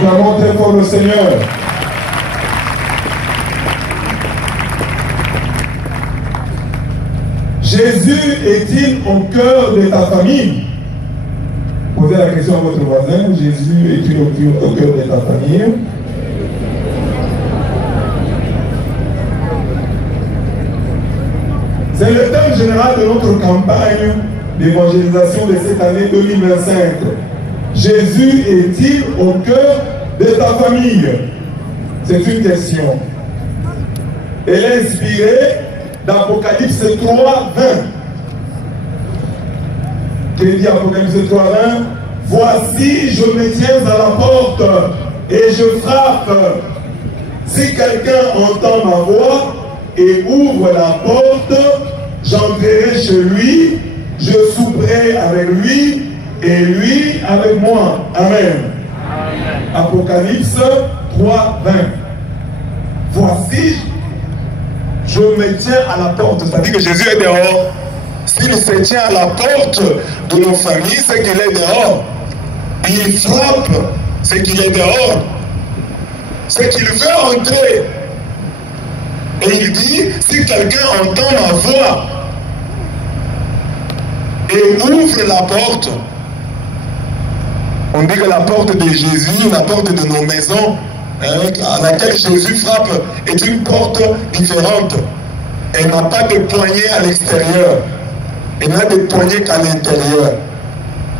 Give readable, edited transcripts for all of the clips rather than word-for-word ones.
Acclamons très fort le Seigneur. Jésus est-il au cœur de ta famille? Posez la question à votre voisin. Jésus est-il au cœur de ta famille? C'est le thème général de notre campagne d'évangélisation de cette année 2025. Jésus est-il au cœur de ta famille? C'est une question. Elle est inspirée d'Apocalypse 3, 20. Que dit Apocalypse 3, 20? Voici, je me tiens à la porte et je frappe. Si quelqu'un entend ma voix et ouvre la porte, j'entrerai chez lui, je souperai avec lui et lui avec moi. Amen. Amen. Apocalypse 3, 20. Voici, je me tiens à la porte. C'est-à-dire que Jésus est dehors. S'il se tient à la porte de nos familles, c'est qu'il est dehors. Il frappe, c'est qu'il est dehors. C'est qu'il veut entrer. Et il dit, si quelqu'un entend ma voix et ouvre la porte, on dit que la porte de Jésus, la porte de nos maisons, à laquelle Jésus frappe, est une porte différente. Elle n'a pas de poignée à l'extérieur. Elle n'a de poignée qu'à l'intérieur.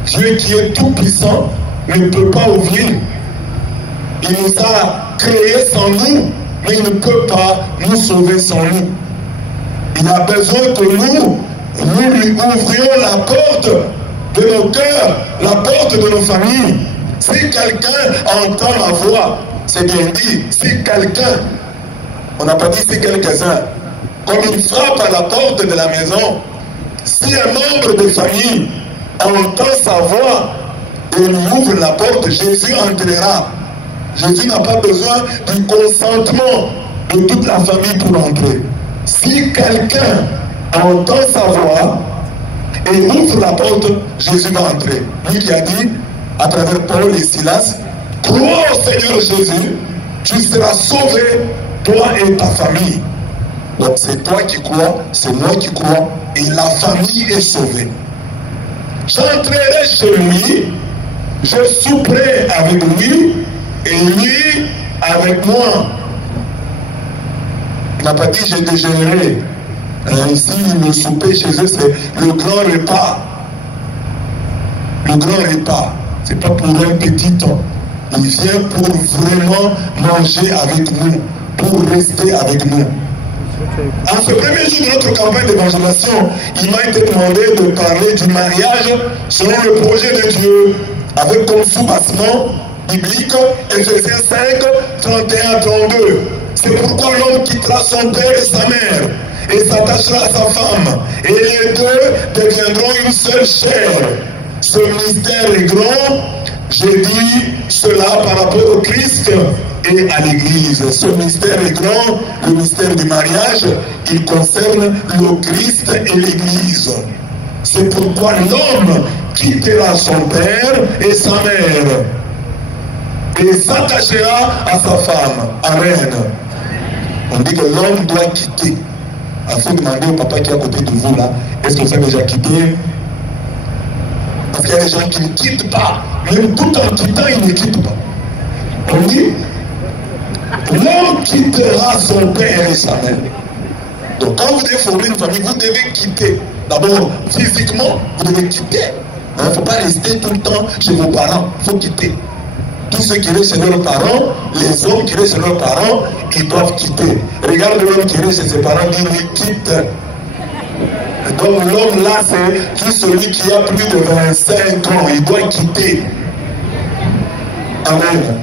Dieu qui est tout puissant ne peut pas ouvrir. Il nous a créés sans nous, mais il ne peut pas nous sauver sans nous. Il a besoin que nous lui ouvrions la porte de nos cœurs, la porte de nos familles. Si quelqu'un entend ma voix, c'est bien dit, si quelqu'un, on n'a pas dit si quelques-uns, comme il frappe à la porte de la maison, si un membre de famille entend sa voix et lui ouvre la porte, Jésus entrera. Jésus n'a pas besoin du consentement de toute la famille pour entrer. Si quelqu'un entend sa voix et ouvre la porte, Jésus va entrer. Lui qui a dit, à travers Paul et Silas, crois au Seigneur Jésus, tu seras sauvé, toi et ta famille. Donc c'est toi qui crois, c'est moi qui crois, et la famille est sauvée. J'entrerai chez lui, je souperai avec lui, et lui avec moi. Il n'a pas dit je déjeunerai. Ici, le souper chez eux, c'est le grand repas. Le grand repas. Ce n'est pas pour un petit temps. Il vient pour vraiment manger avec nous, pour rester avec nous. En ce premier jour de notre campagne d'évangélisation, il m'a été demandé de parler du mariage selon le projet de Dieu, avec comme sous-bassement biblique Ephésiens 5, 31 à 32. C'est pourquoi l'homme quittera son père et sa mère et s'attachera à sa femme, et les deux deviendront une seule chair. Ce mystère est grand. J'ai dit cela par rapport au Christ et à l'Église. Ce mystère est grand, le mystère du mariage, il concerne le Christ et l'Église. C'est pourquoi l'homme quittera son père et sa mère et s'attachera à sa femme. Amen. On dit que l'homme doit quitter. Il faut demander au papa qui est à côté de vous là, est-ce que vous avez déjà quitté? Parce qu'il y a des gens qui ne quittent pas. Même tout en quittant, ils ne quittent pas. On dit, l'homme quittera son père et sa mère. Donc quand vous devez former une famille, vous devez quitter. D'abord, physiquement, vous devez quitter. Il ne faut pas rester tout le temps chez vos parents. Il faut quitter. Tous ceux qui restent chez leurs parents, les hommes qui restent chez leurs parents, ils doivent quitter. Regarde l'homme qui reste chez ses parents, il quitte. Donc l'homme là, c'est tout celui qui a plus de 25 ans, il doit quitter. Amen.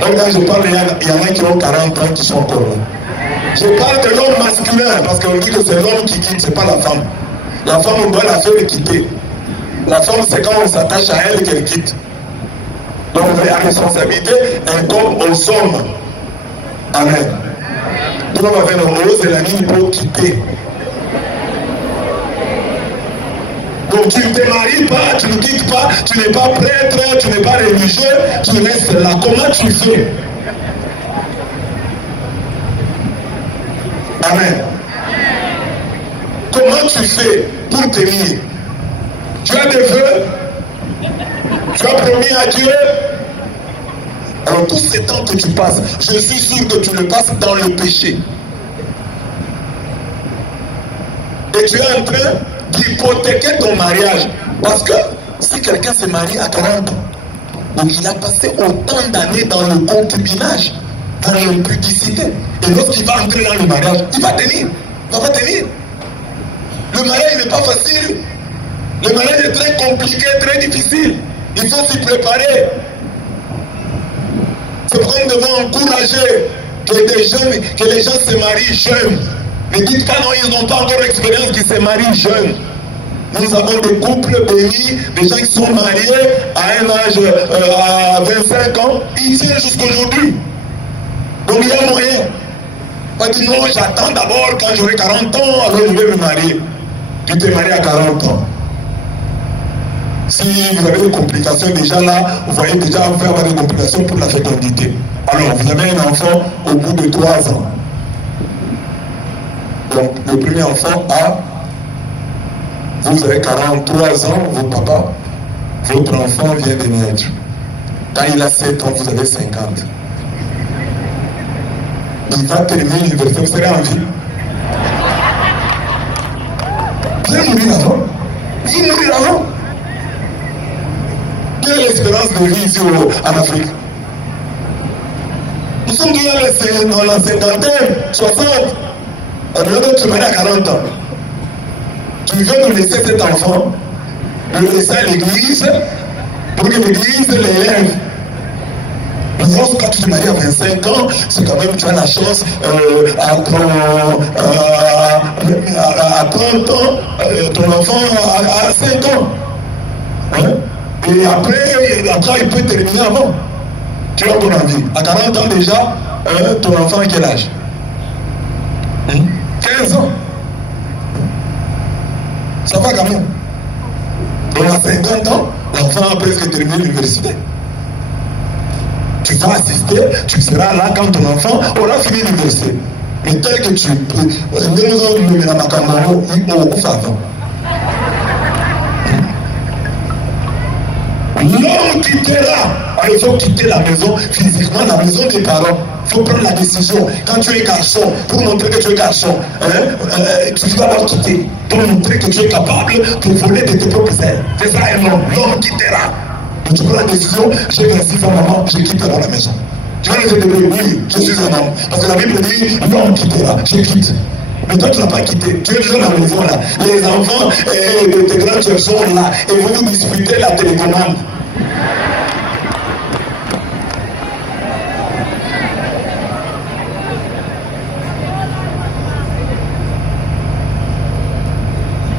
Donc là je parle, il y en a qui ont 40 ans qui sont encore là. Je parle de l'homme masculin, parce qu'on dit que c'est l'homme qui quitte, c'est pas la femme. La femme, on doit la faire quitter. La femme, c'est quand on s'attache à elle qu'elle quitte. Donc la responsabilité incombe aux hommes. Amen. Donc on va faire le rose et la ligne pour quitter. Donc tu ne te maries pas, tu ne quittes pas, tu n'es pas prêtre, tu n'es pas révérend. religieux qui reste là. Comment tu fais? Amen. Comment tu fais pour tenir? Tu as des vœux? Tu as promis à Dieu? Alors tous ces temps que tu passes, je suis sûr que tu le passes dans le péché. Et tu es en train d'hypothéquer ton mariage. Parce que si quelqu'un s'est marié à 40 ans, donc il a passé autant d'années dans le concubinage, dans l'impudicité. Et lorsqu'il va entrer dans le mariage, il va tenir. Il va pas tenir. Le mariage n'est pas facile. Le mariage est très compliqué, très difficile. Il faut s'y préparer. C'est pourquoi nous devons encourager que les gens se marient jeunes. Ne dites pas non, ils n'ont pas encore l'expérience qu'ils se marient jeunes. Nous avons des couples bénis, des gens qui sont mariés à un âge à 25 ans, ils tiennent jusqu'aujourd'hui. Donc il y a moyen. Pas dire non, j'attends d'abord quand j'aurai 40 ans, alors je vais me marier. Tu t'es marié à 40 ans. Si vous avez des complications déjà là, vous voyez déjà vous pouvez avoir des complications pour la fécondité. Alors vous avez un enfant au bout de 3 ans. Donc le premier enfant a, vous avez 43 ans, votre papa, votre enfant vient de naître. Quand il a 7 ans, vous avez 50. Il va terminer l'université, vous serez en vie. Vous allez mourir avant. Vous allez mourir avant. Quelle est l'espérance de vie ici en Afrique? Nous sommes déjà dans la cinquantaine, 60. Alors, tu m'as à 40 ans. Tu veux nous laisser cet enfant, le laisser à l'église, pour que l'église l'élève. Quand tu te maries à 25 ans, c'est quand même, tu as la chance à 30 ans, ton enfant à 5 ans. Hein? Et après, il peut terminer avant. Tu as ton envie. À 40 ans déjà, ton enfant à quel âge? 15 ans. Ça va quand même. Donc à 50 ans, l'enfant a presque terminé l'université. Tu vas assister, tu seras là quand ton enfant aura fini l'université. Mais tel que tu peux, l'homme quittera. Il faut quitter la maison physiquement, la maison des parents. Il faut prendre la décision. Quand tu es garçon, pour montrer que tu es garçon, tu dois d'abord quitter. Pour montrer que tu es capable de voler de tes propres ailes. C'est ça un homme. L'homme quittera. Donc tu prends la décision, j'ai 26 ans, maman, je quitte la maison. Tu vas les aider, oui, je suis un homme. Parce que la Bible dit, l'homme quittera, je quitte. Mais toi, tu n'as pas quitté. Tu es toujours dans la maison là. Les enfants de tes grands soeurs sont là. Et vous vous disputez la télécommande.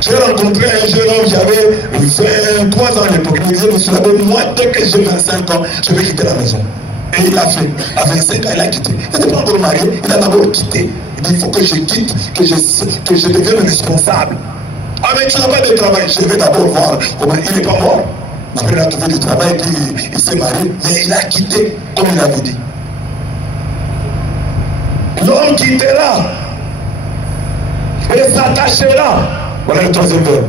J'ai rencontré un jeune homme, j'avais 23 ans à l'époque. Il me disait, monsieur l'abbé, moi, dès que j'ai 25 ans, je vais quitter la maison. Et il a fait. À 25 ans, il a quitté. Il n'était pas encore marié, il a d'abord quitté. Il dit, il faut que je quitte, que je devienne responsable. Ah, mais tu n'as pas de travail. Je vais d'abord voir comment il n'est pas mort. Après, il a trouvé du travail, puis il s'est marié. Mais il a quitté, comme il avait dit. L'homme quittera et s'attachera. Voilà le troisième verbe.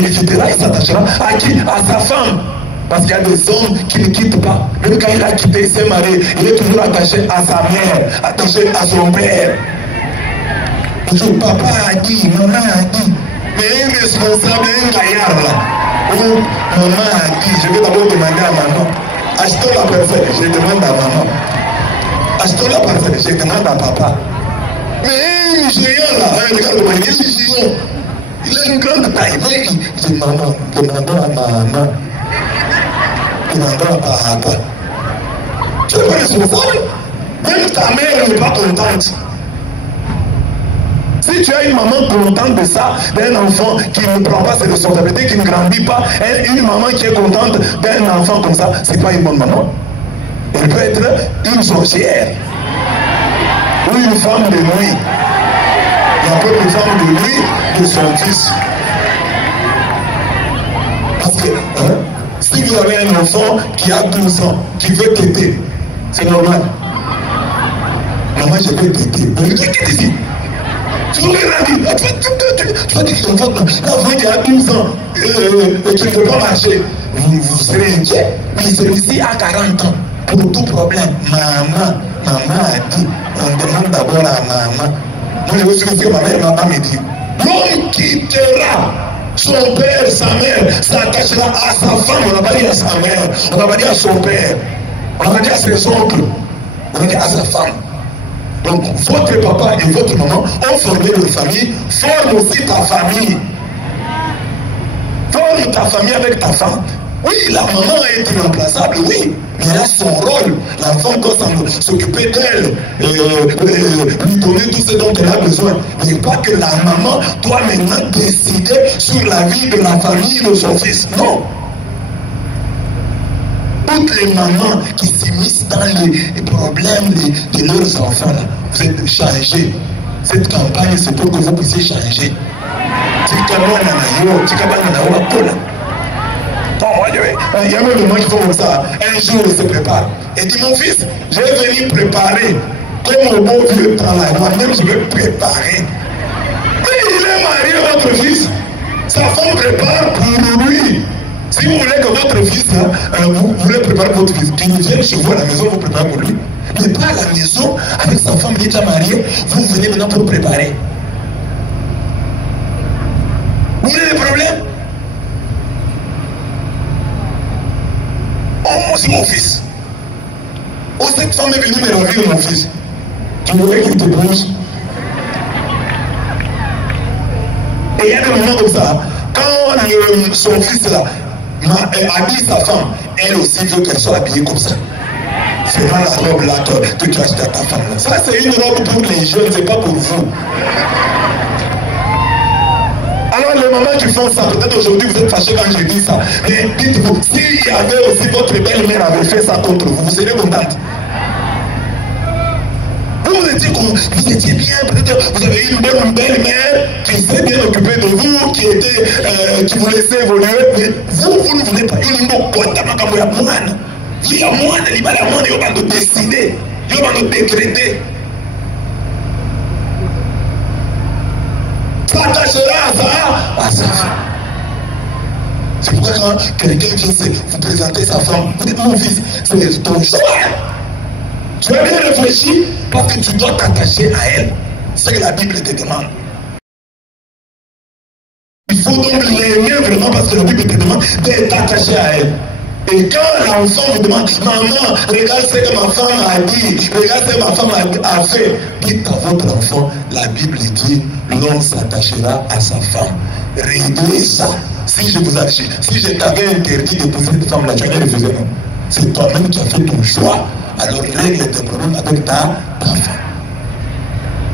Il quittera, il s'attachera à qui? À sa femme. Parce qu'il y a des hommes qui ne quittent pas. Même quand il a quitté, il s'est marié, il est toujours attaché à sa mère, attaché à son père. Toujours papa a dit, maman a dit. Mais un responsable, un gaillard là. Où maman a dit, je vais d'abord demander à maman. Achetons la parcelle, je demande à maman. Achetons la parcelle, je demande à papa. Mais un géant là, regarde-moi, il est géant. Il a une grande taille. Il dit, maman, demandons à maman. Demandons à papa. Tu n'es pas responsable. Même ta mère n'est pas contente. Si tu as une maman contente de ça, d'un enfant qui ne prend pas ses responsabilités, qui ne grandit pas, une maman qui est contente d'un enfant comme ça, c'est pas une bonne maman. Elle peut être une sorcière ou une femme de nuit. La propre femme de nuit de son fils. Parce que si Si vous avez un enfant qui a 12 ans, qui veut téter, c'est normal. Maman, je vais téter. Mais qu'est-ce que tu dis? Tu vas dire que l'enfant qui a 12 ans et qui ne peut pas marcher, vous serez inquiet. Mais celui-ci a 40 ans. Pour tout problème, maman a dit, on demande d'abord à maman. Moi, je veux dire que maman me dit, l'homme quittera son père, sa mère, s'attachera à sa femme. On n'a pas dit à sa mère, on n'a pas dit à son père, on n'a pas dit à ses oncles, on a dit à sa femme. Donc, votre papa et votre maman ont formé une famille, forme aussi ta famille. Forme ta famille avec ta femme. Oui, la maman est irremplaçable, oui, mais elle a son rôle. L'enfant doit s'occuper d'elle, lui donner tout ce dont elle a besoin. Mais pas que la maman doit maintenant décider sur la vie de la famille de son fils. Non. Toutes les mamans qui s'immiscent dans les problèmes de leurs enfants, là, vous êtes changés. Cette campagne, c'est pour que vous puissiez changer. Il y a même des gens qui font comme ça. Un jour, ils se préparent. Et dit, mon fils, je vais venir préparer. Comme au bon vieux temps là, moi-même, je vais préparer. Mais il est marié, votre fils. Sa femme prépare pour lui. Si vous voulez que votre fils, vous voulez préparer votre fils, qu'il vienne chez vous à la maison, vous préparez pour lui. Mais pas à la maison, avec sa femme déjà mariée, vous venez maintenant pour préparer. Vous voulez les problèmes? Oh, moi c'est mon fils. Oh, cette femme est venue me ravir mon fils. Tu voulais qu'il te bouge? Et il y a des moments comme ça. Quand son fils là habille sa femme, elle aussi veut qu'elle soit habillée comme ça. C'est pas la robe là que tu achètes à ta femme. Ça c'est une robe pour les jeunes, c'est pas pour vous. Alors les mamans qui font ça, peut-être aujourd'hui vous êtes fâchés quand je dis ça. Mais dites-vous, s'il y avait aussi votre belle-mère avait fait ça contre vous, vous seriez contente. Vous étiez bien, peut-être vous avez une bonne belle-mère qui s'est bien occupée de vous, qui vous laissait évoluer, mais vous ne voulez pas. Il y a un de décider, il y a un de décréter. S'attachera à sa femme. C'est pourquoi quand quelqu'un vient vous présenter sa femme, vous dites mon fils, c'est ton choix. Tu as bien réfléchi parce que tu dois t'attacher à elle. C'est ce que la Bible te demande. Il faut donc l'aimer vraiment parce que la Bible te demande d'être attaché à elle. Et quand l'enfant vous demande, maman, regarde ce que ma femme a dit, regarde ce que ma femme a fait, dites à votre enfant, la Bible dit, l'homme s'attachera à sa femme. Réglez ça. Si je t'avais interdit d'épouser cette femme-là, tu allais refuser, non? C'est toi-même qui as fait ton choix. Alors règle tes problèmes avec ta femme.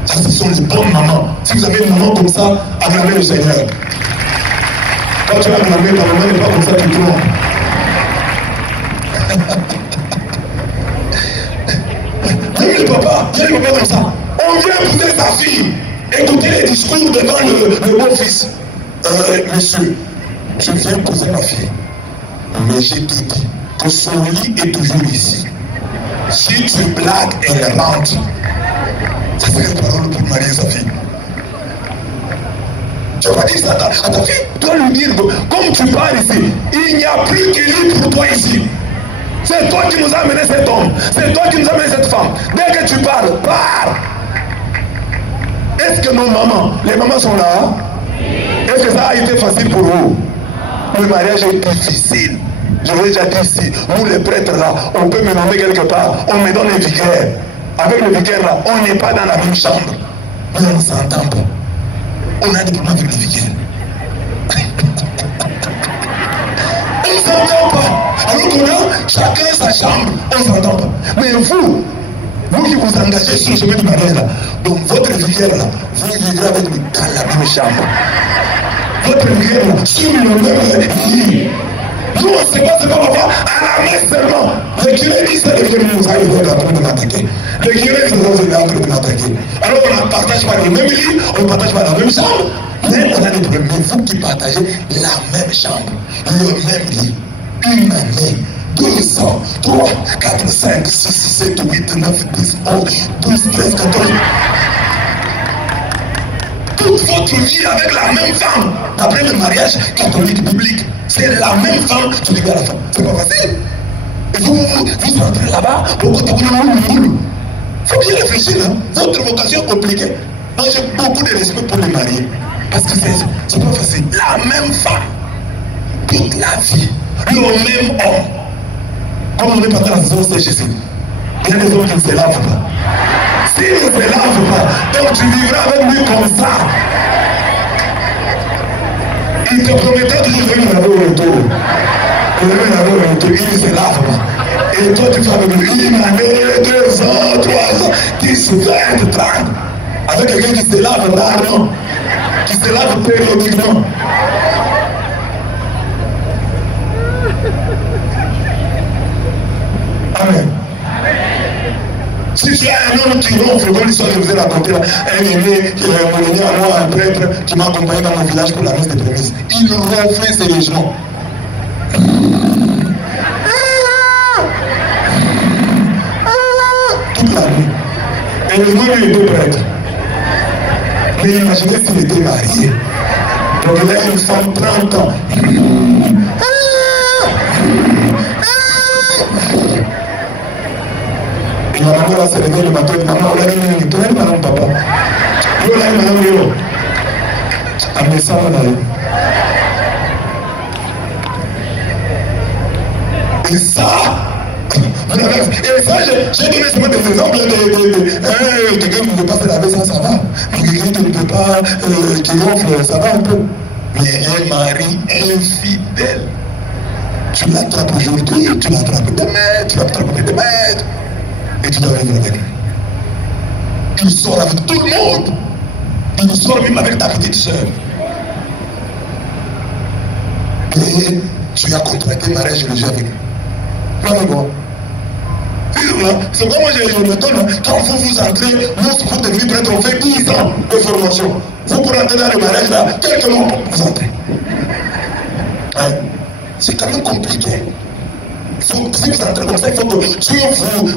Ça, ce sont les bonnes mamans. Si vous avez une maman comme ça, acclamez le Seigneur. Quand tu vas acclamer, ta maman n'est pas comme ça, tu tombes. Même le papa comme ça. On vient épouser sa fille. Écoutez les discours devant le beau-fils. Monsieur, je viens épouser ma fille. Mais j'ai dit que son lit est toujours ici. Si tu blagues, elle rentre. Ça c'est une parole pour marier sa fille. Tu vas pas dire ça à ta fille. Tu dois lui dire, comme tu parles ici, il n'y a plus que lui pour toi ici. C'est toi qui nous as amené cet homme. C'est toi qui nous as amené cette femme. Dès que tu parles, pars. Est-ce que nos mamans, les mamans sont là? Est-ce que ça a été facile pour vous? Le mariage est difficile. Je vous ai déjà dit ici, nous les prêtres là, on peut me nommer quelque part, on me donne le vicaire. Avec le vicaire là, on n'est pas dans la même chambre. Mais on ne s'entend pas. On a des problèmes avec le vicaire. On ne s'entend pas. Alors qu'on a chacun sa chambre, on ne s'entend pas. Mais vous qui vous engagez sur le chemin du mariage là, donc votre vicaire là, vous vivrez avec lui dans la même chambre. Votre vicaire là, sur le même lit. Nous, on ne sait pas ce qu'on va faire à la messe seulement. Le curé dit ça, le curé nous a dit qu'on est en train de m'attaquer. Le curé dit qu'on est en train de m'attaquer. Alors on ne partage pas le même lit, on ne partage pas la même chambre, mais on a des problèmes. Mais vous qui partagez la même chambre, le même lit, une année, 2 ans, 3, 4, 5, 6, 7, 8, 9, 10, 11, 12, 13, 14. Toute votre vie avec la même femme, d'après le mariage catholique biblique, c'est la même femme qui vit à la fin. C'est pas facile. Et vous entrez là-bas, il faut bien réfléchir. Hein? Votre vocation est compliquée. Moi, j'ai beaucoup de respect pour les mariés. Parce que c'est pas facile. La même femme, toute la vie, le même homme. Comme on est pas dans la zone de Jésus, il y a des hommes qui ne se lavent pas. S'il ne se lave pas, donc tu vivras avec lui comme ça. Il te promettait toujours de venir au retour. Il ne se lave pas. Et toi, tu vas avec lui une année, 2 ans, 3 ans, 10, 20, 30. Avec quelqu'un qui se lave rarement, qui se lave périodiquement. Amen. Si tu as un homme qui ronfle, comme l'histoire que je vous ai raconté là, un aîné, mon aîné à moi, un prêtre, qui m'a accompagné dans mon village pour la messe des prémices, il ronflait sérieusement. Toute la nuit. Et le nom lui était prêtre. Mais imaginez s'il était marié. Donc il a une femme 30 ans. Et la maman va se réveiller le matin. Maman, on l'a dit, tu es madame papa. Yo, là, madame, yo. Amenez ça, madame. Et ça, j'ai donné seulement des exemples de quelqu'un qui ne veut pas se laver, ça va. Mais quelqu'un qui ne peut pas, qui ronfle, ça va un peu. Mais un mari infidèle, tu l'attrapes aujourd'hui, tu l'attrapes demain, tu l'attrapes demain, et tu dois vivre avec lui. Il sort avec tout le monde. Il sort même avec ta petite soeur. Et tu as contracté un mariage religieux avec lui. C'est pourquoi moi je me donne, quand vous entrez, vous devez prêtre, on fait 10 ans de formation. Vous pour entrer dans le mariage là, quelques mois pour vous entrer. Hein? C'est quand même compliqué. Si vous entrez comme ça, il faut que Dieu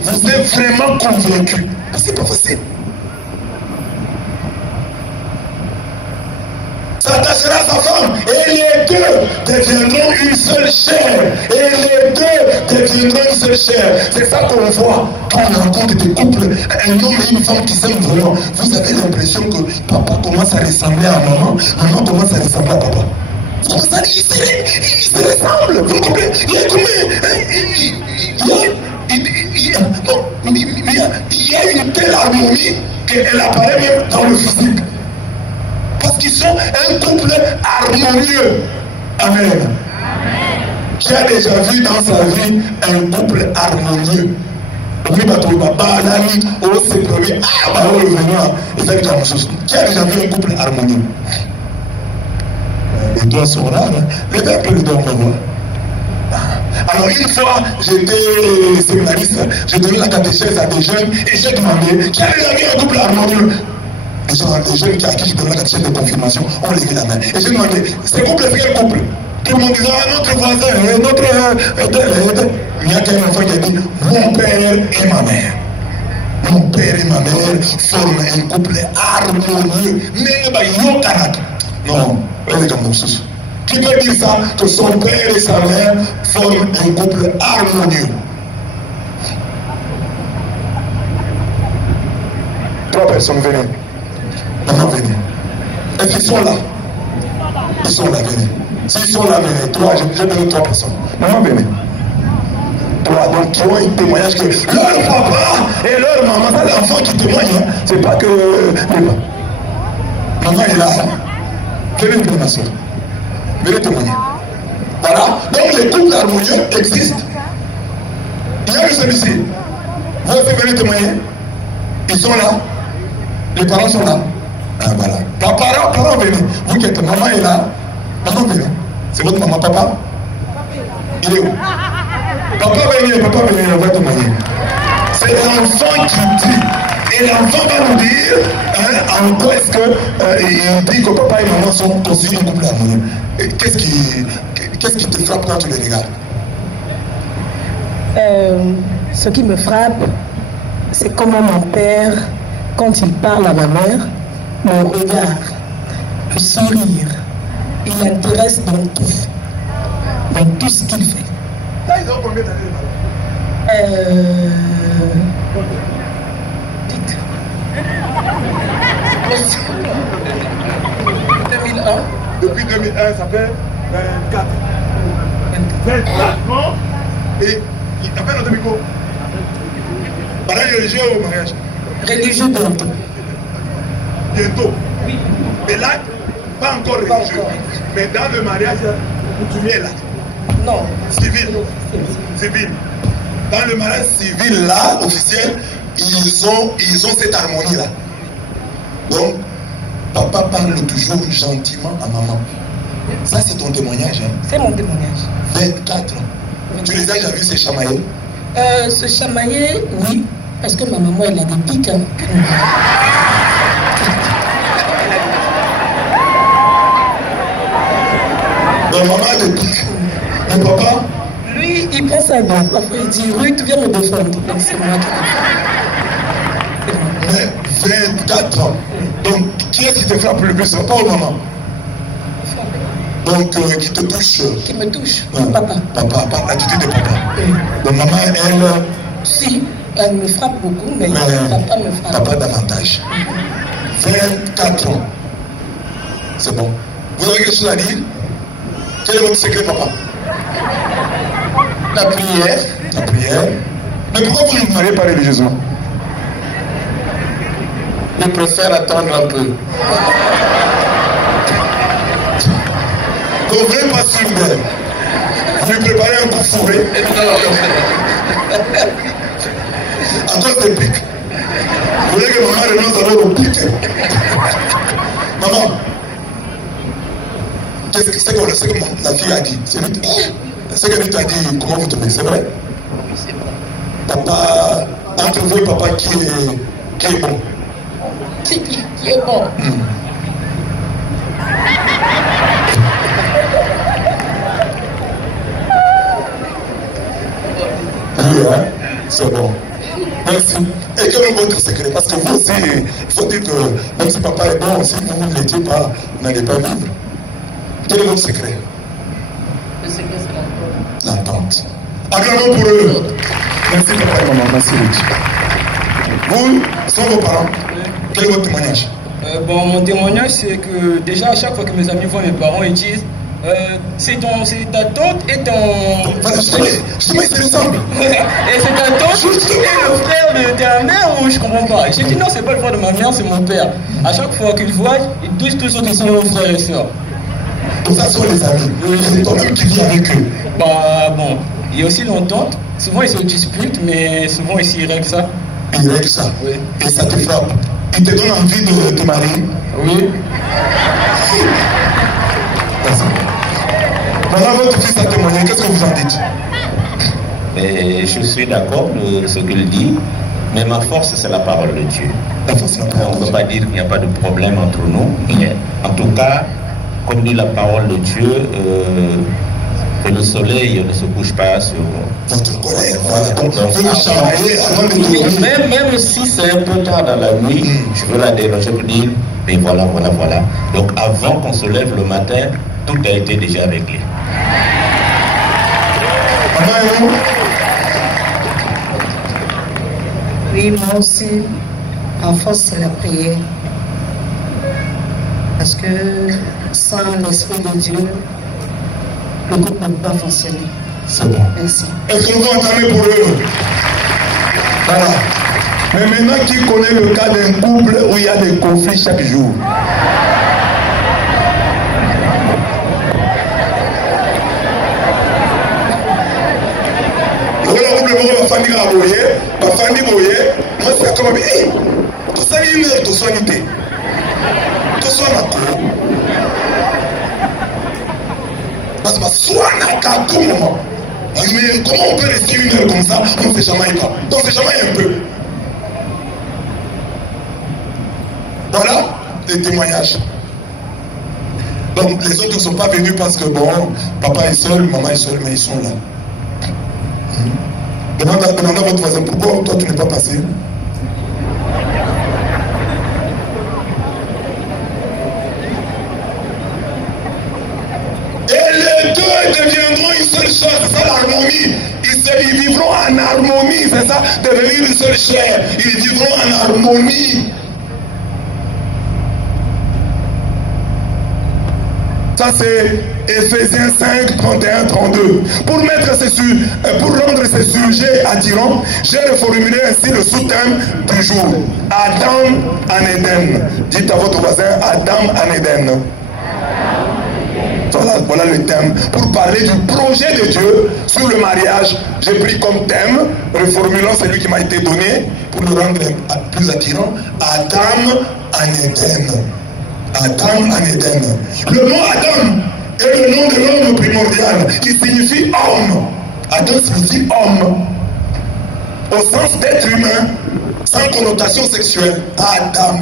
vous ait vraiment convaincu. C'est pas facile. S'attachera à sa femme et les deux deviendront une seule chair. Et les deux deviendront une seule chair. C'est ça qu'on voit quand on rencontre des couples, un homme et une femme qui s'aiment vraiment. Vous avez l'impression que papa commence à ressembler à maman, maman commence à ressembler à papa. Vous commencez ils se ressemblent. Vous comprenez? Il y a une telle harmonie qu'elle apparaît même dans le physique. Parce qu'ils sont un couple harmonieux. Amen. Qui a déjà vu dans sa vie un couple harmonieux. Oui, qui a déjà vu un couple harmonieux? Les doigts sont rares. Levez un peu les doigts, on va voir. Alors une fois, j'étais séminariste, j'ai donné la catéchèse à des jeunes et j'ai demandé qui a déjà vu un couple harmonieux? Les jeunes à qui je donne la catéchèse de confirmation ont levé la main. Et j'ai demandé, ce couple, c'est quel couple? Tout le monde disait, ah, notre voisin, notre... Il y a qu'un enfant qui a dit, mon père et ma mère. Mon père et ma mère forment un couple harmonieux. Non, regardez comme ça. Qui peut dire ça? Que son père et sa mère forment un couple harmonieux. 3 personnes venaient. Maman venez. Est-ce qu'ils sont là? Ils sont là, venez. S'ils sont là, venez. 3, j'ai donné 3 personnes. Maman venez. 3, donc qui ont un témoignage que leur papa et leur maman, c'est l'enfant qui témoigne. Hein. C'est pas que. Maman est là. Venez pour ma soeur. Venez témoigner. Voilà. Donc les couples harmonieux existent. Il y a eu celui-ci. Vous aussi venez témoigner. Ils sont là. Les parents sont là. Ah, voilà. Parents, venez. Vous qui êtes, maman est là. Maman, venez. C'est votre maman, papa? Il est où? Papa, venez, on va témoigner. C'est l'enfant qui dit. Et l'enfant va nous dire en quoi est-ce qu'il dit que papa et maman sont considérés un couple harmonieux. Qu'est-ce qui te frappe quand tu les regardes? Ce qui me frappe, c'est comment mon père, quand il parle à ma mère, mon regard, le sourire, il l'intéresse dans tout ce qu'il fait. Là, ils ont combien d'années? Dites. 2001. Depuis 2001, ça fait 24. 24 ans. Et il t'appelle notre micro. Mariage religieux ou mariage? Religieux bientôt. Bientôt. Oui. Mais là, pas encore religieux. Mais dans le mariage, tu es là. Non. Civil. Civil. Dans le mariage civil, là, officiel, ils ont cette harmonie-là. Donc, papa parle toujours gentiment à maman. Ça, c'est ton témoignage. Hein? C'est mon témoignage. 24 ans. Tu les as déjà vus, ces chamaillés? Se chamailler, oui. Parce que ma maman, elle a des pics. Hein. Donc, maman a des pics. Mais papa? Lui, il prend sa barre. Après, il dit, Ruth, viens me défendre. Donc, c'est moi qui le fais. Mais 24 ans. Donc, qui est-ce qui te frappe le plus? Papa ou maman? Donc, qui te touche? Qui me touche? Papa. Papa, l'attitude de papa. Donc, maman, elle... Si, elle me frappe beaucoup, mais papa me frappe. Papa davantage. 24 ans. C'est bon. Vous avez quelque chose à dire? Quel est votre secret, papa? La prière. La prière. Mais pourquoi vous ne vous mariez pas religieusement? Je préfère attendre un peu. Donc, vous n'êtes pas sûr d'elle. Vous lui préparez un coup fourré. À cause des pics. Vous voulez que maman renonce à votre pic? Maman, qu'est-ce que c'est que la fille a dit? C'est que lui t'a dit, comment vous trouvez? C'est vrai? Papa, entre vous et papa, qui est bon? Qui est bon? Oui, hein? C'est bon. Merci. Et quel est votre secret? Parce que vous aussi, il faut dire que même si papa est bon, si vous ne l'étiez pas, vous n'allez pas vivre. Quel est votre secret? Le secret, c'est l'entente. Acclamons pour eux. Merci papa et maman, merci Ruth. Vous, sont vos parents. Quel est votre témoignage? Mon témoignage, c'est que déjà, à chaque fois que mes amis voient mes parents, ils disent c'est ta tante et ton... Voilà, justement, ils se ressemblent. Et c'est ta tante et le frère de ta mère ou je comprends pas. J'ai dit non, c'est pas le frère de ma mère, c'est mon père. À chaque fois qu'ils voient, ils disent tous qu'ils sont nos frères et sœurs. Donc ça sont les amis. C'est toi-même qui vis avec eux. Bah bon, il y a aussi l'entente. Souvent ils se disputent, mais souvent ici ils règlent ça. Ils règlent ça. Oui. Et ça te frappe. Ils te donnent envie de te marier. Oui. Merci. Maintenant, votre fils a témoigné. Qu'est-ce que vous en dites? Et je suis d'accord de ce qu'il dit, mais ma force, c'est la parole de Dieu. La force, c'est la parole. On ne peut pas dire qu'il n'y a pas de problème entre nous, mais en tout cas, comme dit la parole de Dieu, que le soleil ne se couche pas sur votre colère. Voilà. Donc, vous me chamaillez avant de dormir. Même si c'est un peu tard dans la nuit, je veux la déranger pour dire, mais voilà. Donc avant qu'on se lève le matin, tout a été déjà réglé. Maman et vous? Oui, moi aussi, en force, c'est la prière. Parce que sans l'Esprit de Dieu, le couple ne peut pas fonctionner. C'est bon. Merci. Est-ce que vous entendez pour eux? Voilà. Mais maintenant, qui connaît le cas d'un couple où il y a des conflits chaque jour? Moi, c'est comme tout ça, il y a tout ça, tout ça, parce que soit à tout moment. Mais comment on peut rester une heure comme ça? On ne sait jamais pas. Donc c'est jamais un peu. Voilà les témoignages. Donc les autres ne sont pas venus parce que bon, papa est seul, maman est seule, mais ils sont là. Demandez à votre voisin, pourquoi toi tu n'es pas passé? Et les deux deviendront une seule chose, c'est ça l'harmonie. Ils vivront en harmonie, c'est ça, devenir une seule chair. Ils vivront en harmonie. Ça c'est Ephésiens 5, 31, 32. Pour rendre ces sujets attirants, j'ai reformulé ainsi le sous-thème du jour. Adam en Éden. Dites à votre voisin, Adam en Éden. Voilà le thème. Pour parler du projet de Dieu sur le mariage, j'ai pris comme thème, reformulant celui qui m'a été donné, pour le rendre plus attirant, Adam en Éden. Adam en Éden. Le mot Adam est le nom de l'homme primordial qui signifie homme. Adam signifie homme. Au sens d'être humain, sans connotation sexuelle. Adam.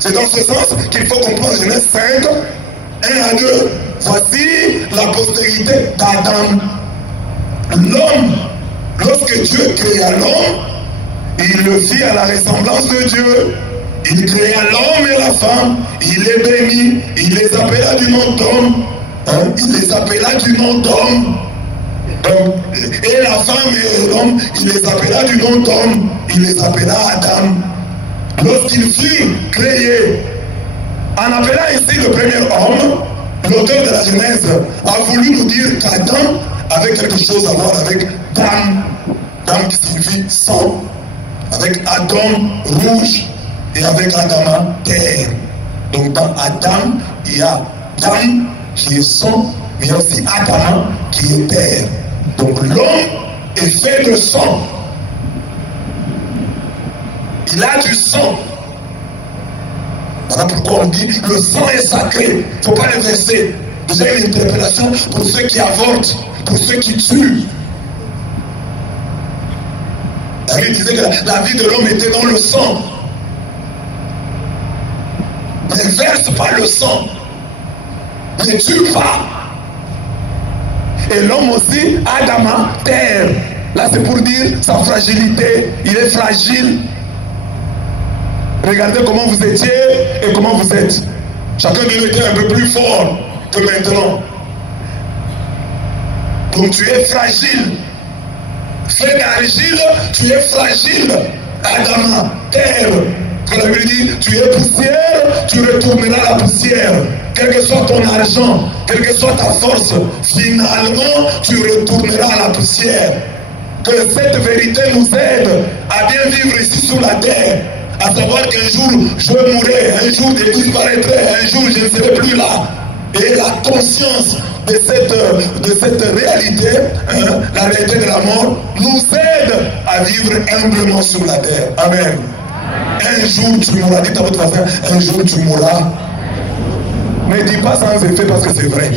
C'est dans ce sens qu'il faut comprendre Genèse 5, 1 à 2. Voici la postérité d'Adam. L'homme, lorsque Dieu créa l'homme, il le fit à la ressemblance de Dieu. Il créa l'homme et la femme, il les bénit, il les appela du nom d'homme. Il les appela du nom d'homme. Et la femme et l'homme, il les appela du nom d'homme. Il les appela Adam. Lorsqu'ils furent créés, en appelant ainsi le premier homme, l'auteur de la Genèse a voulu nous dire qu'Adam avait quelque chose à voir avec Dam. Dam qui signifie sang. Avec Adam, rouge. Et avec Adama, terre. Donc dans Adam, il y a Dam qui est sang, mais il y a aussi Adama qui est terre. Donc l'homme est fait de sang. Il a du sang. Voilà pourquoi on dit le sang est sacré. Il ne faut pas le verser. Vous avez une interpellation pour ceux qui avortent, pour ceux qui tuent. David disait que la vie de l'homme était dans le sang. Ne verse pas le sang. Ne tue pas. Et l'homme aussi, Adama, terre. Là, c'est pour dire sa fragilité. Il est fragile. Regardez comment vous étiez et comment vous êtes. Chacun de nous était un peu plus fort que maintenant. Donc tu es fragile. Fait d'argile, tu es fragile. Adama, terre. Quand la Bible dit, tu es poussière, tu retourneras à la poussière. Quel que soit ton argent, quelle que soit ta force, finalement, tu retourneras à la poussière. Que cette vérité nous aide à bien vivre ici sur la terre. À savoir qu'un jour, je mourrai, un jour, je disparaîtrai, un jour, je ne serai plus là. Et la conscience de cette réalité, la réalité de la mort, nous aide à vivre humblement sur la terre. Amen. Un jour tu mourras, dites à votre voisin, un jour tu mourras. Ne dis pas sans effet parce que c'est vrai.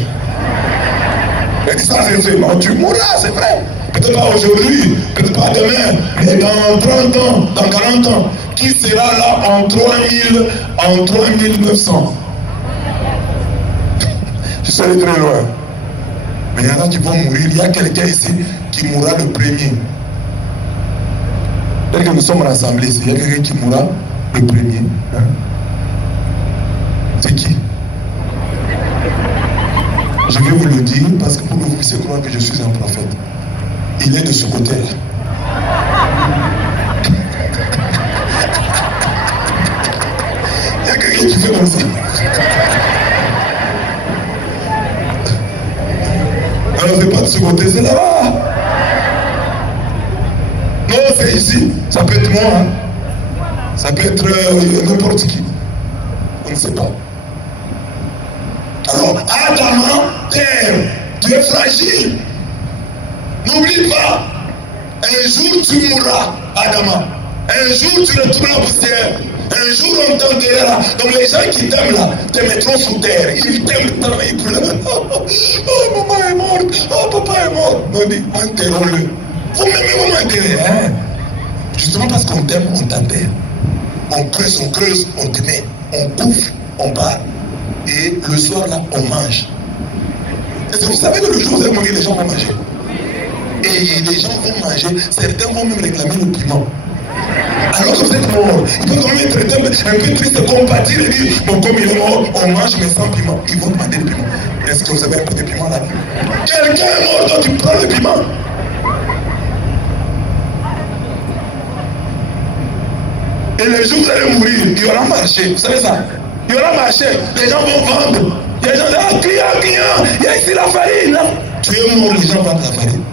Ne dis sans effet, non, tu mourras, c'est vrai. Peut-être pas aujourd'hui, peut-être pas demain, mais dans 30 ans, dans 40 ans, qui sera là en 3900? Je serai très loin. Mais il y en a qui vont mourir. Il y a quelqu'un ici qui mourra le premier. Dès que nous sommes rassemblés ici, il y a quelqu'un qui mourra le premier. Hein? C'est qui? Je vais vous le dire parce que pour que vous puissiez croire que je suis un prophète. Il est de ce côté-là. Il y a quelqu'un qui fait comme ça. Alors c'est pas de ce côté, c'est là-bas. Non, c'est ici. Ça peut être moi. Hein. Ça peut être n'importe qui. On ne sait pas. Alors, Adama, terre, tu es fragile. N'oublie pas. Un jour tu mourras, Adama. Un jour tu retourneras en poussière. Un jour on t'enterrera. Donc les gens qui t'aiment là, te mettront sous terre. Ils t'aiment tant, ils pleurent. Oh, maman est morte. Oh, papa est mort. On dit, enterrons-le. Vous m'aimez, vous m'enterrez. Hein? Justement parce qu'on t'aime, on t'enterre. On creuse, on te met. On bouffe, on part. Et le soir là, on mange. Est-ce que vous savez que le jour où vous allez mourir, les gens vont manger? Et les gens vont manger, certains vont même réclamer le piment. Alors que vous êtes mort, il peut quand même être un peu triste, compatir et dire, bon, comme il est mort, on mange mais sans piment. Ils vont demander le piment. Est-ce que vous avez un peu de piment là? Quelqu'un est mort, donc tu prends le piment. Et le jour où vous allez mourir, il y aura marché. Vous savez ça? Il y aura marché. Les gens vont vendre. Les gens disent, client, il y a ici la farine. Là. Tu es mort, les gens vendent la farine.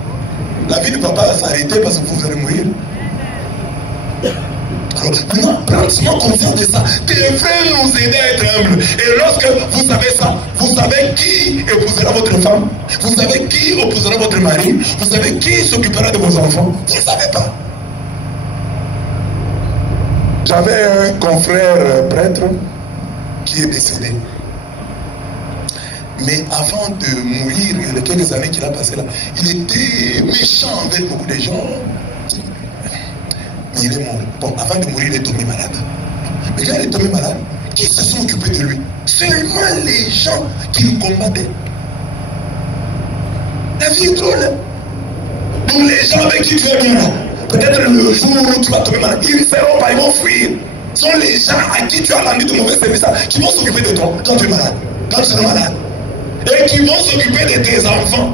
La vie ne va pas s'arrêter parce que vous allez mourir. Alors, maintenant, prends conscience de ça. Devez nous aider à être humbles. Et lorsque vous savez ça, vous savez qui épousera votre femme, vous savez qui épousera votre mari, vous savez qui s'occupera de vos enfants. Vous ne savez pas. J'avais un confrère prêtre qui est décédé. Mais avant de mourir, les quelques années qu'il a passées là, il était méchant avec beaucoup de gens. Mais il est mort. Bon, avant de mourir, il est tombé malade. Mais quand il est tombé malade, qui se sont occupés de lui? Seulement les gens qui le combattaient. La vie est drôle. Donc les gens avec qui tu es bien là, peut-être le jour où tu vas tomber malade, ils ne feront pas, ils vont fuir. Ce sont les gens à qui tu as rendu de mauvais services qui vont s'occuper de toi quand tu es malade, quand tu seras malade. Et qui vont s'occuper de tes enfants.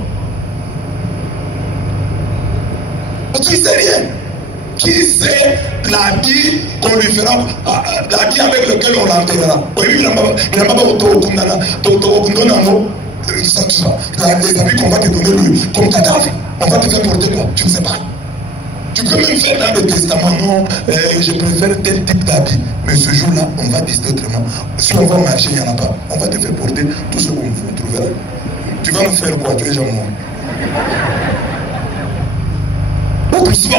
Tu sais rien. Qui sait l'habit qu'on lui fera, l'habit avec lequel on l'enterrera. Oui, il n'a pas les habits qu'on va te donner comme cadavre, on va te faire porter quoi? Tu ne sais pas. Tu peux même faire dans le testament, non, je préfère tel type d'habit. Mais ce jour-là, on va décider autrement. Si on va marcher, il n'y en a pas. On va te faire porter tout ce qu'on trouvera. Tu vas nous faire quoi? Tu es déjà mort. Beaucoup souvent,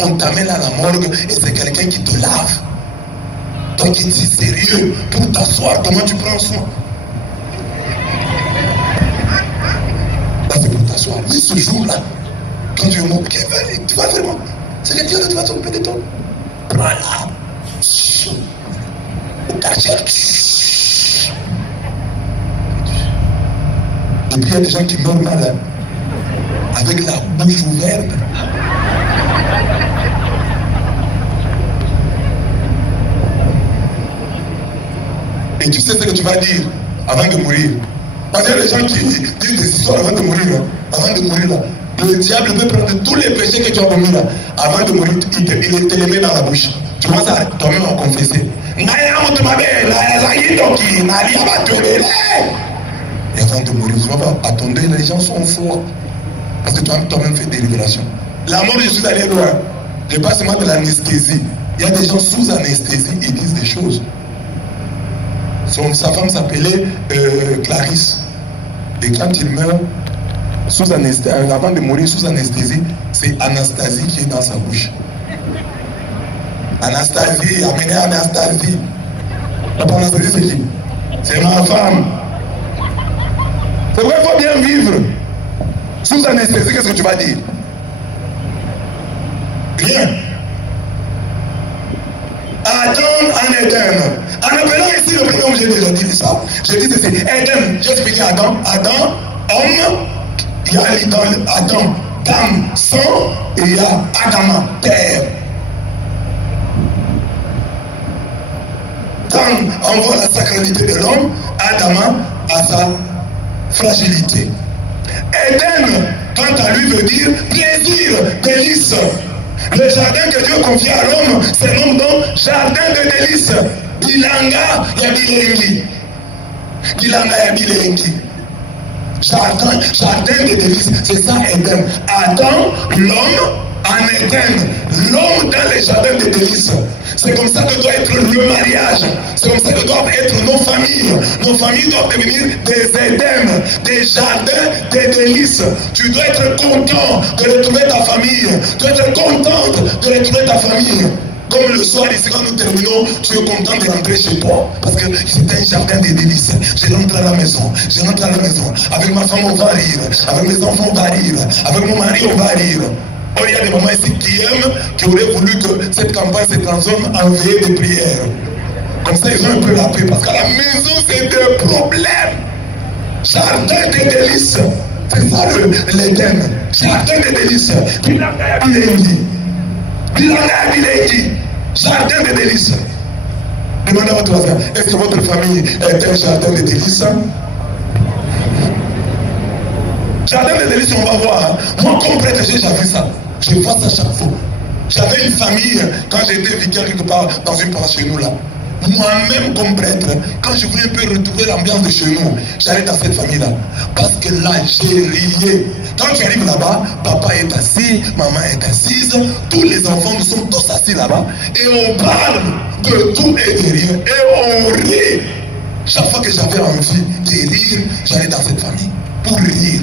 on t'amène à la morgue et c'est quelqu'un qui te lave. Donc il dit sérieux pour t'asseoir, comment tu prends soin? Là c'est pour t'asseoir. Mais ce jour-là, quand tu es mort, tu vas vraiment. C'est le Dieu que tu vas s'occuper de toi. Prends-la. Au quartier. Et puis il y a des gens qui meurent malades. Avec la bouche ouverte. Et tu sais ce que tu vas dire avant de mourir. Parce qu'il y a des gens qui disent des histoires avant de mourir. Avant de mourir là. Le diable peut prendre tous les péchés que tu as commis là. Avant de mourir, il te les met dans la bouche. Tu commences à toi-même à confesser. Et avant de mourir, tu vas pas attendre, les gens sont forts. Parce que toi-même fais des révélations. La mort, je suis allé loin. Je passe seulement de l'anesthésie. Il y a des gens sous anesthésie, ils disent des choses. Sa femme s'appelait Clarisse. Et quand il meurt, sous anesthésie, avant de mourir sous anesthésie, c'est Anastasie qui est dans sa bouche. Anastasie, amenez Anastasie. Anastasie, c'est qui? C'est ma femme. C'est vrai, il faut bien vivre. Sous anesthésie, qu'est-ce que tu vas dire? Rien. Adam en Éden. En appelant ici le prénom, j'ai déjà dit ça. J'ai dit ceci. Éden, j'ai expliqué Adam. Adam, homme, il y a dans Adam, dame, sang, et il y a Adama, terre. Dame envoie la sacralité de l'homme, Adama a sa fragilité. Éden, quant à lui, veut dire plaisir, délice. Le jardin que Dieu confie à l'homme, c'est le nom donc jardin de délices. Bilanga ya bilengi. Bilanga ya bilengi. Jardin de délices, c'est ça Éden. Adam, l'homme en Éden. L'homme dans les jardins de délices. C'est comme ça que doit être le mariage. C'est comme ça que doivent être nos familles. Nos familles doivent devenir des Éden, des jardins de délices. Tu dois être content de retrouver ta famille. Tu dois être contente de retrouver ta famille. Comme le soir ici, quand nous terminons, tu es content de rentrer chez toi. Parce que c'est un jardin de délices. Je rentre à la maison. Je rentre à la maison. Avec ma femme, on va rire. Avec mes enfants, on va rire. Avec mon mari, on va rire. Oh, il y a des mamans ici qui aiment, qui auraient voulu que cette campagne se transforme en veillée de prière. Comme ça, ils ont un peu la paix. Parce qu'à la maison, c'est des problèmes. Jardin de délices. C'est ça l'Éden. Jardin des délices. Bilanga Bilengi. Jardin des délices. Demandez à votre voisin, est-ce que votre famille est un jardin de délices? Jardin de délices, on va voir. Moi, comme prêtre, j'ai déjà vu ça. Je vois ça chaque fois. J'avais une famille, quand j'étais vicaire quelque part dans une paroisse chez nous là. Moi-même, comme prêtre, quand je voulais un peu retrouver l'ambiance de chez nous, j'allais dans cette famille-là. Parce que là, j'ai rié. Quand tu arrives là-bas, papa est assis, maman est assise, tous les enfants, nous sommes tous assis là-bas. Et on parle de tout et de rien. Et on rit. Chaque fois que j'avais envie de rire, j'allais dans cette famille. Pour rire.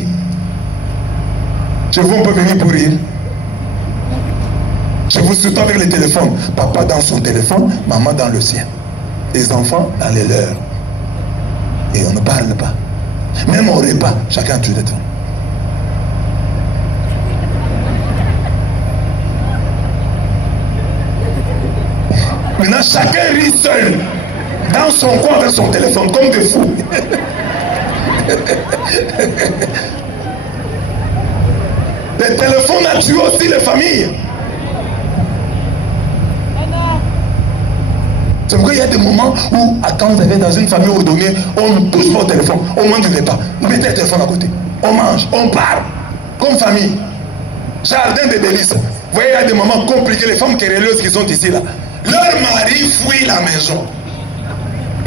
Je vous, on peut venir pour rire. Je vous soutiens avec les téléphones. Papa dans son téléphone, maman dans le sien. Les enfants dans les leurs. Et on ne parle pas. Même au repas, chacun tue le temps. Maintenant, chacun rit seul. Dans son coin avec son téléphone, comme des fous. Le téléphone a tué aussi les familles. C'est pourquoi il y a des moments où, quand vous avez dans une famille où donné, on touche votre téléphone, on mange du repas, vous mettez le téléphone à côté, on mange, on parle, comme famille. Jardin de délices. Vous voyez, il y a des moments compliqués, les femmes querelleuses qui sont ici là. Leur mari fuit la maison.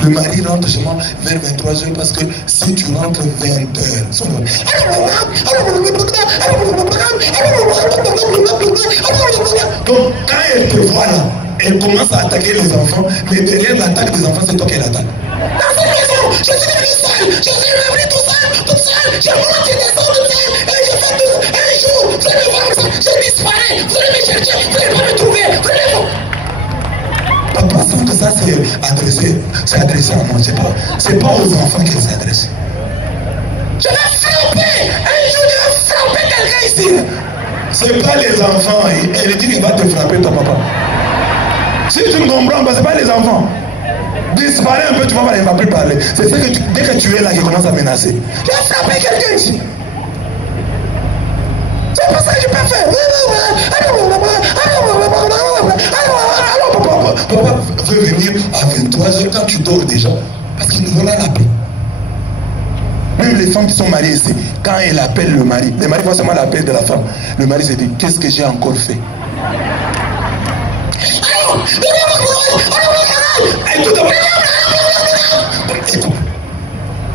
Le mari rentre chez moi vers 23h parce que si tu rentres 20h, donc quand elle te voit là, elle commence à attaquer les enfants, mais derrière l'attaque des enfants, c'est toi qui l'attaque. Dans cette maison, je suis venu seul, je suis venu tout seul, j'ai monté des sons de terre, et je fais tout. Un jour, vous allez voir ça, je disparais, vous allez me chercher, vous n'allez pas me trouver, vous allez voir. Papa sent que ça c'est adressé à moi, c'est pas aux enfants qu'il s'est adressé. Je vais frapper, un jour je vais frapper quelqu'un ici. C'est pas les enfants, elle dit qu'il va te frapper ton papa. Si tu ne comprends pas, c'est pas les enfants. Disparais un peu, tu vas voir, il ne va plus parler. C'est ça que dès que tu es là, il commence à menacer. Je vais frapper quelqu'un ici. C'est pas ça que je peux faire. Papa veut venir à 23h quand tu dors déjà. Parce qu'il nous veut la paix. Même les femmes qui sont mariées ici, quand elles appellent le mari voit seulement l'appel de la femme. Le mari se dit, qu'est-ce que j'ai encore fait?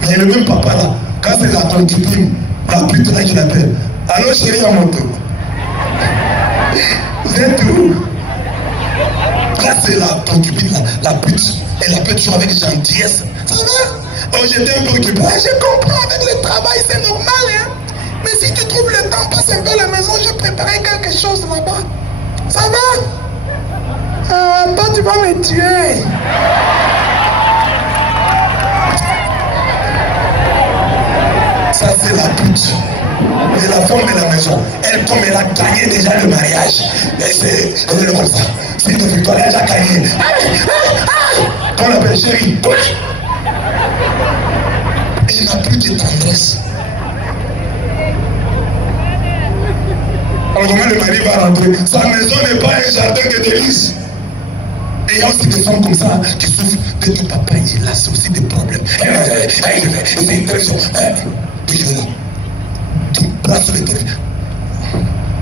Mais le même papa là, quand c'est la concubine, la pute là qui l'appelle, alors chérie à mon tour. Vous êtes où? Là c'est la concubine, la pute. Elle appelle toujours avec gentillesse. Ça va? Oh, j'étais un peu occupé. Je comprends, avec le travail c'est normal, hein. Mais si tu trouves le temps, passe un peu à la maison, je préparais quelque chose là-bas. Ça va? Toi tu vas me tuer. Ça c'est la pute. Et la femme de la maison, elle comme elle a gagné déjà le mariage. Elle est comme ça. C'est une victoire, elle a gagné. Qu'on l'appelle chérie. Elle n'a plus de tendresse. Alors comment le mari va rentrer? Sa maison n'est pas un jardin de délices. Et il y a aussi des femmes comme ça qui souffrent de ton papa, il a aussi des problèmes. C'est une pression. Puis je vais là. Tu places les télé.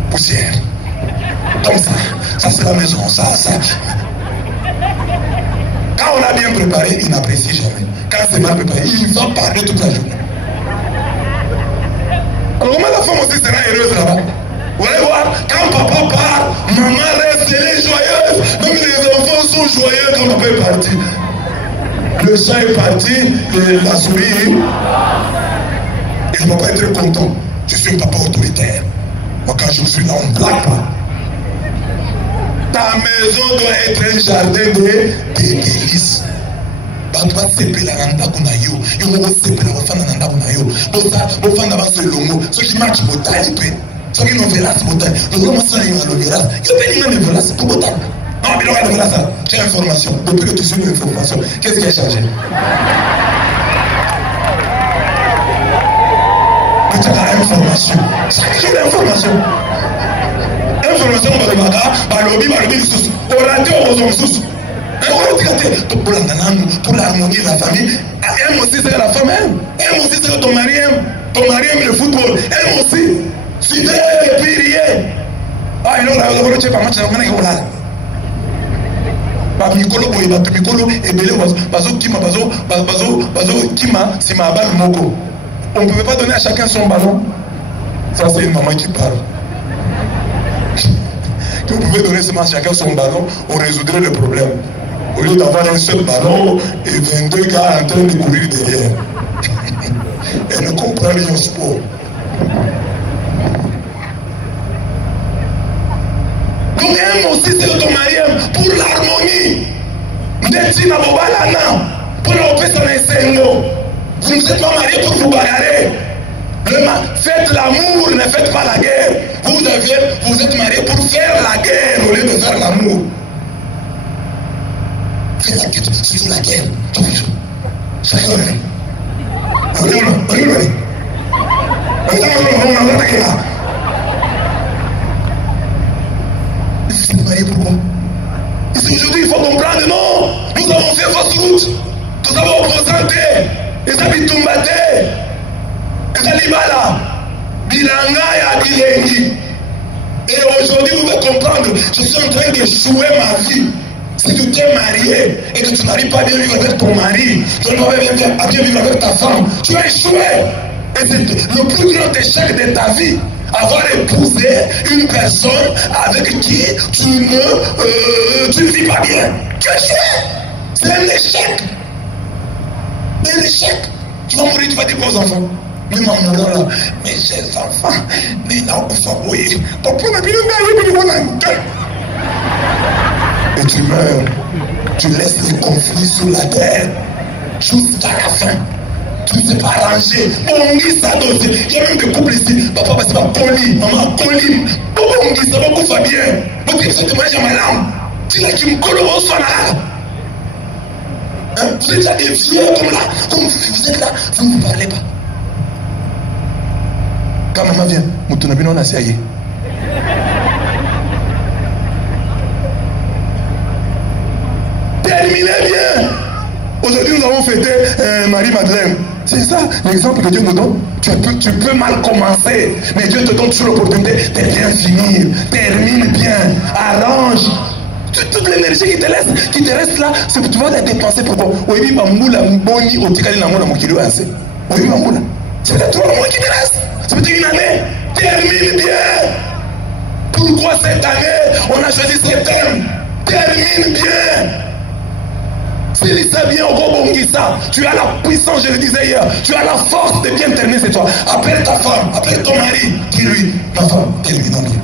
Poussière. Comme ça. Ça c'est la maison. Ça. Quand on a bien préparé, il n'apprécie jamais. Quand c'est mal préparé, il va parler toute la journée. Alors comment la femme aussi sera heureuse là-bas? Vous allez voir, quand papa part, maman reste, elle est joyeuse. Même les enfants sont joyeux quand papa est parti. Le chat est parti, et la souris, il ne va pas être content. Je suis un papa autoritaire. Moi, quand je suis là, on ne blague pas. Ta maison doit être un jardin de délices. Papa sepela na ndako na yo. Yo sepela bafana na ndako na yo. Bofana ba se longo. Ce qui marche botali pe. Ce qui non velas botali. Le comment ça y va le velas. Yo pe ni même velas pour botali. Non, mais le velas ça. J'ai information. Depuis que tu suis une information, qu'est-ce qui a changé? Tu as information. Chaque jour l'information. Information balobi lisusu. Oraté aux lisusu. Pour l'harmonie de la famille, aime aussi ce que la femme aime. Aime aussi ce que ton mari aime. Ton mari aime le football. Aime aussi. Suivez et puis riez. Ah, il a pas match. Mikolo boye bato mikolo ebele bazo kima si ma balle moko. On ne peut pas donner à chacun son ballon. Ça c'est une maman qui parle. Si on pouvait donner seulement à chacun son ballon, on résoudrait le problème. Au lieu d'avoir un seul ballon et 22 gars en train de courir derrière. Elle ne comprend rien au sport. Donc aime aussi ce que ton mari aime pour l'harmonie. Ndeti na bobalana pour l'opération son enseignement. Vous ne êtes pas mariés pour vous bagarrer. Faites l'amour, ne faites pas la guerre. Vous êtes mariés pour faire la guerre au lieu de faire l'amour. Faites la guerre, c'est la guerre. Chacun. Pourquoi? Aujourd'hui, il faut comprendre, non. Nous avons fait fausse route. Nous avons présenté les habitants battés, les alibala, bilanga et adilengi. Et aujourd'hui, vous devez comprendre, je suis en train de jouer ma vie. Si tu t'es marié et que tu n'arrives pas à bien vivre avec ton mari, tu n'arrives pas à bien vivre avec ta femme, tu vas échouer. Et c'est le plus grand échec de ta vie. Avoir épousé une personne avec qui tu ne vis pas bien. Tu échoues. C'est un échec. Un échec. Tu vas mourir, tu vas dire aux enfants. Mais maman là, mes chers enfants, mais là, on va mourir. Et tu meurs. Tu laisses le conflit sur la terre jusqu'à la fin. Tu ne sais pas arranger. Bongi ça doit. Il y a même des couples ici. Papa, c'est pas poli. Maman, poli. Bongi ça va couper bien. Donc, il faut te manger ma langue. Tu l'as qui me colle au sol là. Vous êtes là des vieux comme là. Comme vous êtes là, vous ne vous parlez pas. Quand maman vient, Moutounabino n'a essayé. Terminez bien. Aujourd'hui, nous avons fêté Marie-Madeleine. C'est ça l'exemple que Dieu nous donne. Tu peux mal commencer, mais Dieu te donne toujours l'opportunité de bien finir. Termine bien, arrange. Toute l'énergie qui te reste là, c'est que tu vas la dépenser pour toi. Oui, Mamoula, Mboni, Otikali, Namoula, Mokilo, Assez. Oui, Mamoula. C'est peut-être 3 mois qui te reste. C'est peut-être une année. Termine bien. Pourquoi cette année, on a choisi ce thème? Termine bien. Si ça vient au Gobongissa, tu as la puissance, je le disais hier, tu as la force de bien terminer cette fois. Appelle ta femme, appelle ton mari, dis-lui, ma femme, terminons bien.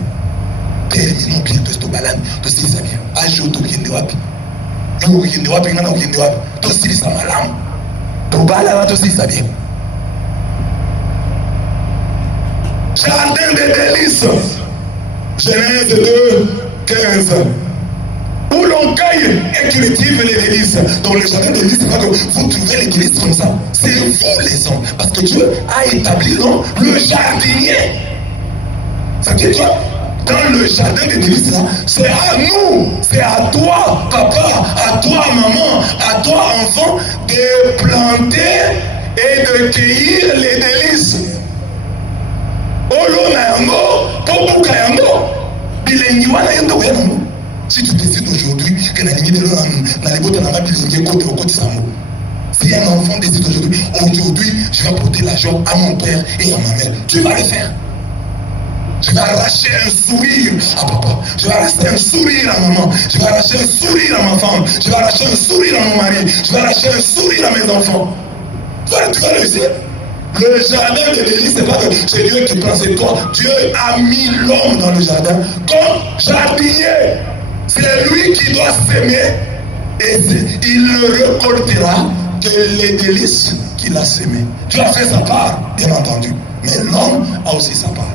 Terminons bien, tu es ton balade, tu sais ça bien. Ajoute au Yendewapi. Yo, Yendewapi, non, Yendewapi, tu sais ça malam. Ton balade, tu sais ça bien. Jardin des délices, Genèse 2, 15. Où l'on cueille et cultive les délices. Dans le jardin des délices, c'est pas que vous trouvez les délices comme ça. C'est vous les hommes. Parce que Dieu a établi le jardinier. C'est-à-dire que dans le jardin des délices, c'est à nous, c'est à toi, papa, à toi, maman, à toi, enfant, de planter et de cueillir les délices. Olo na yango, pobuka yango, bilengi wana yendo yango. Si tu décides aujourd'hui que la limite de l'homme, la limite de la bilingue côté au côté samo. Si un enfant décide aujourd'hui, je vais apporter l'argent à mon père et à ma mère, tu vas le faire. Je vais arracher un sourire à papa. Je vais arracher un sourire à maman. Je vais arracher un sourire à ma femme. Je vais arracher un sourire à mon mari. Je vais arracher un sourire à mes enfants. Tu vas réussir. Le jardin de délices, c'est pas que c'est Dieu qui prend, c'est toi. Dieu a mis l'homme dans le jardin comme jardinier. C'est lui qui doit s'aimer et il ne récoltera que les délices qu'il a semées. Dieu a fait sa part, bien entendu. Mais l'homme a aussi sa part.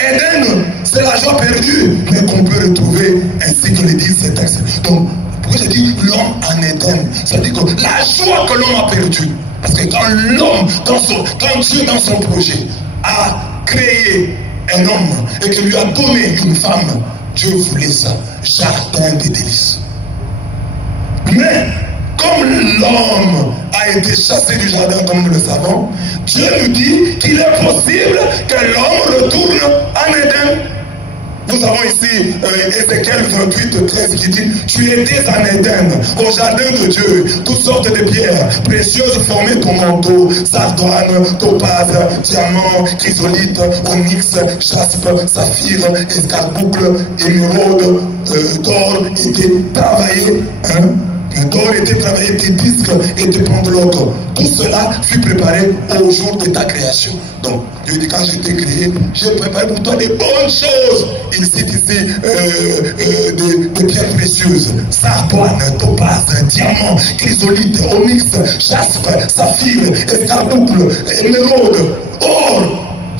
Éden, c'est la joie perdue, mais qu'on peut retrouver ainsi que le dit ces textes. Donc, pourquoi je dis l'homme en Éden? C'est-à-dire que la joie que l'homme a perdue, Parce que quand l'homme, quand Dieu dans son projet a créé un homme et qu'il lui a donné une femme, Dieu voulait ça, jardin des délices. Mais comme l'homme a été chassé du jardin, comme nous le savons, Dieu nous dit qu'il est possible que l'homme retourne en Éden. Nous avons ici Ézéchiel 28, 13 qui dit: tu étais en Éden, au jardin de Dieu, toutes sortes de pierres précieuses formaient ton manteau, sardoine, topaz, diamant, chrysolite, onyx, jaspe, saphir, escarboucle, émeraude, d'or étaient travaillés. D'or était travaillé, tes disques et tes pendeloques. Tout cela fut préparé au jour de ta création. Donc, Dieu dit: quand je t'ai créé, j'ai préparé pour toi des bonnes choses. Il cite ici des pierres précieuses: sardoine, topaz, diamant, chrysolite, onyx, jaspe, saphir, escarboucle, émeraude, or.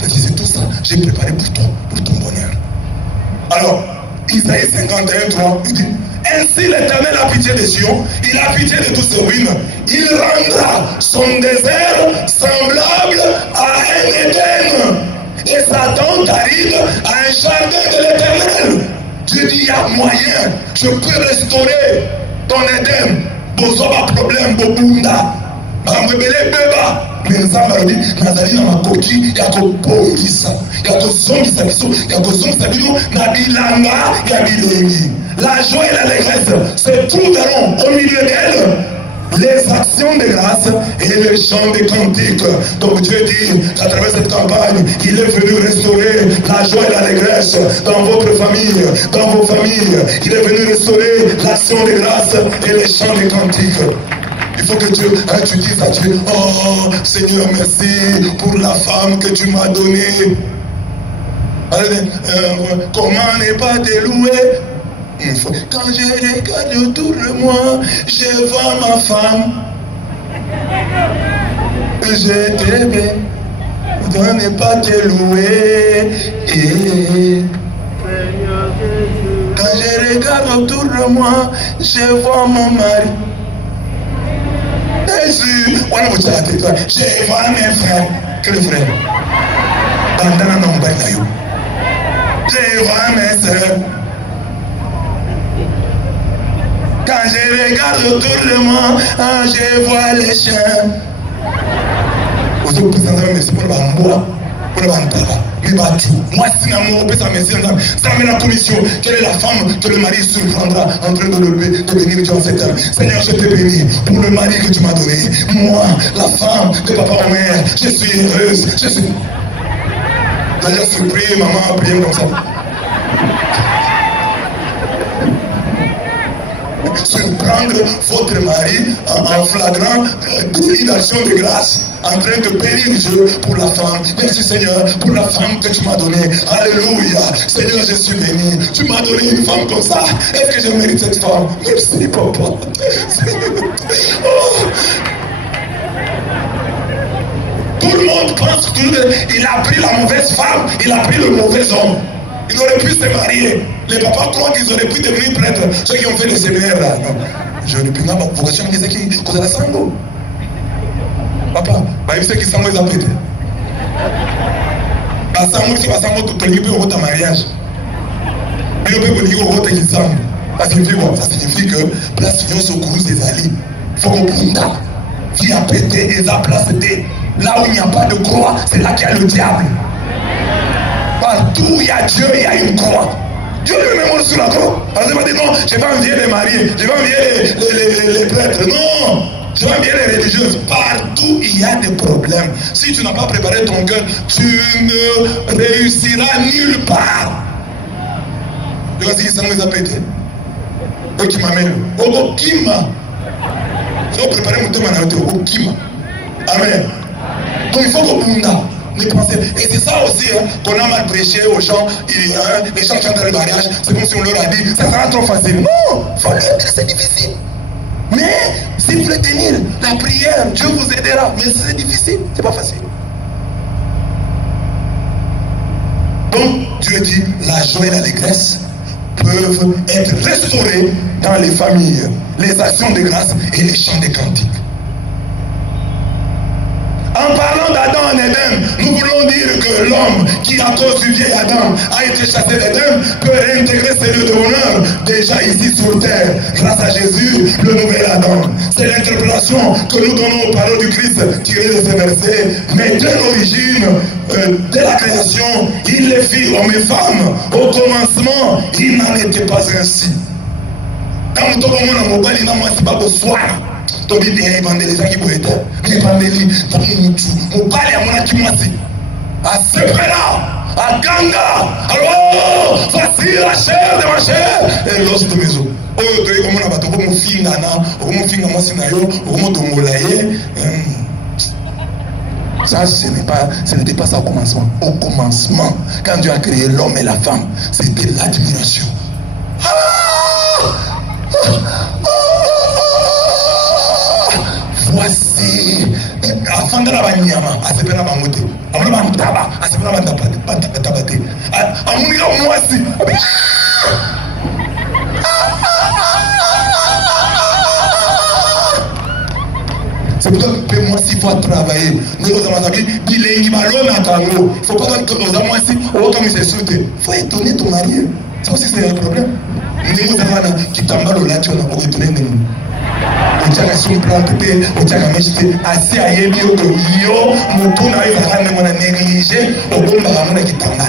C'est tout ça, j'ai préparé pour toi, pour ton bonheur. Alors, Isaïe 51, 3, il dit: ainsi l'Éternel a pitié de Sion, il a pitié de tous ses ruines, il rendra son désert semblable à un Éden et sa tente aride à un jardin de l'Éternel. Dieu dit: il y a moyen, je peux restaurer ton Éden. Bozoba problème, bobunda, mamwebele beba. Mais nous avons dit: Nazali na makoki ya kobongisa, ya kozongisa biso, ya kozongisa bino na bilanga ya bilengi. La joie et l'allégresse se trouveront au milieu d'elle, les actions de grâce et les chants de cantiques. Donc Dieu dit qu'à travers cette campagne, il est venu restaurer la joie et l'allégresse dans votre famille, dans vos familles. Il est venu restaurer l'action de grâce et les chants de cantiques. Il faut que Dieu, tu dises à Dieu: oh Seigneur, merci pour la femme que tu m'as donnée. Comment ne pas te louer? Quand je regarde autour de moi, je vois ma femme. Je t'aime, comment ne pas te louer? Quand je regarde autour de moi, je vois mon mari. Jésus, je vois mes frères. Quel frère? Je vois mes soeurs. Quand je regarde autour de moi, je vois les chiens. Moi, si ça met la commission. Quelle est la femme que le mari surprendra en train de bénir Dieu en cette heure? Seigneur, je te bénis pour le mari que tu m'as donné. Moi, la femme de Papa Omer, je suis heureuse. Je suis. D'ailleurs, surpris, maman a prié comme ça. Surprendre votre mari en flagrant d'inaction de grâce, en train de bénir Dieu pour la femme. Merci Seigneur pour la femme que tu m'as donnée. Alléluia. Seigneur, je suis béni. Tu m'as donné une femme comme ça. Est-ce que je mérite cette femme? Merci papa. Oh. Tout le monde pense qu'il a pris la mauvaise femme, il a pris le mauvais homme. Il aurait pu se marier. Les papas croient qu'ils auraient pu devenir prêtres. Ceux qui ont fait le séminaire là. Non. Je ne peux pas vocation de qui cause la sango. Papa, il sait qui sango est appelé. La sango, c'est la sango tout le monde au mariage. Mais le peuple dit au qui sango. Ça signifie quoi? Ça signifie que place finance au cours des alliés. Il faut qu'on punta. Vie à péter et à placer. Là où il n'y a pas de croix, c'est là qu'il y a le diable. Partout où il y a Dieu, il y a une croix. Dieu lui-même monte sur la croix. On ne va pas dire non, je vais envier les mariés, je vais envier les prêtres. Non, je vais envier les religieuses. Partout il y a des problèmes. Si tu n'as pas préparé ton cœur, tu ne réussiras nulle part. Je vais dire ça nous a pété. Qui m'amène au Kima. Je vais préparer mon thème au Kima. Amen. Donc il faut qu'on et c'est ça aussi qu'on a mal prêché aux gens. Les gens qui entrent dans le mariage, c'est comme si on leur a dit ça sera trop facile. Non, il faut l'être, c'est difficile. Mais si vous voulez tenir la prière, Dieu vous aidera. Mais c'est difficile, c'est pas facile. Donc Dieu dit la joie et l'allégresse peuvent être restaurées dans les familles, les actions de grâce et les chants de cantiques. d'Adam en Éden, nous voulons dire que l'homme qui, à cause du vieil Adam, a été chassé d'Éden, peut réintégrer ses lieux de bonheur déjà ici sur terre, grâce à Jésus, le nouvel Adam. C'est l'interprétation que nous donnons aux paroles du Christ tirées de ces versets. Mais dès l'origine, dès la création, il les fit hommes et femmes. Au commencement, il n'en était pas ainsi. Quand nous avons un mobile, il n'a pas besoin. Tobi bien évangéliser qui peut être. Mais évangéliser, dans mon mobile, à mon activité. À ce près-là, à Ganga, alors, voici la chair de ma chair. Et l'os de mes os. Oh, tu es comme un abattoir, comme un film, comme un film, comme un film, ça, ce n'était pas ça au commencement. Au commencement, quand Dieu a créé l'homme et la femme, c'était l'admiration. Voici, avant de la banyama, à ce pena bamote, à mon taba, à ce pena tabate, à mon gars, moi aussi. C'est pour ça que moi aussi, il faut travailler. Nous avons dit, il ne faut pas que nous avons aussi, comme il s'est sauté. Il faut étonner ton mari. Ça aussi, c'est un problème. Nous avons dit, qui t'en va le lac, on a retourné. On tient à son plan, on tient à m'acheter assez à Yébi, au yo, mon tour n'arrive à négliger, au bon baramon qui t'en va.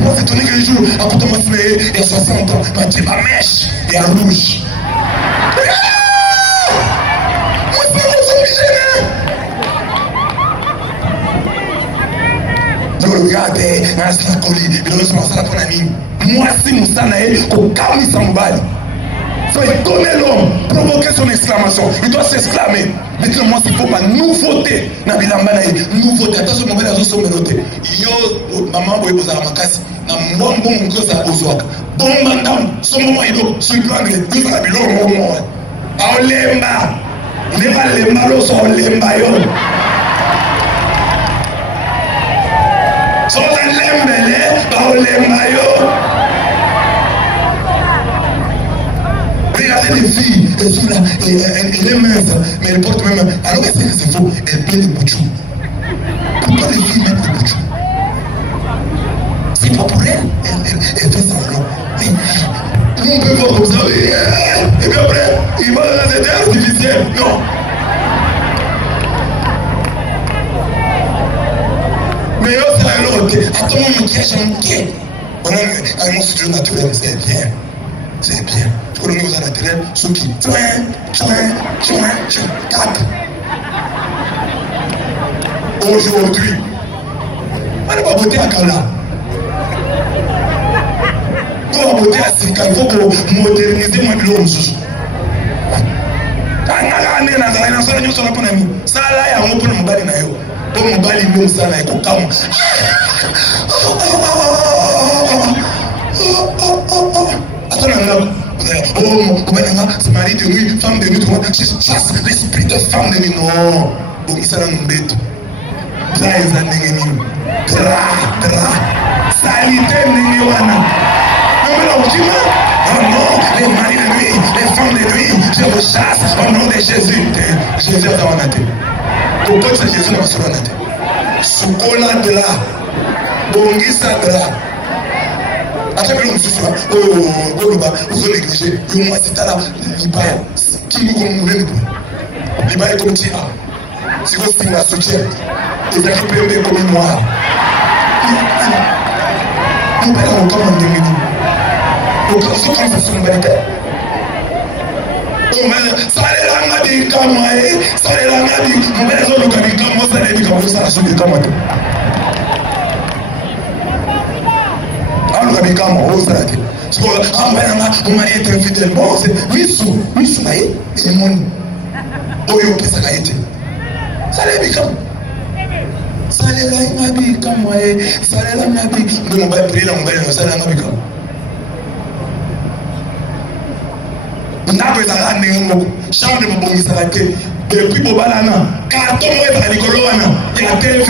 Moi, c'est étonné que les jours, à côté de moi, il y a 60 ans, quand tu ma mèche, il y a rouge. Regardez, moi si Moussana est au calme Sambali. Il faut étonner l'homme, provoquer son exclamation. Il doit s'exclamer. Maintenant, moi, il faut pas nouveauté. Nouveauté. Attention, mon bel azo noté. Yo, maman, vous avez ma casse. Na moi, bon, que ça ozoaka. Bon, madame, son moment, il doit se plaindre. Vous avez l'homme, moi. Aolemba. Ne va les malos, Aolemba, yo. Regardez les filles, elles sont là, elle est mince, mais elle porte même. Alors c'est faux, elle plaît les bouchons. Pourquoi les filles mettent les bouchons? C'est pas pour elle, elle fait semblant. Mais on peut voir comme ça, et puis après, il va dans la tête artificielle. Non. Mais attends, mon maquillage en maquillage. On a un studio naturel, c'est bien. C'est bien. Tu connais le musique naturel, ceux qui. Aujourd'hui, on n'a pas beauté à Kala. On va beauté à Sika, il faut moderniser mon bureau. Ça là, il y a un peu de mobile. Pour mobile, il y a un salaire. Attends, c'est mari de nuit, femme de nuit, chasse l'esprit de femme de nuit. Non, bon, il s'en a un bête. Salité Niniwana. Non, les maris de nuit, les femmes de nuit, je vous chasse au nom de Jésus. Jésus a wanate. Pourquoi c'est Jésus n'a pas wanate? Sukola de là, Bongisa de là. Attends, mais on se souvient, vous avez négligé, moi c'est là, l'Ibaya, qui nous connaît, l'Ibaya comme tu as. Si vous avez la soutien, et vous avez comme moi. Nous allons commander nous. Nous allons faire ça sur le barricade. Ça les langues dit comme moi, ça les langues dit, nous allons le dire comme moi, ça les dit comme ça, ça les dit comme moi. Alors, comme moi, vous savez. Parce que, ah, on m'a été infidèle. Bon, c'est Missou, naïe, et mon. Oyo, qu'est-ce que ça a été? Ça les dit comme. Ça les langues dit comme moi, ça les langues dit. Nous, on va prier là, on va aller, ça les langues dit comme. Chambre de mon s'arrêter depuis Bobalana, carton est à Nicolana, et la TV,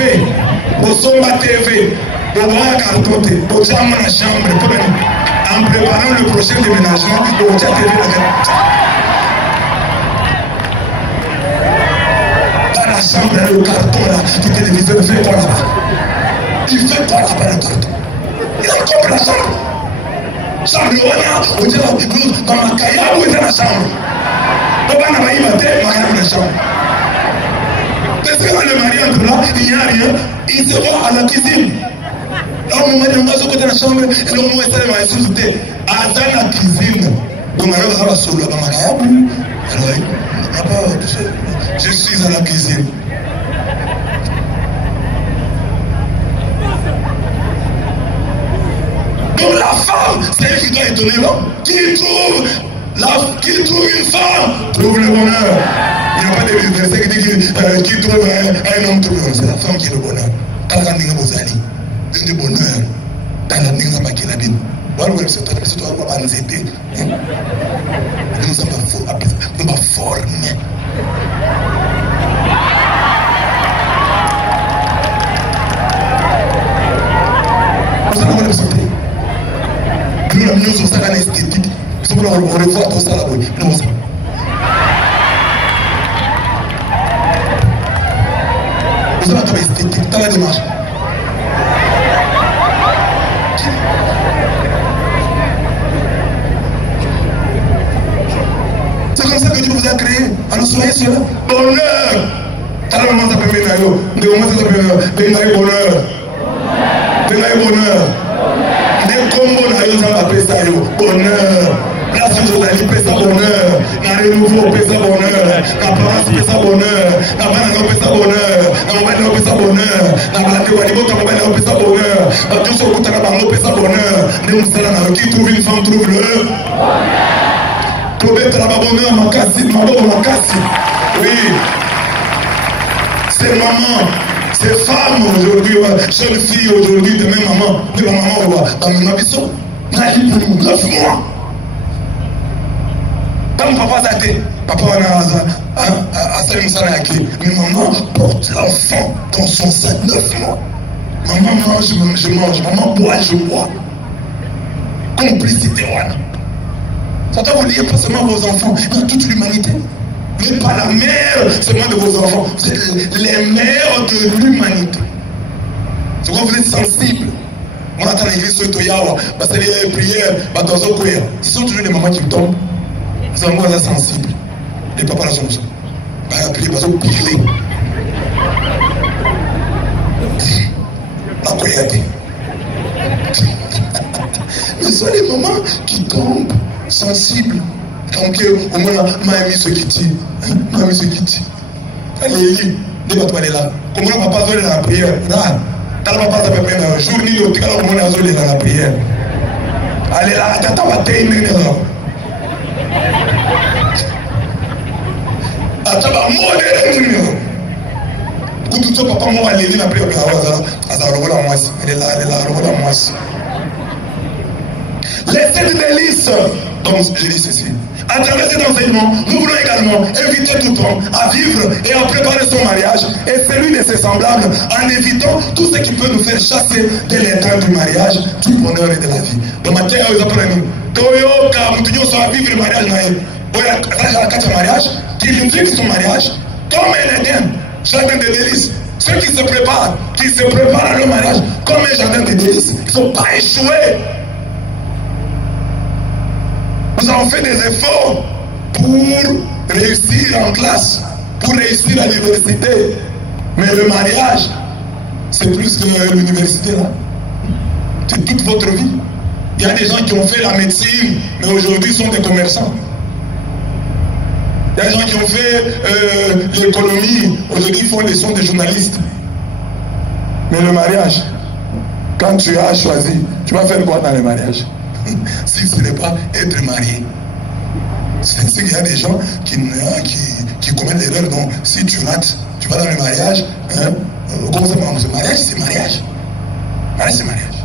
au Somba TV, au Boa carton, au Chambre la chambre, en préparant le prochain déménagement, au Tchad TV. Dans la chambre, le carton là, du téléviseur, il fait quoi là-bas? Il fait quoi là-bas le carton? Il a compris la chambre. Chambre, on dit dans ma caille, où est la chambre? On va n'a pas y mater, la chambre. Parce que dans le mariage là, il n'y a rien, il se voit à la cuisine. Là, au moment où on va se côté de la chambre, et là, on va installer ma société. À la cuisine. Donc, alors, on va se lever dans ma caille. Alors, je suis à la cuisine. Donc la femme, c'est elle qui doit étonner, non? Qui trouve une femme trouve le bonheur. Il n'y a pas de verset qui dit qui trouve un homme trouve. C'est la femme qui est le bonheur. Quand on dit que vous allez, c'est le bonheur. Dans la ligne, ça m'a dit la Bible. Voilà, c'est toi qui vas nous aider. Nous sommes pas forts, nous sommes pas formés. Vous allez voir le santé. Nous, la mieux sur ça, c'est esthétique. Nous sommes là, on revoit tout ça là-bas. Nous, ça. Nous sommes là, esthétique, dans la démarche. C'est comme ça que Dieu vous a créé. Alors soyez sur bonheur. T'as la maman s'appelle Benayo. De comment ça s'appelle Benayo bonheur. Benayo bonheur. Les combos na yo ça m'appelle ça yo bonheur. La société paie ça bonheur. La renouveau paie ça bonheur. La parence paie ça bonheur. La banane paie ça bonheur. La mobile paie ça bonheur. La balade walibo comme mobile paie ça bonheur. La tout ce que t'as bango paie ça bonheur. Les moussala qui trouve une femme trouve le bonheur. Trouver la bonheur makasi, makasi. Oui. C'est maman. Ces femmes aujourd'hui, jeunes filles aujourd'hui, demain maman, de la maman, on va dans ma maison, 9 mois. Quand papa a été, papa a salué Moussala, mais maman porte l'enfant dans son sein 9 mois. Maman mange, je mange, maman boit, je bois. Complicité, voilà. Ça doit vous lier pas seulement vos enfants, mais toute l'humanité. Mais pas la mère seulement de vos enfants, vous êtes les mères de l'humanité. C'est pourquoi vous êtes sensibles. On attend l'église sur Toyawa, parce que les prières, ce sont toujours les mamans qui tombent. Ils sont moins sensibles. Les papas là sont ça. Ils prient parce qu'ils piquent. La coyate. Mais ce sont les mamans qui tombent sensibles. Donc, au moins, m'a mis ce qui tire. M'a mis ce qui tire. Allez, ne va pas aller là. Comment on va pas aller dans la prière? Là, t'as pas pas faire un jour ni l'autre, quand on va aller dans la prière. Allez là, attends, va t'aimer là. Attends, va mourir. Quand tout ça, papa, moi, aller dans la prière, elle est là, revoilà moi. Laissez des délices. Donc, je dis ceci. À travers cet enseignement, nous voulons également inviter tout homme à vivre et à préparer son mariage et celui de ses semblables en évitant tout ce qui peut nous faire chasser de l'étreinte du mariage, du bonheur et de la vie. Donc, maintenant, vous apprenez. Toyo, car nous devons vivre le mariage. Le mariage, qui vit son mariage, comme un Éden, jardin de délices. Ceux qui se préparent à leur mariage comme un jardin de délices, ils ne sont pas échoués. Nous avons fait des efforts pour réussir en classe, pour réussir à l'université. Mais le mariage, c'est plus que l'université là. C'est toute votre vie. Il y a des gens qui ont fait la médecine, mais aujourd'hui sont des commerçants. Il y a des gens qui ont fait l'économie, aujourd'hui ils sont des journalistes. Mais le mariage, quand tu as choisi, tu vas faire quoi dans le mariage? Si ce n'est pas être marié. C'est qu'il y a des gens qui commettent l'erreur. Donc, si tu rates, tu vas dans le mariage. Comment ça marche? Le mariage, c'est mariage. Mariage, c'est mariage.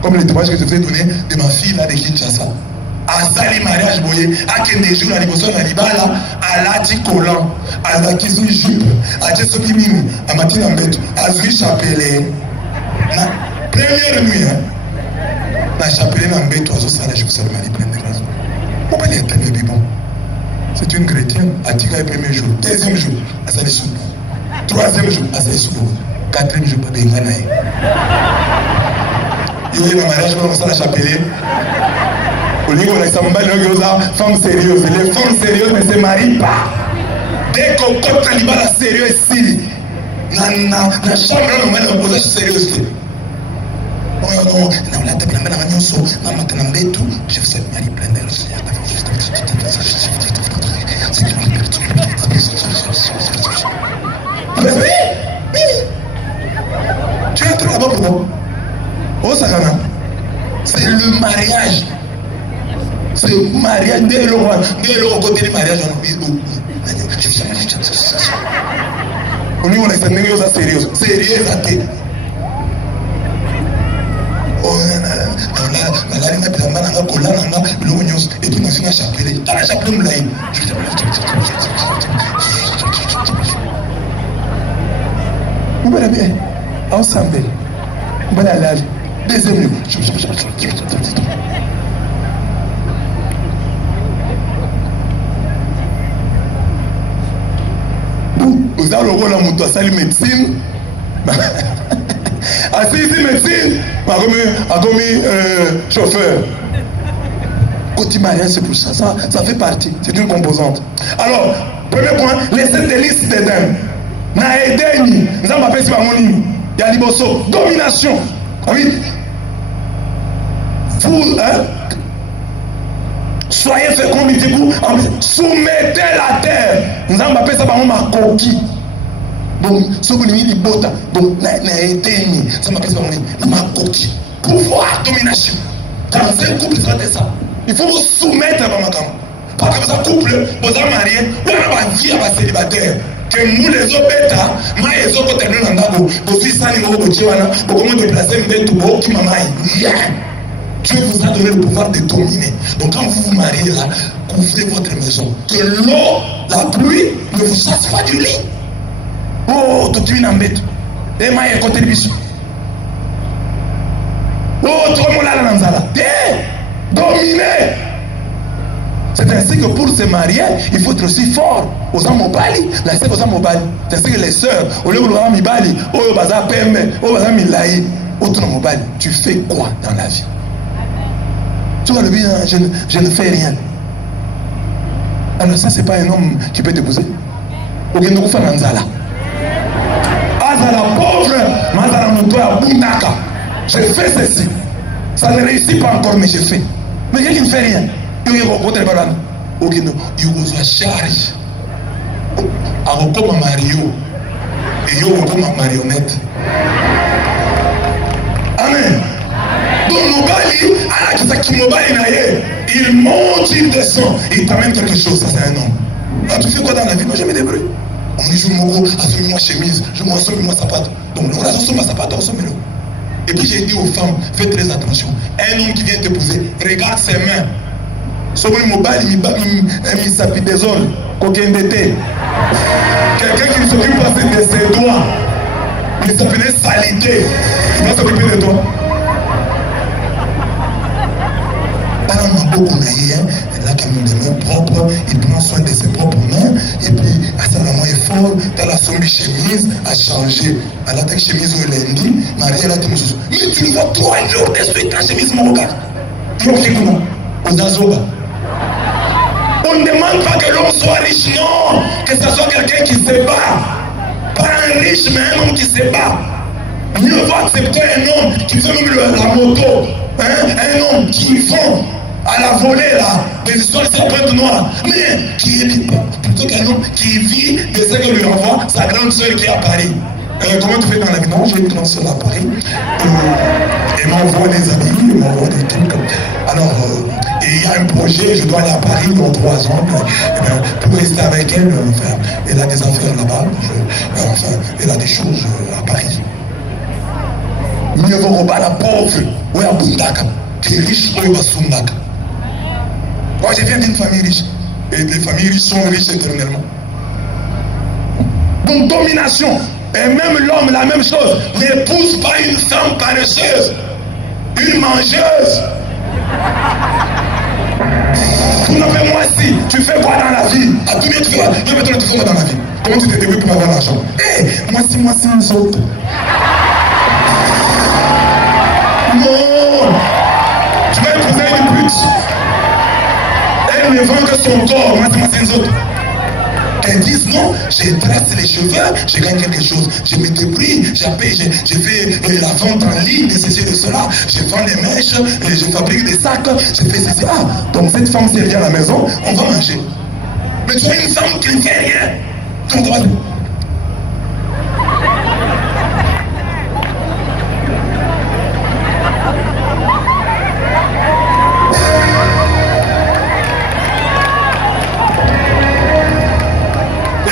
Comme le témoignage que je vous ai donné de ma fille là de Kinshasa. Azali mariage boye, à des jours à l'émotion à l'ibala, à l'ati collant, à la kizu jupe, à Jessoki Mimi, à Matina Mbeto, à Zui Chapelé. Première nuit, la chapelle en bête, oiseau, ça, je vous salue, Marie, pleine de grâce. On va aller à bon. C'est une chrétienne, à Tika le premier jour. Deuxième jour, à Salisou. Troisième jour, assez souvent. Quatrième jour, pas de nganaï. Il y a un mariage, on commence à la chapeler. Au lieu qu'on ait femme sérieuse. Les femmes sérieuses ne se marient pas. Dès qu'on compte la sérieux ici, la chambre, on est sérieuse. Je vous ai marié plein d'elle. Tu es là-bas pour moi. Oh, Sakana. C'est le mariage. C'est le mariage. Dès le côté du mariage, on a dit. On dit qu'on est sérieux. Sérieux, à tête. Et puis, on a chapelé. Dans la chapelé, on l'a eu. Vous voyez bien, ensemble, vous voyez la deuxième lieu. Vous avez le rôle de moto, ça, la médecine. Assis ici, médecine, a commis chauffeur. Côté mariage, c'est pour ça. Ça fait partie. C'est une composante. Alors, premier point, les satellites d'Éden. Na Edeni, nous avons appelé ça il y a Liboso, domination. Oui. Vous, soyez féconds, soumettez la terre. Nous avons appelé ça ma coquille. Donc, ce que nous avons dit, donc, na Edeni, ça m'appelle ça ma coquille. Pouvoir, domination. Dans un couple, ça va ça. Il faut vous soumettre à ma maman. Parce que ça couple, vous êtes marié, vous avez une vie à votre célibataire. Que nous les obéta, moi les autres terminent dans l'abo, vos fils sont les mots de pour comment déplacer une tout beau qui m'a marié. Dieu vous a donné le pouvoir de dominer. Donc quand vous vous mariez là, couvrez votre maison. Que l'eau, la pluie ne vous chasse pas du lit. Oh, tout le monde embête. Et moi, il y a contribution. Oh, tout le monde là, dans la dominer. C'est ainsi que pour se marier, il faut être aussi fort. Aux hommes mobali, la sœur aux hommes mobali. C'est ainsi que les sœurs, au lieu de l'homme mibali, au bazar peme, au bazar milaï, au tout mobali. Tu fais quoi dans la vie? Tu vois le bien, je ne fais rien. Alors ça, c'est pas un homme qui peut t'épouser. Ou bien nous faisons Nanzala. Azala pauvre, Mazala Moutoya Bundaka. Je fais ceci. Ça ne réussit pas encore, mais je fais. Mais il y a qui ne fait rien. Il y a une charge. Comme Mario. Et il y a comme marionnette. Amen. Donc, il monte, il descend. Il t'amène quelque chose. Ça, c'est un homme. Ah, tu fais quoi dans la vie? Moi, je me débrouille. On dit, je me assume-moi chemise, je m'assume-moi sapato. Donc, on assume ma sapato, assume-le. Et puis, j'ai dit aux femmes, faites très attention. Un homme qui vient t'épouser, regarde ses mains. Quelqu'un qui ne s'occupe pas de ses doigts, il s'appelait salité. Il va s'occuper de toi. On a beaucoup naïe, il a quand même des mains propres, il prend soin de ses propres mains, et puis à ça, la main est forte, dans la sombre chemise, a changé. À la tête chemise où elle est dit, Marie, elle a dit, mais tu vois 3 jours de suite, la chemise, mon gars. Tu vois comment? Aux Azoba. On ne demande pas que l'homme soit riche, non, que ce soit quelqu'un qui se bat. Pas un riche, mais un homme qui se bat. Mieux vaut accepter un homme qui fait même la moto, hein? Un homme qui vend à la volée là, des histoires de serpentes noires, mais qui est plutôt qu'un homme qui vit de ce que lui envoie sa grande soeur qui est à Paris. Comment tu fais dans la vie? Non, j'ai une grande soeur à Paris. Et m'envoie des amis, il m'envoie des trucs. Alors, il y a un projet, je dois aller à Paris dans 3 ans. Pour rester avec elle, enfin, elle a des affaires là-bas. Enfin, elle a des choses à Paris. Mieux vaut rebattre la pauvre, ou à Bundaka, qui est riche, ou à Sundaka. Moi, je viens d'une famille riche. Et les familles riches sont riches éternellement. Donc, domination. Et même l'homme, la même chose. N'épouse pas une femme paresseuse, une mangeuse. Vous n'avez moi si, tu fais quoi dans la vie? À tout bien tu fais quoi? Tu fais quoi dans la vie? Comment tu te débrouilles pour avoir l'argent? Hé, moi c'est un autre. Non! Tu vas épouser une pute. Elle ne vend que son corps, moi c'est un autre. Elles disent non, je trace les cheveux, je gagne quelque chose, je me débrouille, je fais la vente en ligne de ceci et de cela, je vends des mèches, je fabrique des sacs, je fais ceci. Ah, donc cette femme s'est vient à la maison, on va manger. Mais tu as une femme qui ne fait rien. Comment tu vas faire?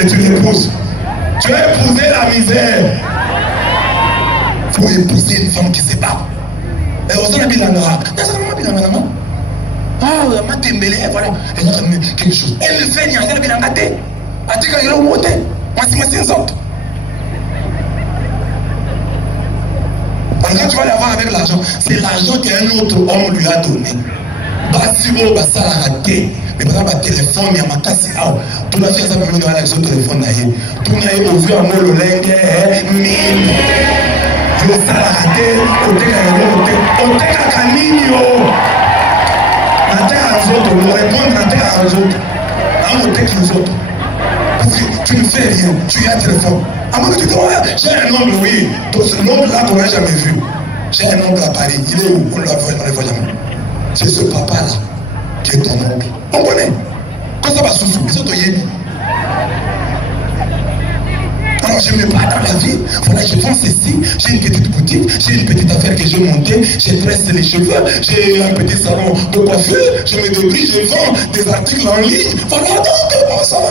Et tu l'épouses. Tu as épousé la misère. Il faut épouser une femme qui se bat. Et on s'en a bien ah, ma tembele, voilà. Elle a quelque chose. Elle ne fait rien, elle a bien gâté. Elle a dit qu'elle a monté. Moi, c'est une sorte. Quand tu vas l'avoir avec l'argent, c'est l'argent qu'un autre homme lui a donné. Basibo, ça l'a raté. Mais par exemple, téléphone, il y a ma casse. Tout le monde fait ça pour venir à l'action téléphone. Tout le monde a ouvert un mot le lingue. Mille. Je ça l'a raté. On te on répond à terre à autres. À mon texte aux autres. Parce que tu ne fais rien, tu as un téléphone. À moi que tu te vois, j'ai un oncle, oui. Donc ce oncle-là qu'on n'a jamais vu. J'ai un oncle à Paris. Il est où? On ne le voit jamais. C'est ce papa-là qui est ton oncle. On connaît. Quand ça va sous ils sont toyés. Alors je me bats dans la vie, voilà, je vends ceci, j'ai une petite boutique, j'ai une petite affaire que j'ai montée, j'ai tressé les cheveux, j'ai un petit salon de coiffure, je me débrouille, je vends des articles en ligne, voilà, donc bon, ça va.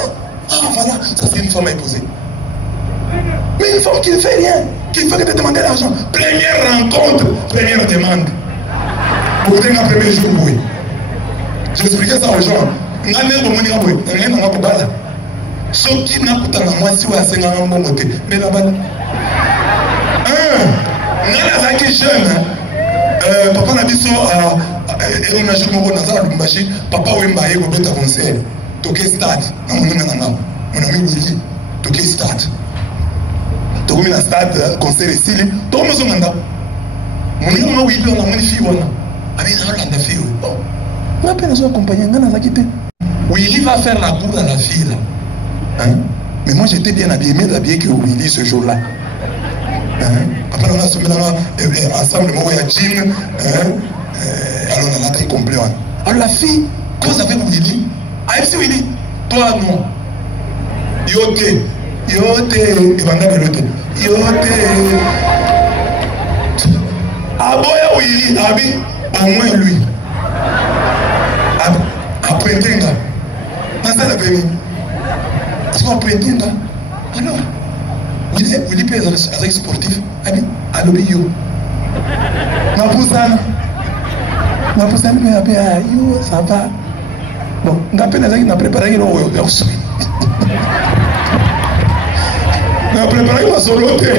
Ah voilà, ça c'est une femme à épouser. Mais une femme qui ne fait rien, qui fait que te demander l'argent. Première rencontre, première demande. Vous avez un premier jour, oui. J'expliquais ça aux gens. Ce qui n'a pas de moi, si vous avez un bon côté. Mais là-bas, nous jeune, papa n'a dit ça, et on a joué mon nazar, papa ou mbaye, ou bête avancé, toqué stade, mon ami Willy, toqué stade. Toqué na stade, concert ici, tout le monde s'en anda. Mon ami Willy, on a mon fille, on a mis un land de fille. Bon, on a peine à s'accompagner, on a quitté. Willy va faire la cour à la fille, là. Hein? Mais moi j'étais bien habillé, mieux habillé que Willy ce jour-là. Hein? Après on a sommé ensemble, moi et Jim. Alors on a la taille complète. Alors la fille, cause avec Willy. Ah, c'est Willy. Toi non. Yote. Et Vanda Belote. Yote. Aboya Willy, Abi, au moins lui. Après Tenga. Nasa la béni. Est-ce qu'on peut entendre? Alors, Willy peut être sportif. Alors, yo. Ma poussane, mais yo, ça va. Bon, on a préparé le on a préparé la soloté.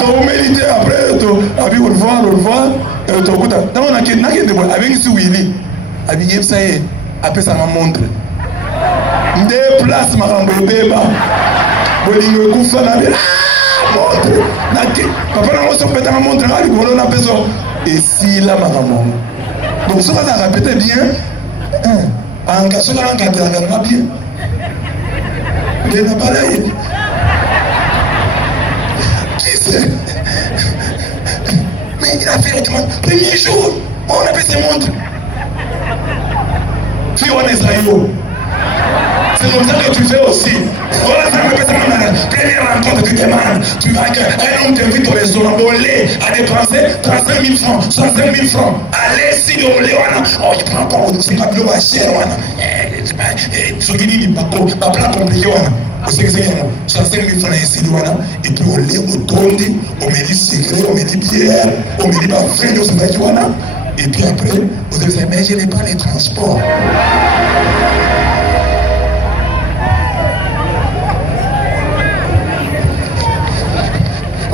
Tu méditer après, tu au revoir. On a qu'un avec ce Willy. Avec ça, après ça m'a montré. Des places marambo beba bolingo kufa na montre naki papa na moso peta na montre ali bolo na peso et si la marambo donc ça va répéter bien en cas cela en cas de bien mais n'a pas l'air qui c'est mais il a fait le premier jour on a fait ses montres si on est Israël. C'est comme ça que tu fais aussi. Voilà, ça me fait ça. Première rencontre, tu demandes. Tu vas qu'un homme t'invite au restaurant, au lait, à dépenser 35 000 francs, 65 000 francs. Allez, si au lait, oh, il prend pas, c'est pas plus cher, ce qui dit, pas plat compliqué, c'est que c'est 65 000 francs ici, et puis au lait, au tondi, au méli secret, au méli bière, au méli pas frais, au méli, et puis après, vous allez dire, mais je n'ai pas les transports.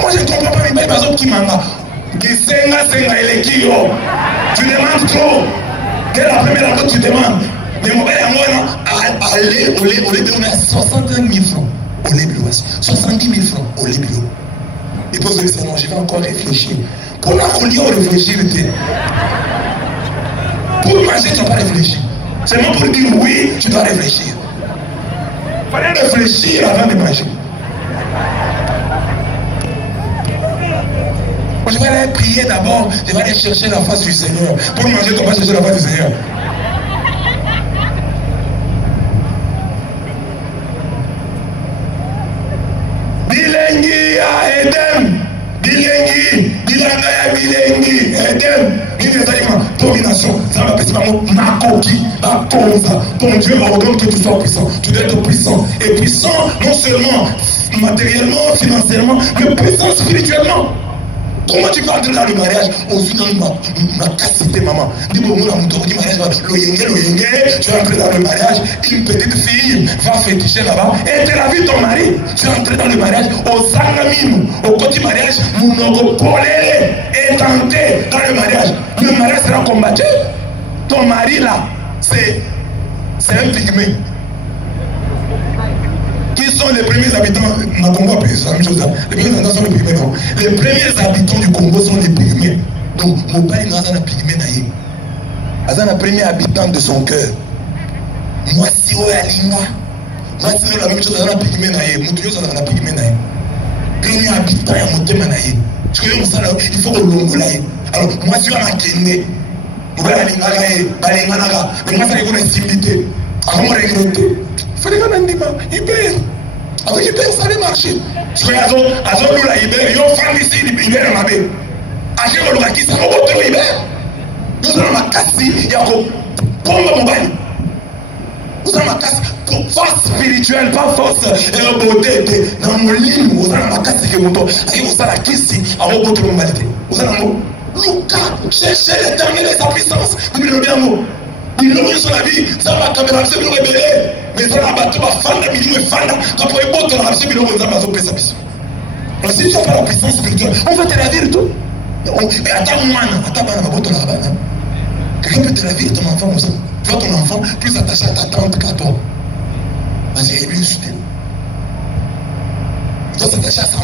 Moi je ne comprends pas les par exemple qui manga. Senga et les kilo. Tu demandes trop. Dès la première fois tu demandes. Mais mon père et moi, allez, on est donné à 65 000 francs. au Libyo. 70 000 francs au Libyo. Et puis vous allez je vais encore réfléchir. Pour la religion, réfléchir. Pour manger, tu ne vas pas réfléchir. Seulement pour dire oui, tu dois réfléchir. Il fallait réfléchir avant de manger. Je vais aller prier d'abord, je vais aller chercher la face du Seigneur. Pour manger, tu vas chercher la face du Seigneur. Bilengi à Edem. Bilengi, Bilengi, Edem. Domination, ça va passer par mon makoki, ma cause. Ton Dieu ordonne que tu sois puissant. Tu dois être puissant. Et puissant, non seulement matériellement, financièrement, mais puissant spirituellement. Comment tu peux entrer dans le mariage? Au final, ma cassité, maman. Tu vas entrer dans le mariage, une petite fille va féticher là-bas, et tu as vu ton mari. Tu es entré dans le mariage, au Sangamim, au côté mariage, nous nous polé et tenté dans le mariage. Le mariage sera combattu. Ton mari là, c'est un pygmée. Qui sont les premiers habitants? Non, Congo, c'est la même chose. Les premiers habitants sont les pygmées. Non. Les premiers habitants du Congo sont les pygmées. Donc, mon père est un pygmée. C'est un premier habitant de son cœur. Moi, si on est moi, c'est la même chose. C'est un pygmée. Mon Dieu, c'est un pygmée. Premier habitant, il y a un il faut que l'on l'aille. Alors, moi, si on a gagné, on va aller à la mais moi, ça va être similité. Alors, on va regretter. Il fallait qu'on ait dit, il perd. Alors, il perd, ça allait marcher. Parce que, à zone là, il perd, il y a une femme ici, il perd dans ma baie. À chaque fois, il ça va voter, il perd. Nous allons ma casse, il y a comme mon bail. Nous allons ma casse, force spirituelle, pas force beauté. Dans mon lit, nous allons ma casse, qui est mon tour. Et vous allez la caisse, à votre normalité. Vous allez mon Lucas, cherchez l'éternel et sa puissance. Vous me bien mot. Il nous sur la vie, ça va caméra, c'est nous révéler. Mais ça va battre ma femme, la milieu et femme, quand on est beau, tu as c'est nous on va sauver sa puissance. Alors si tu n'as pas la puissance spirituelle, on va te la dire tout. Mais attends, moi, attends, on va boire ton rabat. Quelqu'un peut te la dire, ton enfant, comme ça. Tu vois ton enfant plus attaché à ta tante qu'à toi. Vas-y, lui, je t'aime. Il doit s'attacher à sa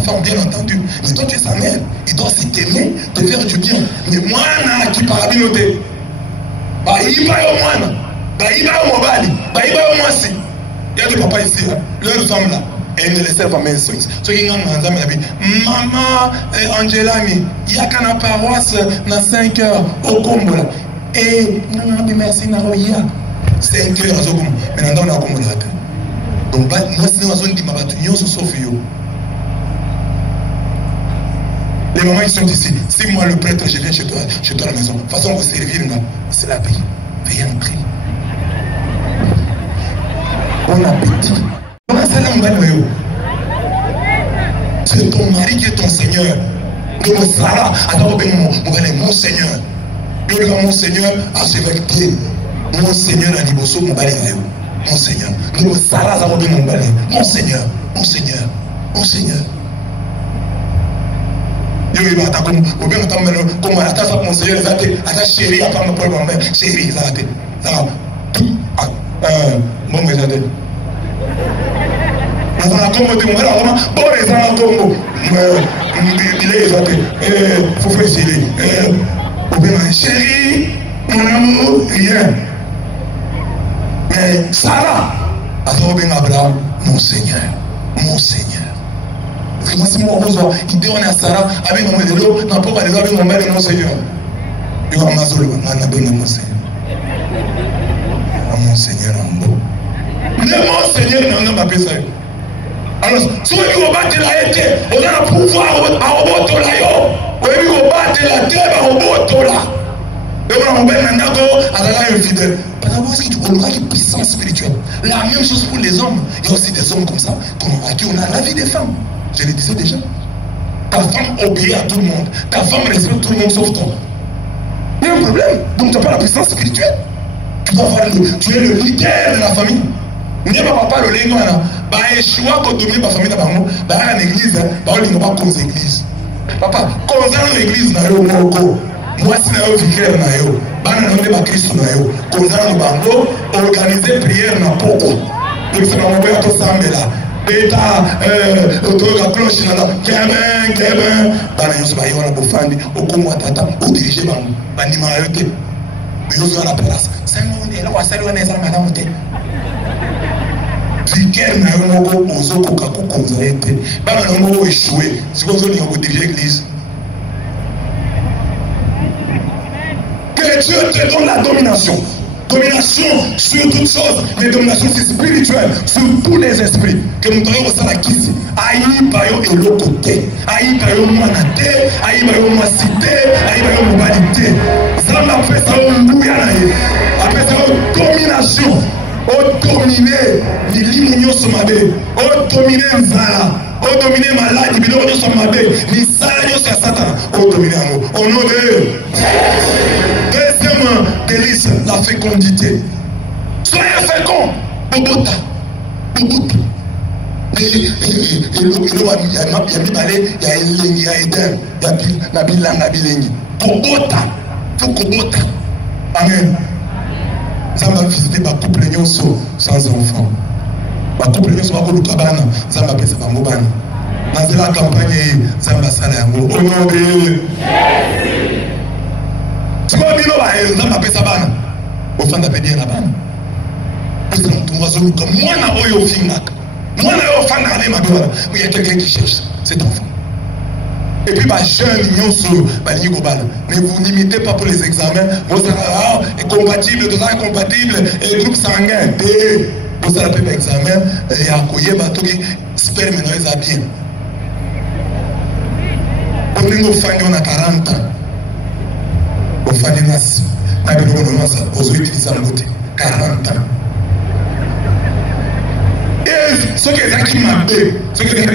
femme, bien entendu. Mais toi, tu es sa mère. Il doit s'aimer, te faire du bien. Mais moi, qui parabinoté. Bah, il va au moins. Bah, il va au mobile. Bah, il va au moins si. Il y a des papas ici, leur femme là. Et ne les servent pas mes soins. Ceux qui ont dit, maman, Angela, il y a qu'à la paroisse dans 5 heures au Congo là. Et, non, merci, Naroya. 5 heures au Congo. Mais non, on a Congo là. Donc, moi, c'est une zone qui m'a battu. Nous sommes sauf yo. Les mamans qui sont ici, si moi le prêtre, je viens chez toi à la maison, de toute façon, vous servir, c'est la paix. Veuillez entrer. Bon appétit. C'est ton mari qui est ton Seigneur. Donc, Sarah, alors, mon Seigneur. Mon Seigneur, archevêque, mon Seigneur, à Liboso, mon Seigneur. Mon Seigneur. Donc, Sarah, ça va bien mon Seigneur. Mon Seigneur. Mon Seigneur. Il va attaquer comme mon Seigneur, chérie, à part mon chérie, ça va. Bon, mais ça faut faire chérie, mon amour, rien. Mais Sarah, Abraham, mon Seigneur, mon Seigneur. Parce que moi, si moi, il dit on est à Sarah, avec mon vélo, n'a pas parlé avec mon mère et mon Seigneur. Il va m'azoler, mon Seigneur. Mon Seigneur en beau. Mais mon Seigneur n'a pas besoin. Alors, si vous battez la été, on a le pouvoir à Obotola. Vous battez la terre à Obotola. Et on a un infidèle. Parce qu'on a une puissance spirituelle. La même chose pour les hommes. Il y a aussi des hommes comme ça, à qui on a la vie des femmes. Je le disais déjà. Ta femme obéit à tout le monde. Ta femme respecte tout le monde sauf toi. Il y a un problème. Donc tu n'as pas la puissance spirituelle. Tu es le leader de la famille. N'y a pas le lingo là. Bah échoua quand dominer ma famille d'abord. Bah à l'église, bah on n'est pas cause église. Papa, concernant l'église na yo moko. Moi si na yo vicaire na yo. Bah na ndé ba Christ na yo. Concernant bango organiser prière na poko. Donc c'est pas moi to sambela. beta otoka cloche na keben bana yoso ba yona bofandi okomo atata o diriger bango bandima yote mais yoso na place c'est on est là wa sali wana ezala malamu te vicaire na yo moko ozokoka kokonza ye te bana na moko échoué sikoyo ozolinga kodiriger l'église. Que Dieu te donne la domination. Domination sur toutes choses, mais domination spirituelle sur tous les esprits. Que nous devons ça la kisi. Aïe bayo et le côté. Aïe bayo manate. Aïe bayo masité. Aïe bayo mobilité. Ça m'a fait ça au mouyanaye. Après ça au domination. Au dominer les lignes somabe. Au dominer nzala. Au dominer malade. Bino somabe. Ni sala yo c'est Satan. Au dominer au nom de deuxième délice, la fécondité. Soyez féconds. Bobota. Bobota. Il y a Eden. Bobota. Faut Bobota. Amen. Ça m'a visité ma couple sans enfant. Ma couple va pour le cabane. Ça m'a fait ça mobile. Dans la campagne, ça m'a salé au nom de tu vois, il m'a fait ça. Au fond de la pédie, parce que nous sommes comme moi, il y a quelqu'un qui cherche cet enfant. Et puis, jeune, mais vous n'imitez pas pour les examens. Vous êtes compatible, tout ça est compatible, et groupe sanguin. Vous avez fait l'examen, et à Koye, sperme, nous est bien. On a 40 ans. Au Falinas, aux utilisateurs 40 ans. Et ce qui est acquis m'a fait, ce qui est 20%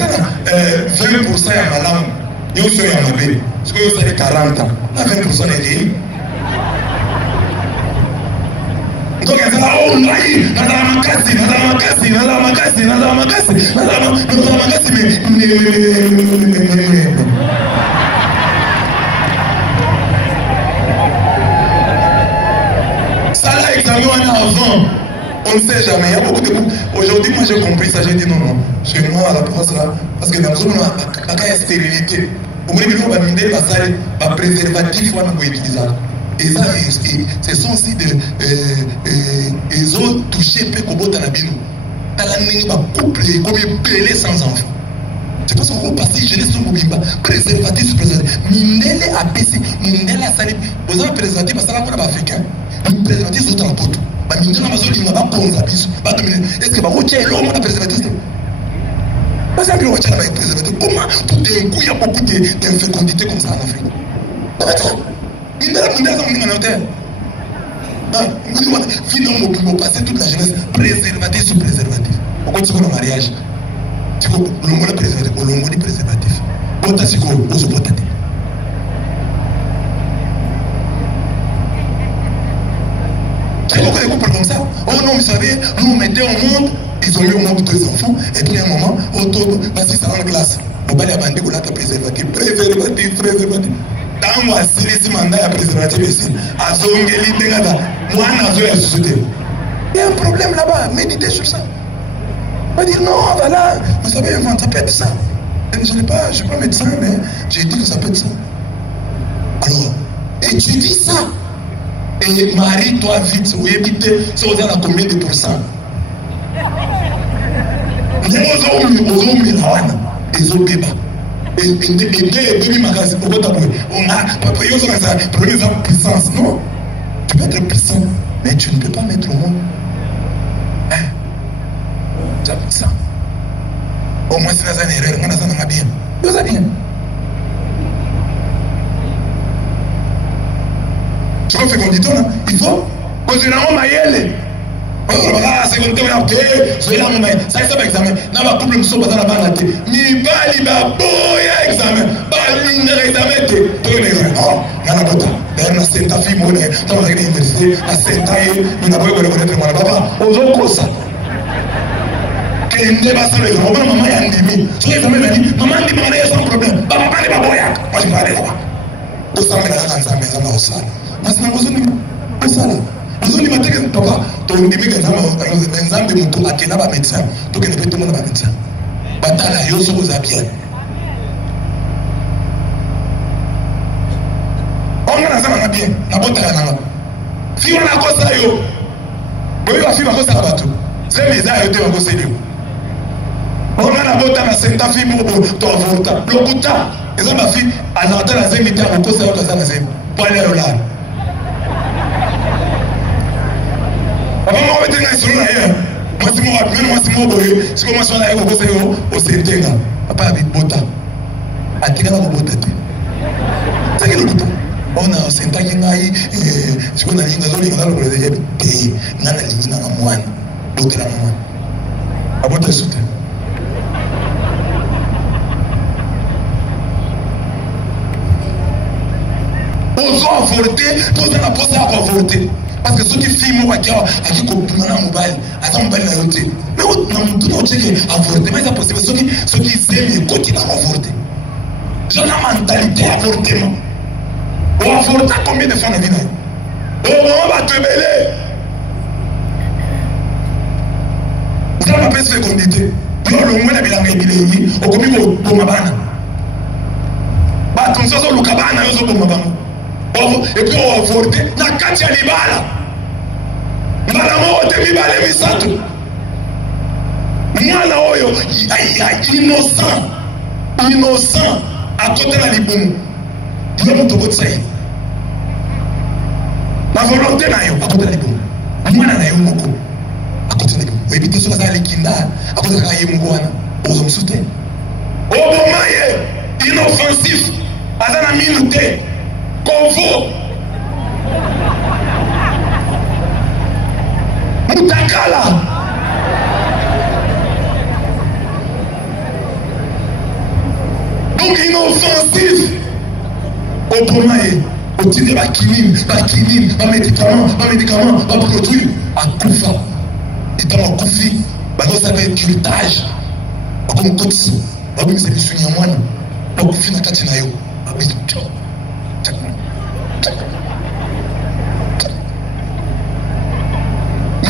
à ma langue, il y a aussi un mabé. Ce qui est 40 ans, la 20% est liée. Donc, il y a ça, oh, naï, on ne sait jamais. Il y a beaucoup de couples. Aujourd'hui, moi j'ai compris ça. J'ai dit non, non. Chez moi, à la place là, parce que dans la zone, il y a stérilité. Au moins, on va minder la préservatif, on va utiliser. Et ça, ce sont aussi des autres touchés, peu comme dans la bino. Dans la ligne, on va coupler, comme belé sans enfant. C'est parce qu'on va passer, je laisse son mobimba. Préservatif sur préservatif. Mindele a baissé, mindele a salé. Vous avez préservatif, parce que là, on va africain. Préservatif, c'est autre pote. Est-ce que l'homme a préservatif? Comment tout d'un coup il y a beaucoup d'infécondité comme ça en Afrique? Il y a passé toute la jeunesse préservatif sur préservatif. Pourquoi tu as un mariage? Tu as un préservatif, tu préservatif. Il y a beaucoup de couples comme ça. Oh non, vous savez, nous on mettait au monde, ils ont mis au monde 2 enfants, et puis à un moment, autour, parce qu'ils sont en classe. On va les abandonner pour la préservatif. Préservatif. Dans moi, si les mandats à préservatif ici, à Zongeli, Degada, moi, on a la société. Il y a un problème là-bas, méditez sur ça. On va dire non, voilà, vous savez, ça peut être ça. Je ne suis pas médecin, mais j'ai dit que ça peut être ça. Alors, étudie ça. Et marie-toi vite, vous évitez, si vous avez combien de pourcents? Nous puissance. Non, tu peux être puissant, mais tu ne peux pas mettre au monde. Hein? Tu as puissant. Au moins, si tu as une erreur, on a bien. Vous avez bien. Tu vois, il faut poser la main à elle. C'est comme ça, c'est un examen. N'a pas couple, nous sommes dans la banane. Ni bali boya examen. Bali examen. Tu es examen. Non, il y a pas. D'ailleurs, c'est ta fille, moi, dans l'université, à cette taille, nous n'avons pas reconnaître mon papa. Aux autres, ça. Qu'il n'est pas ça, maman est en demi. Sur l'examen, il dit, maman dit, maman est sans problème. Papa n'est pas boya. Moi, je vais aller là-bas. Au sein de la maison, au sein. Mas não usa nenhum. Pensando. Usa nenhuma técnica, papa. Tô indo me casar, mas não de muito aqui na medicina. Tô querendo ver todo mundo na medicina. batala yo so koza bien. On a ça bien, na botala na. Si on a kosa yo, boyo afi ba kosa bato. C'est les a été en kosa yo. On a la bota na senta fi mo to volta. Lokuta, eza ba fi anata na zemi ta ko kosa yo kaza na zemi. Pale yo la. Avant on était na sur là hier. Moi si mo boyo, si comment ça là ko kosa yo o sentenga. Papa bi bota. Atika na bota te. C'est que lokuta. On a sentaki ngai siko na linga zoli ngalo ko de pe ngana linga na mwana botela na mwana abota sute ozo avorter poza na poza a avorter parce que ceux qui filment wa kia aki ko puna mobile ata mobile na yote mais na mutu na cheke avorter mais ça possible ceux qui s'aiment continue à avorter j'ai la mentalité avortement. On va voter combien de fois dans la vie? On va te mêler. Vous avez appelé cette fécondité. Puis on le moins de bilan et on commis au Mabana. Comme ça, on le cabana, on le Mabana. Et puis on va voter dans Katia Libala. Madame, on te mit balé misato. Moi, là, innocent, à côté de la Liboum. Il y a mon topo de ça. La volonté na yo à côté de l'ébou. Moi na yo moko à côté de l'ébou. Oui, puis tout ça ça likinda à côté de la yemou wana. Ozo msute. Obomaye inoffensif. Azana minute. Convo. Mutakala. Donc inoffensif. Obomaye. Au titre de médicaments, produit à Koufa. Et dans le Koufi, on s'appelle cultage. Comme Kotsi, on va se souvenir moi. On va finir à Katinayo.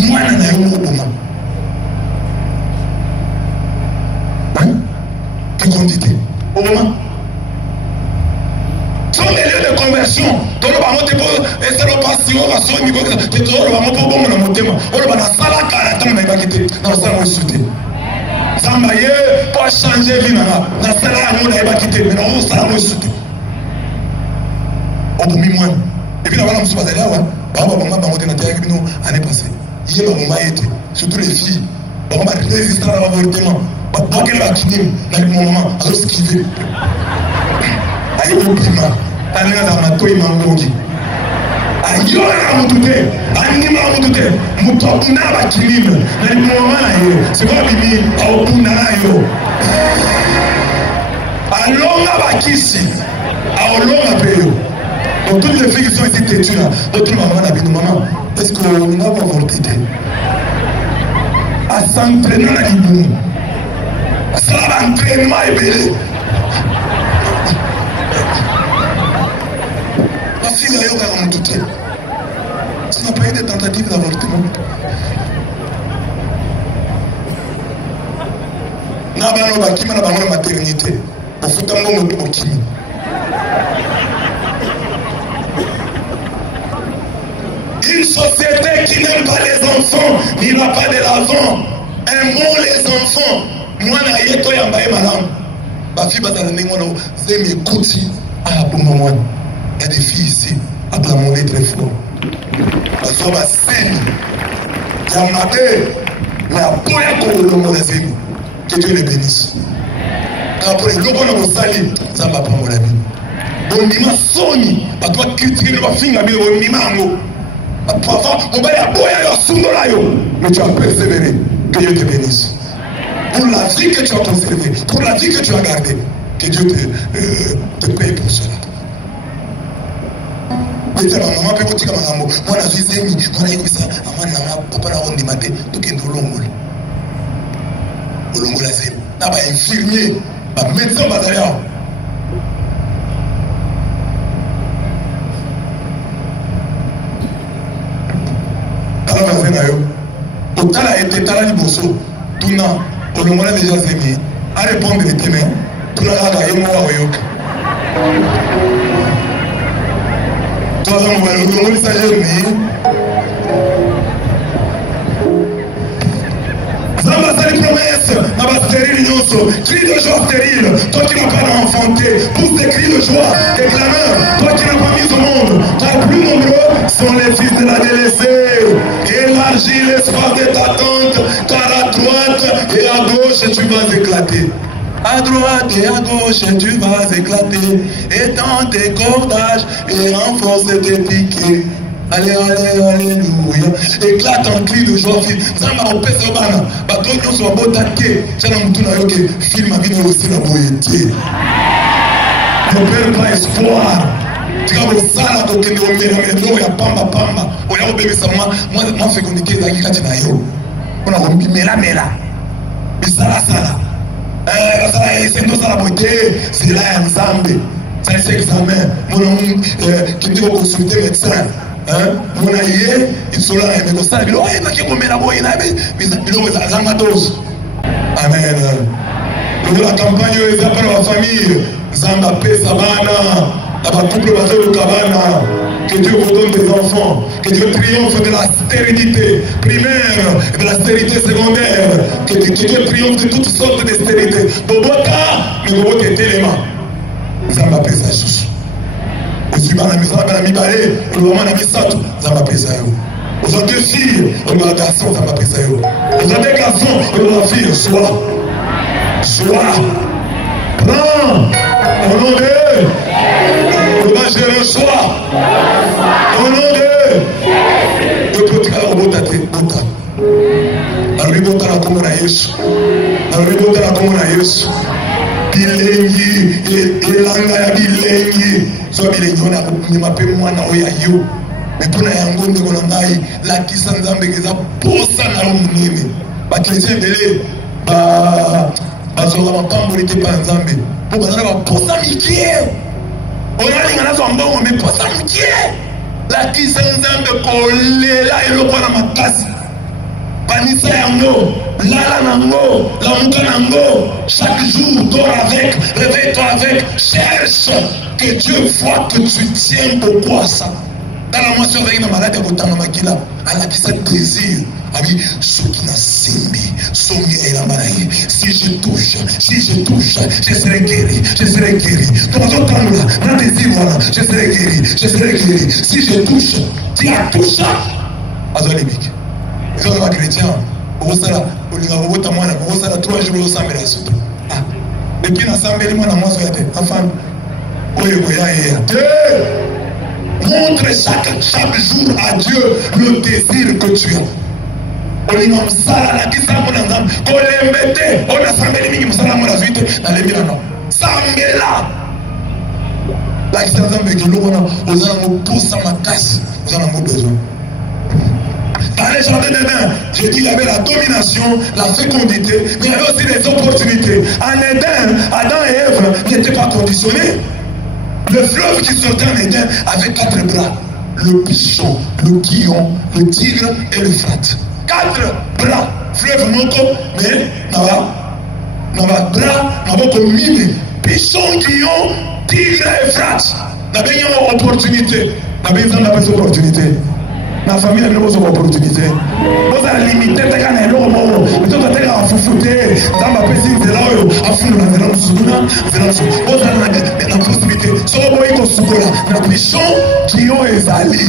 Moi, je suis un homme. Hein? Fécondité. Au moment. Sont des lieux de conversion. Donc, on va monter pour essayer de passer au rassort, on va monter pour bon mon monter. On va dans la salle à la on va quitter. Dans la salle, on va sauter. Ça m'a dit, pour changer vie, dans la salle, on va quitter. Mais dans la salle, on va sauter. On va mis moins. Et puis, là, on va se passer là, on va monter dans la terre, nous, l'année passée. Hier, on va été, surtout les filles, on va résister à l'avortement. On va qu'elle va quitter dans le moment, alors ce qu'il veut. Ayo bima tanga za matoi mangogi ayo na mutute anima mutute mutokuna ba kilimo na mwana yo c'est quoi bibi au kuna yo alonga ba kisi alonga peyo donc toutes les filles qui sont ici têtues là d'autres maman na bino maman est-ce que on n'a pas volonté à s'entraîner na libu ça va entraînement et belé. Ça n'a pas été tentative d'avortement. N'a pas qui m'a la maternité. Pour foutre un mot de qui. Une société qui n'aime pas les enfants, n'ira pas de l'avant. Aimons les enfants. Moi, je suis un peu malade. Ma fille va t'amener moi, c'est mes coutis. Ah, pour moi. Il y a des filles ici, à blamonner très fort. Parce qu'on va saigner. Il y a ma belle, mais à point qu'on le monde est que Dieu les bénisse. Après, le bon on sali, ça va pas mon ami. On n'y m'a sonné, à toi critiquer le film, on n'y m'a mot. Parfois, on va y avoir mais tu as persévéré. Que Dieu te bénisse. Pour la vie que tu as conservée, pour la vie que tu as gardée, que Dieu te paye pour cela. Maman peut dire que maman, moi la vie c'est mi, moi la vie ça, maman papa la on demande, tout est dans l'ongole. L'ongole c'est, n'a pas infirmier, pas médecin bataillon. Alors vas-y na yo, au tala été tala ni bosso, tout na, l'ongole déjà c'est mi, à répondre les témoins. Tout le monde a eu moi au yoga. Toi, on va le s'agir. Zamba c'est une promesse, Naba stérile Nyoso, cri de joie stérile, toi qui n'as pas enfanté, pousse des cris de joie, des clameurs, toi qui n'as pas mis au monde, car plus nombreux sont les fils de la délaissée. Élargis l'espace de ta tente, car à droite et à gauche tu vas éclater. À droite et à gauche tu vas éclater, étends tes cordages et renforce tes piquets. Allez, alléluia. Éclate en cri de joie. Zamba au Pessobana. Bato nous soit beau taqué. J'ai un mouton à yoke. Film à vie aussi la boété. Ne perds pas espoir. Tu vas au sala de Kendo Méro. Ya pamba. Oya au bébé sama. Moi fais qu'on dit la kikati na yo. On a rompi mela. Bisala. C'est tout ça la beauté. C'est là un Zambé. C'est examen. Mon qui dit au consulter médecin. Mon aïe, il sont là, mais comme ça, il dit, oh, il y a combien d'abord, il y a Amen. Nous, la campagne, ils appellent la famille, Zamba Pe Sabana, la couple de Cabana, que Dieu vous donne des enfants, que Dieu triomphe de la stérilité primaire, de la stérilité secondaire, que Dieu triomphe de toutes sortes de stérilité. Bobota, mais Bobota est élément. Zamba Pe Sachuch. Aussi, dans la maison, dans la mibale, le moment de Misato, ça m'a pris ça. Vous avez deux filles, on a un garçon, ça m'a pris ça. Vous avez des garçons, on a une fille, soit. Prends, au nom de. On va gérer le choix. Au nom de. Le petit gars, on va t'attendre. Arrive à la commune à Yesu. Bilengi, elanga ya bilengi, so bilengi ona kunyima mwana oya yo. Mais pour na yango ndeko na ngai la kisa nzambe keza posa na munene. Ba chrétien belé ba soka mapamboli te pa nzambe. Po bazana ba posa mikie. Ona linga na so mbongo me posa mikie. La kisa nzambe kolela eloko na makasi. Panisa yango, lala nango, lamuka nango, chaque jour dors avec, réveille-toi avec, cherche que Dieu voit que tu tiens beaucoup à ça. Dans la moisson avec une malade à côté de Makila, elle a dit ça désir. Ah oui, ce qui n'a simbi, si je touche, je serai guéri. Dans ton temps là, dans désir voilà, je serai guéri. Si je touche, tu as touché. Azolimik. Quand on est chrétien, on va là, on va 3 jours au Sambé la soupe. Depuis la Sambé, les mois à moi, enfin, montre chaque jour à Dieu le désir que tu as. On est comme ça, là, qui s'en va dans on les mettait, on a Sambé les mini, on s'en va suite, dans les milans. Sambé là! Là, qui s'en va avec l'eau, on a un pouce à ma casse, on a un besoin. Dans les jardins d'Éden, je dis qu'il y avait la domination, la fécondité, mais il y avait aussi des opportunités. En Éden, Adam et Ève n'étaient pas conditionnés. Le fleuve qui sortait en Éden avait 4 bras. Le pichon, le guillon, le tigre et le frat. 4 bras. Fleuve moko, mais n'a pas bras, n'a pas mine. Pichon, guillon, tigre et frat. N'a pas une opportunité. N'a pas une opportunité. La famille n'a pas une opportunité. Vous avez limité, vous avez un homme, vous avez un foufouté, dans ma petite de là, à fond, vous avez la possibilité. Si vous avez un soukola, la pichon, guillon et zali,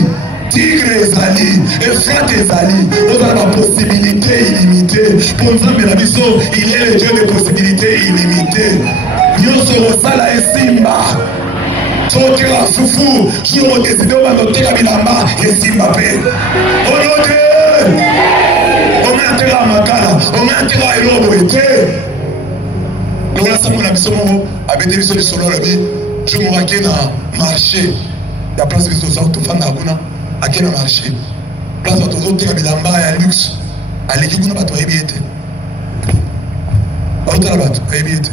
tigre et zali, et frat et zali, vous avez la possibilité illimitée. Pour nous, la mission, il est le Dieu des possibilités illimitées. Nous sommes ça là et simba. Sotira fufu, je me décide de noter la bilamba et Zimbabwe. On a intérêt à Makala, on a intérêt à Elobo et nous avons la mission avec des missions de solo la vie. Je me raquais dans le marché. Il y a place de gens qui font à quel marché. Place de gens qui ont bilamba et luxe. À l'équipe, on a pas été. On a pas été.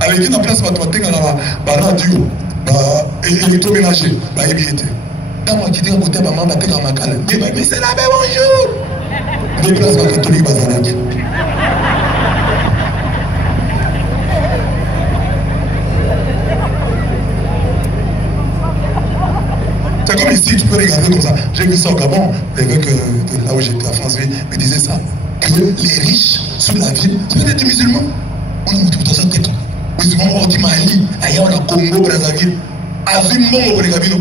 À l'équipe, on a place de la radio. Électroménager, bah il était. Quand moi qui dis à côté de maman, je ma cale. Mais c'est là, mais bonjour. Des places catholiques, bazalak. C'est comme ici, tu peux regarder comme ça. J'ai vu ça au Gabon, l'évêque de là où j'étais à France me disait ça. Que les riches sur la ville, c'est peut-être des musulmans. On a dit tout ça, tête. Musulmans, on dit Mali, ailleurs, on a Congo, Brazzaville. Azim, bon, au Gabino.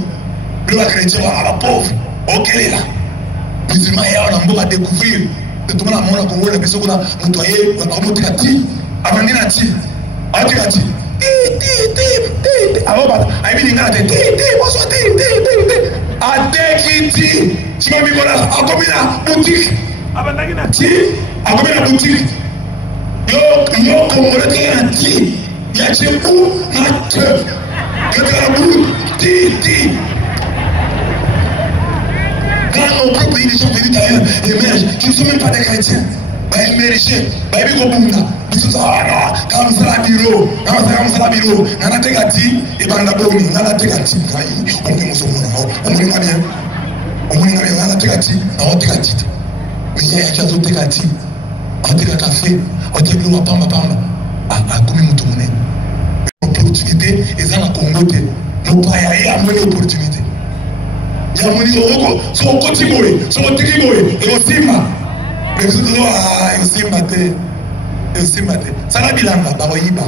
Le chrétien, la pauvre. Ok, là. Musulmans, ailleurs, on a découvrir. Tout le monde a Congo, la personne qu'on a nettoyé, on a monté la tille. Amandine la tille. Amandine la tille. Alors, il y a des boutique. Tu m'as mis la boutique. Yo, Congolais, il y a des bouts, dans nos propres pays, les gens venus d'ailleurs émergent, qui ne sont même pas des chrétiens. Ils émergent, ils sont ils sont là, comme ça la bureau, comme ça la bureau, on a des gâtis, et ben la bonne, on a des gâtis, on est bien, on est bien, on a des gâtis, on a des gâtis. Mais il y a des gâtis, on a des café, on a des l'eau à pamba, à combien de monde. L'opportunité, et ça, la Congo, nous pas y a une opportunité. Il y a mon sur le côté sur le Tikiboé, et au Simba. Mais vous dites, ah, et au Simba, ça la bilanga, Baroyiba.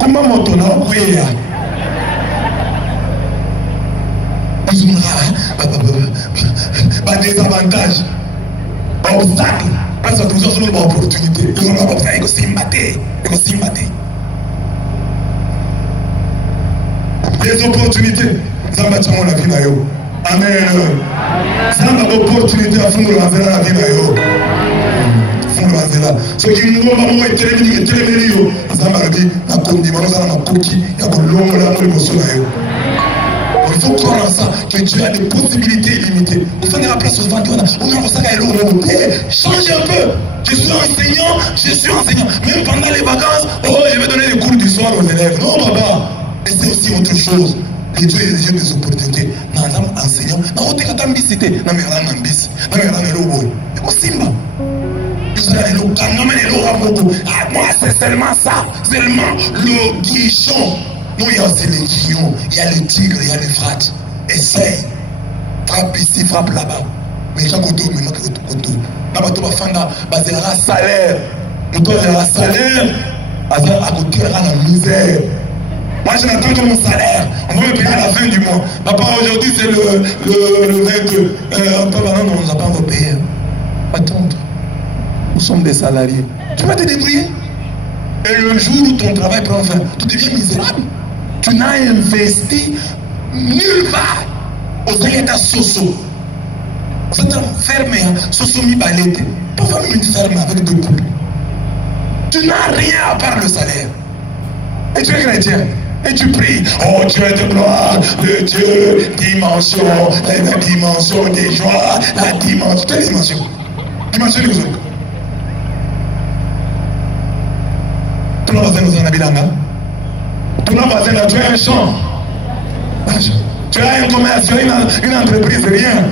Comment mon ton nom, oui, là. Désavantage, obstacle, parce que nous avons une opportunité. Nous avons fait un Simba. Des opportunités, ça va être la vie. Amen. Ça va être l'opportunité à fond de la vie. Ce qui nous va être télémério, ça va être la condimence, la coquille, il y a de l'homme, la émotion. Il faut croire en ça, que Dieu a des possibilités illimitées. Vous faites la place au ventre, on a ça changez un peu. Je suis enseignant. Même pendant les vacances, je vais donner des cours du soir aux élèves. Non, papa. Et c'est aussi autre chose. Et Dieu a des opportunités. Nous sommes enseignants. Nous sommes moi, c'est seulement ça. Seulement le guichon. Nous, il y a aussi les guillons, il y a les tigres, il y a les frates. Essaye. Frappe ici, frappe là-bas. Mais chaque côté, mais chaque côté. Nous avons fait un salaire. Nous avons un salaire. À côté, il y a la misère. Moi, je n'attends que mon salaire. On va me payer à la fin du mois. Papa, aujourd'hui, c'est le 22. Papa, non, on ne nous a pas encore payé. Attendre. Nous sommes des salariés. Tu vas te débrouiller. Et le jour où ton travail prend fin, tu deviens misérable. Tu n'as investi nulle part. Aux états sociaux. Vous êtes fermé, sociaux mi balete. Pas faire une ferme avec deux couples. Tu n'as rien à part le salaire. Et tu es chrétien. Et tu pries, oh Dieu de gloire, de Dieu, dimension, la dimension des joies, la dimension. Quelle dimension? Dimension des autres. Tout le monde nous en a bilanga. Tout le monde tu as un champ. Tu as un commerce, tu as une entreprise, rien.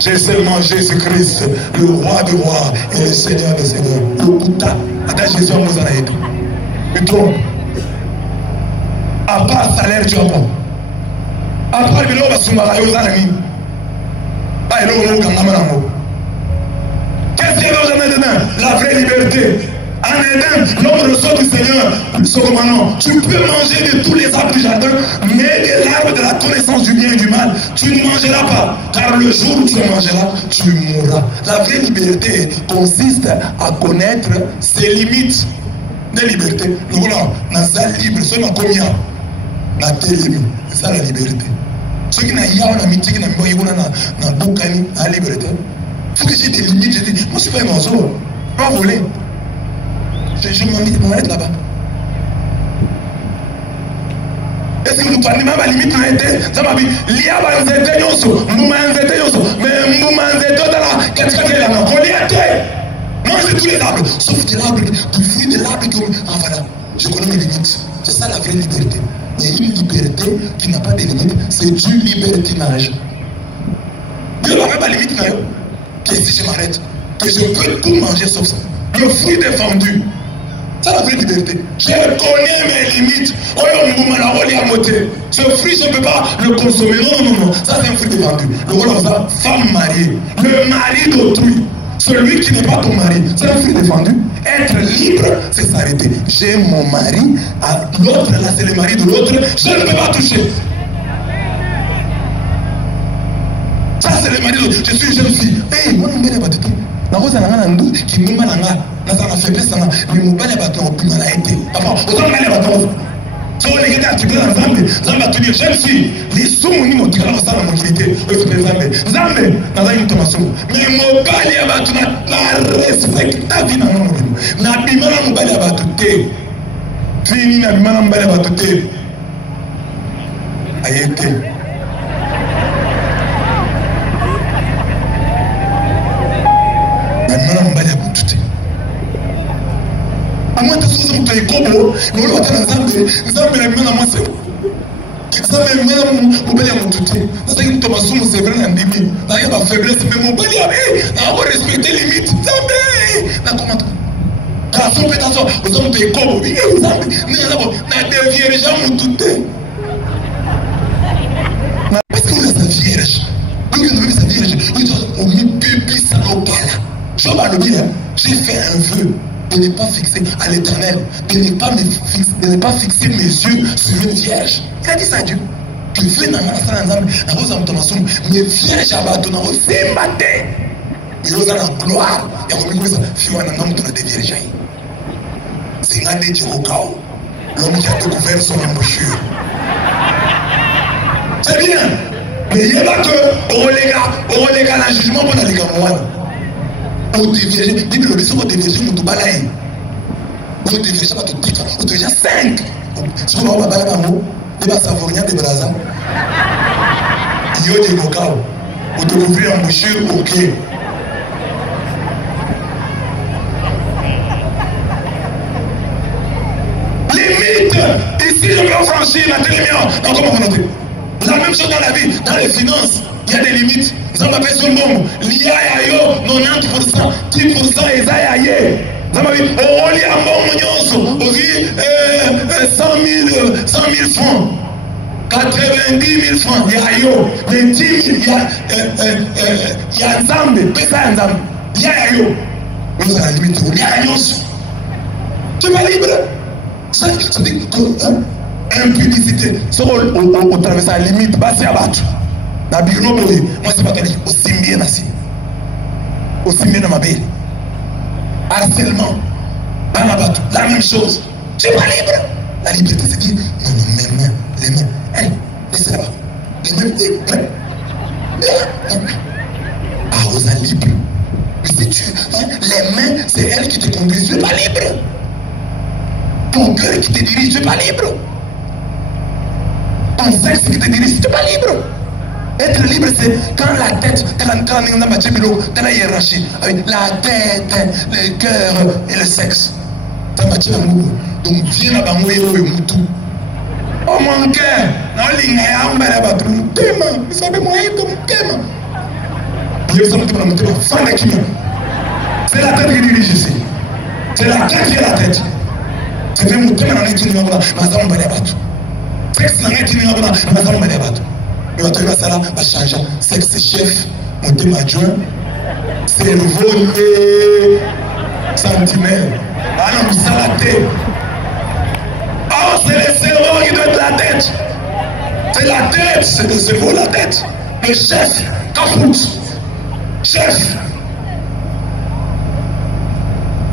J'ai seulement Jésus-Christ, le roi des rois et le Seigneur des seigneurs. Le Kouta. Attends, Jésus nous en a aidé. Et toi? À part salaire, tu as pas. À part le billet, on va se marier aux amis. Qu'est-ce qu'il y a dans Éden? La vraie liberté. En Éden, l'homme reçoit du Seigneur ce commandement. Tu peux manger de tous les arbres du jardin, mais de l'arbre de la connaissance du bien et du mal, tu ne mangeras pas. Car le jour où tu en mangeras, tu mourras. La vraie liberté consiste à connaître ses limites de liberté. Nous voulons, dans sa libre, ce n'est combien? C'est ça la liberté. Ceux qui n'ont pas amitié, qui n'ont pas boucani, la liberté. Il faut que j'ai des limites. Je dis, moi je ne suis pas un oiseau. Je ne vais pas voler. Je m'arrête là-bas. Est-ce que nous parlons même à la limite de l'été? Ça m'a dit, il y a un zété yoso, nous un zété yoso, mais nous un zété dans la quatrième de la main. On y est. Mange tous les arbres, sauf de l'arbre, du fruit de l'arbre comme. Ah voilà, je connais mes limites. C'est ça la vraie liberté. Il y a une liberté qui n'a pas de limite, c'est du libertinage. Dieu n'a même pas de limite, que si je m'arrête, que je peux tout manger sauf ça. Le fruit défendu. C'est la vraie liberté. Je connais mes limites. Ce fruit, je ne peux pas le consommer. Non. Ça, c'est un fruit défendu. Le rôle de ça, femme mariée. Le mari d'autrui. Celui qui n'est pas ton mari. C'est un fruit défendu. Être libre, c'est s'arrêter. J'ai mon mari. L'autre, là, c'est le mari de l'autre. Je ne peux pas toucher. Ça, c'est le mari de l'autre. Je suis une jeune fille. Hey, moi, je ne vais pas tout. Nakoza nanga ndu kimumba nanga nazana faiblesse nanga mais mobali bato opima na été avant autant aller bato so les gars tu peux ensemble zamba tu dis jeune fille les sumu ni motikala ko sala mobilité o présenter zambe naza une tomaso mais mobali bato na respecta vie na ngono na bimana mobali bato te fini na bimana mobali bato te ayete moi tu sais mon pays kobo nous le watana nzambe na mena moi c'est nzambe mena mo bali mon tuté ça c'est que Thomas Soumou c'est vrai na ndimi na yaba faiblesse mais mon bali na on respecter limite nzambe na comment la son pétaso aux hommes pays kobo nzambe na dévier déjà mon tuté na parce que ça vierge donc nous même ça vierge on met pipi ça lokala je vais le dire j'ai fait un vœu de ne pas fixer à l'éternel, de ne pas fixer mes yeux sur une vierge. Il a dit ça à Dieu. Tu fais dans mais vierge à bateau, c'est maté. Mais vous avez la gloire. Et on me dit ça, si on a un homme de vierge. C'est un des Djokao, l'homme qui a découvert son embouchure. C'est bien. Mais il n'y a pas que, on relega le jugement pour les gars. On dévierge, dis-le, on dévierge, on te balaye. On dévierge, on te dit, on te déjà 5. Si on va balayer un mot, il va savoir rien de Braza. Il y a des locaux. On te ouvrir en bouchure, ok. Limite, ici je peux franchir la télévision. Non, comment on dit? La même chose dans la vie, dans les finances, il y a des limites. Nous avons fait ce bon. L'IA yo, 90%, 10% et ça y est. Nous avons dit, on lit un bon on dit 100 000 francs. 90 000 francs, il y a yo. Les 10 000, il y a Nzambe, pesa Nzambe. Il y a yo. Nous avons la limite, il y a yo. Tu es libre. Ça dit que, impudicité. Si on traverse la limite, c'est à battre. Na biro boy moi c'est pas qu'elle aussi bien assis aussi bien dans ma belle harcèlement dans la bateau la même chose tu es pas libre la liberté c'est dire non les mains hey laissez là les mains ah vous êtes libre mais si tu les mains c'est elle qui te conduit tu es pas libre ton cœur qui te dirige tu es pas libre ton sexe qui te dirige tu es pas libre. Être libre, c'est quand la tête, dans la hiérarchie, avec la tête, le cœur et le sexe. Donc viens là-bas, moi, oh mon cœur, c'est la tête qui dirige ici. C'est la tête qui est la tête. C'est fait mon thème dans les tunnels, mais on va ça va changer. Sexe chef, monter adjoint, cerveau sentinelle. Ah non, ça la tête. Oh, c'est le cerveau qui doit être la tête. C'est la tête, c'est le cerveau, la tête. Le chef, capoute. Chef.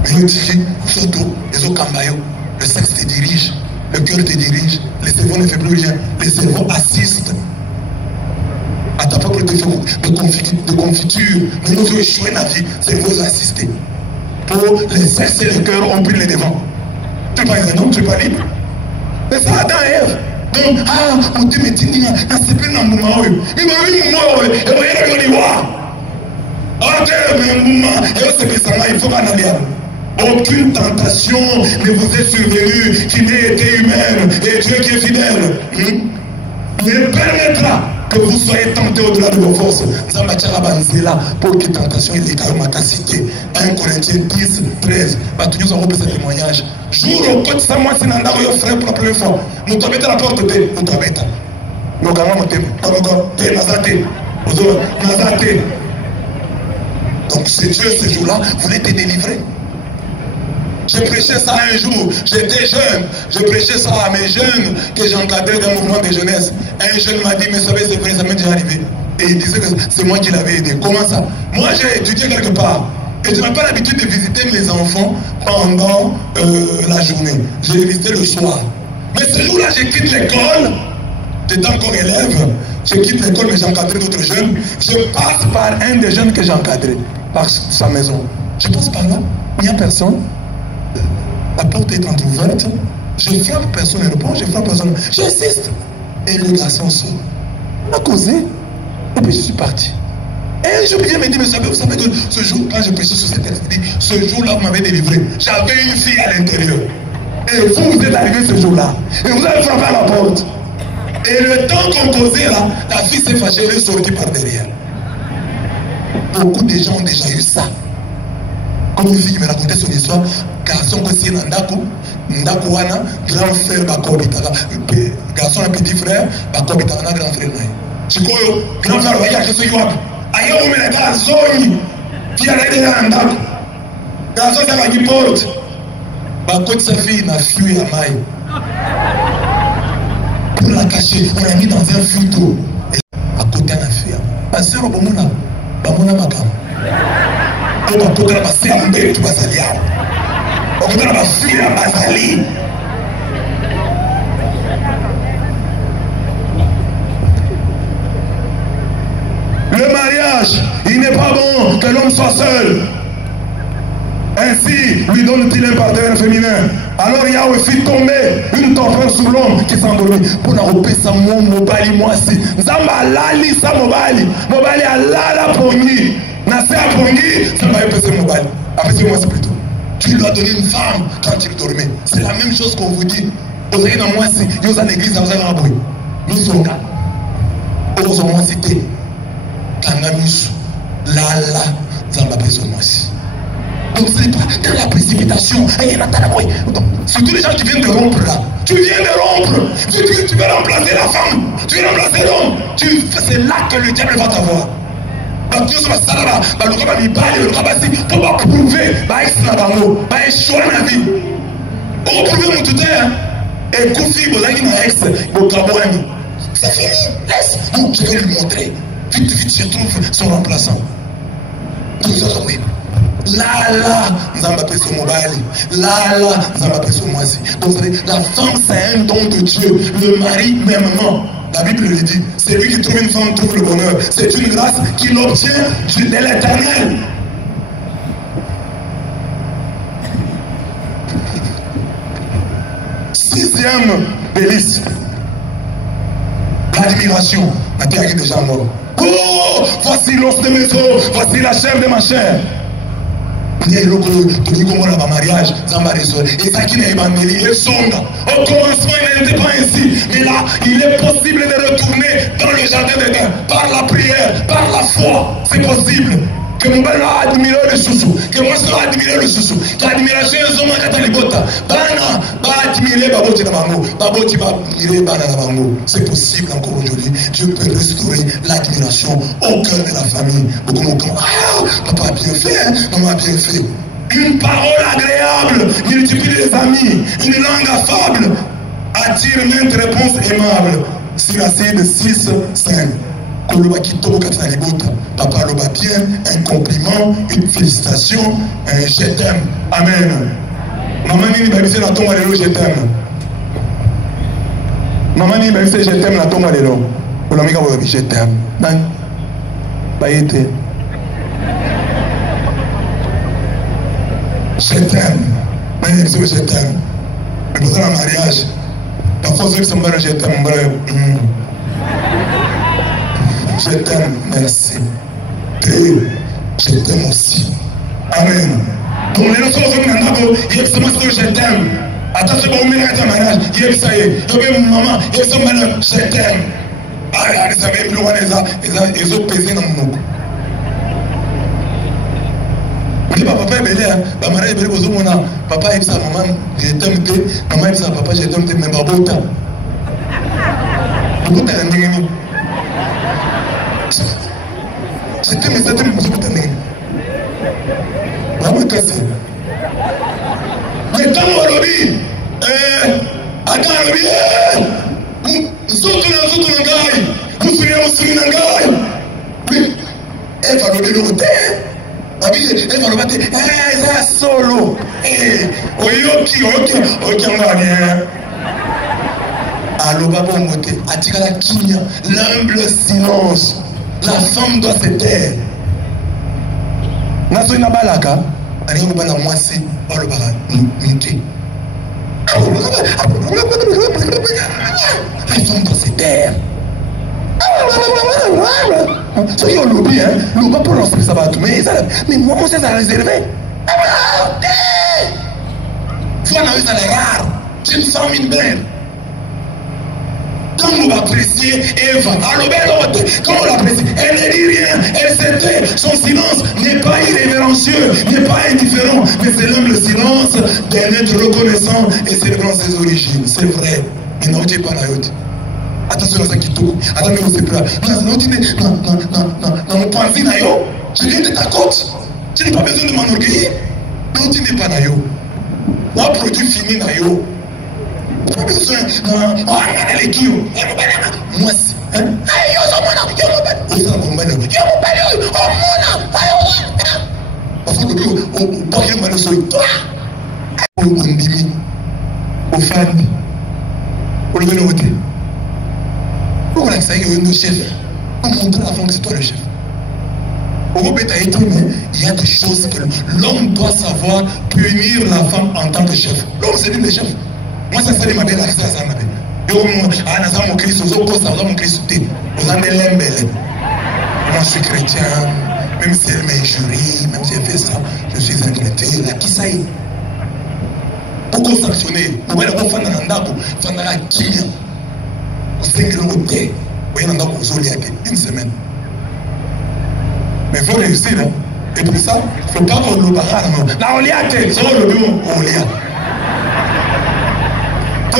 Mais il dit, photo, les autres cambayo, le sexe te dirige, le cœur te dirige, le cerveau ne fait plus rien, le cerveau assiste. À ta propre de confiture, mais nous avons échoué dans la vie, c'est vous assister. Pour les seins et le cœur ont pris les devants. Tu n'es pas un homme, tu n'es pas libre. Mais ça, Adam et Ève. Donc, on te met c'est plus dans le moment. Il m'a vu mon mot, et vous voyez le voir. Ok, mais un moment, et c'est que ça va, il faut qu'on aille. Aucune tentation ne vous est survenue qui n'ait été humaine, et Dieu qui est fidèle ne permettra Que vous soyez tentés au-delà de vos forces. Zambachara Banzela, pour que tentation il est quand même à cité. 1 Corinthiens 10, 13. Nous avons fait ce témoignage. Jour au côté de moi, c'est Nanda Royo frère pour la première fois. Nous t'avons la porte de nous t'avons été. Nous avons été. Donc c'est Dieu ce jour-là, voulait te délivrer. J'ai prêché ça un jour, j'étais jeune, je prêchais ça à mes jeunes que j'encadrais dans le mouvement de jeunesse. Un jeune m'a dit, mais ça m'est déjà arrivé. Et il disait que c'est moi qui l'avais aidé. Comment ça? Moi j'ai étudié quelque part. Et je n'ai pas l'habitude de visiter mes enfants pendant la journée. Je les visitais le soir. Mais ce jour-là, je quitte l'école. J'étais encore élève. Je quitte l'école, mais j'encadrais d'autres jeunes. Je passe par un des jeunes que j'encadrais, par sa maison. Je passe par là, il n'y a personne. La porte est entrouverte. Je frappe, personne ne répond. Je frappe, personne. J'insiste. Et le garçon sort. On a causé. Et puis je suis parti. Et je viens me dire, mais vous savez que ce jour, quand je prêchais sur cette terre, ce jour-là, vous m'avez délivré. J'avais une fille à l'intérieur. Et vous êtes arrivé ce jour-là. Et vous avez frappé à la porte. Et le temps qu'on causait là, la fille s'est fâchée, elle est sortie par derrière. Beaucoup de gens ont déjà eu ça. Comme une fille qui me racontait son histoire, garçon que c'est Nandako, Ndakoana, grand frère Bakobitala, garçon un petit frère, Bakobitala, grand frère. Chikoyo, grand frère, voyez, qu'est-ce qu'il y a? Aïe, on met les garçons qui allaient dans Nandako. Garçon, ça va qui porte. Bakot, sa fille, n'a fui à maille. Pour la cacher, on l'a mis dans un filtre. À côté de la fille. Parce que Bamona, Bamona Makam. On va peut-être passer un peu de Basalia. On va peut-être passer à Basali. Le mariage, il n'est pas bon que l'homme soit seul. Ainsi, lui donne-t-il un partenaire féminin. Alors il y a aussi tombé une tempête sur l'homme qui s'endormit. Pour la repérer ça, mon mobali, moi aussi. Zamba lali sa mobali. Mobali a lala poni. Nassé a poni, ça va épaiser mobali. Après c'est moi c'est plutôt. Tu lui as donné une femme quand il dormait. C'est la même chose qu'on vous dit. Vous avez dans moi si, vous avez l'église, vous avez un bruit. Nous sommes là. Vous avez moi cité. Kangamus, lala, zamba pèse moi aussi. Donc ce n'est pas dans la précipitation. Surtout les gens qui viennent de rompre là. Tu viens de rompre. Tu veux remplacer la femme. Tu veux remplacer l'homme. C'est là que le diable va t'avoir. Dieu va s'arrêter. Le gars va lui parler. Le gars va dire pour pas prouver. Va échouer dans la vie. Pour prouver mon tuteur. Et Koufi, vous avez une ex. C'est fini. Laisse. Donc je vais lui montrer. Vite, vite, je trouve son remplaçant. Nous allons oui. Là, nous avons appelé ce mobile. Là, nous avons appelé ce moisi. Donc, vous savez, la femme, c'est un don de Dieu. Le mari, même non. La Bible le dit. C'est lui qui trouve une femme, trouve le bonheur. C'est une grâce qu'il obtient de l'Éternel. Sixième délice. L'admiration. La terre est déjà morte. Oh, voici l'os de mes os. Voici la chair de ma chair. Il y a un mariage, et ça qui n'est pas il est sombre. Au commencement, il n'était pas ainsi. Mais là, il est possible de retourner dans le jardin d'Éden par la prière, par la foi. C'est possible. Que mon père a admiré le chouchou, que moi je vais admirer le chouchou, que l'admiration est souvent quand elle est bonne. Bana va admirer Baboti Nabango, Baboti va admirer Bana Nabango. C'est possible encore aujourd'hui. Dieu peut restaurer l'admiration au cœur de la famille. Beaucoup de gens, ah, papa a bien fait, maman a bien fait. Une parole agréable, multiplie les amis, une langue affable, attire maintes réponses aimables. C'est la série de 6, 5. Papa le va bien, un compliment, une félicitation, un je t'aime. Amen. Maman ni babise la tombe alelo je t'aime. Maman ni babise je t'aime la tombe alelo. Olamika bo je t'aime. Nan. Bayete. Je t'aime. Mais je t'aime. Mais pour un mariage, parfois ceux qui sont mariés je t'aime. Je t'aime, merci. Et je t'aime aussi. Amen. Donc les leçons sont il y a que je t'aime. Attends, c'est bon, on met un mariage. Il y a ça y est. Je vais maman, il y a ce malheur, je t'aime. ça même le wana ils ont pesé dans mon nom. Papa est belé, maman est belé, papa est sa maman, j'ai t'aimé, maman est sa papa, j'ai t'aimé, mais babota. Babota est un c'était mes amis, je vous tenais. Maman est cassée. Mais quand on a dit, attends, elle va le noter. Elle va le battre. Ça solo. Oyoki, Allo Babo Moté, Atikala Kinya, l'humble silence. La femme doit se taire. Naso na balaka, ani ko bala mwasi, ba le bala nti. La femme doit se taire. So yo lobby hein, le pas prononcer ça va tout mais moi on s'est réservé. Soit na ça les rares. C'est une femme une belle. Quand on l'apprécie, Eva, quand on l'apprécie, elle ne dit rien, elle se tait, son silence n'est pas irrévérencieux, n'est pas indifférent, mais c'est l'humble silence d'un être reconnaissant et célébrant ses origines. C'est vrai, mais non, tu n'es pas là. Attention à ça qui tourne, attention à ce plat. Non, mon point de vue, je viens de ta côte, tu n'as pas besoin de m'enorgueillir, non, tu n'es pas là. Moi, produit fini, Nayo. Pas besoin. Elle est qui? Moi, c'est. Il y a des choses que l'homme doit savoir punir la femme en tant que chef. L'homme, c'est lui le chef. Moi, ça serait ma belle accès à ça. Moi, je suis chrétien, même si elle m'injurie, même si elle fait ça, je suis un chrétien. Là, qui ça y est? Pourquoi sanctionner? Vous voyez, vous faites un dako, vous faites un kilia. Vous faites un dako, vous voyez un dako, vous avez une semaine. Mais il faut réussir. Et pour ça, il ne faut pas qu'on le barre. Là, on y a été, c'est le bureau, on y a. À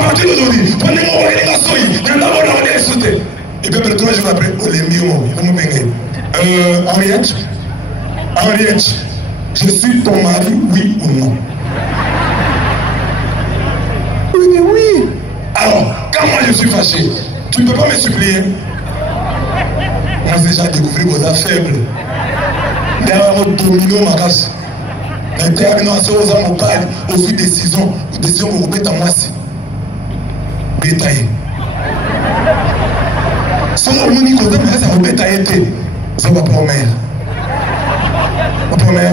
partir d'aujourd'hui, prenez-moi les garçons, il y en a d'abord on est sauté. Et puis après 3 jours après, on les mieux. Henriette, je suis ton mari, oui ou non? Oui. Alors, quand moi je suis fâché, tu ne peux pas me supplier. Moi j'ai déjà découvert vos affaires faibles. Derrière votre domino, ma casse. L'intermination aux hommes au fil des décisions vous remettez à moi si. Détaillé. Si on me dit que ça vous détaillé, ça va pas au maire. Ma mère,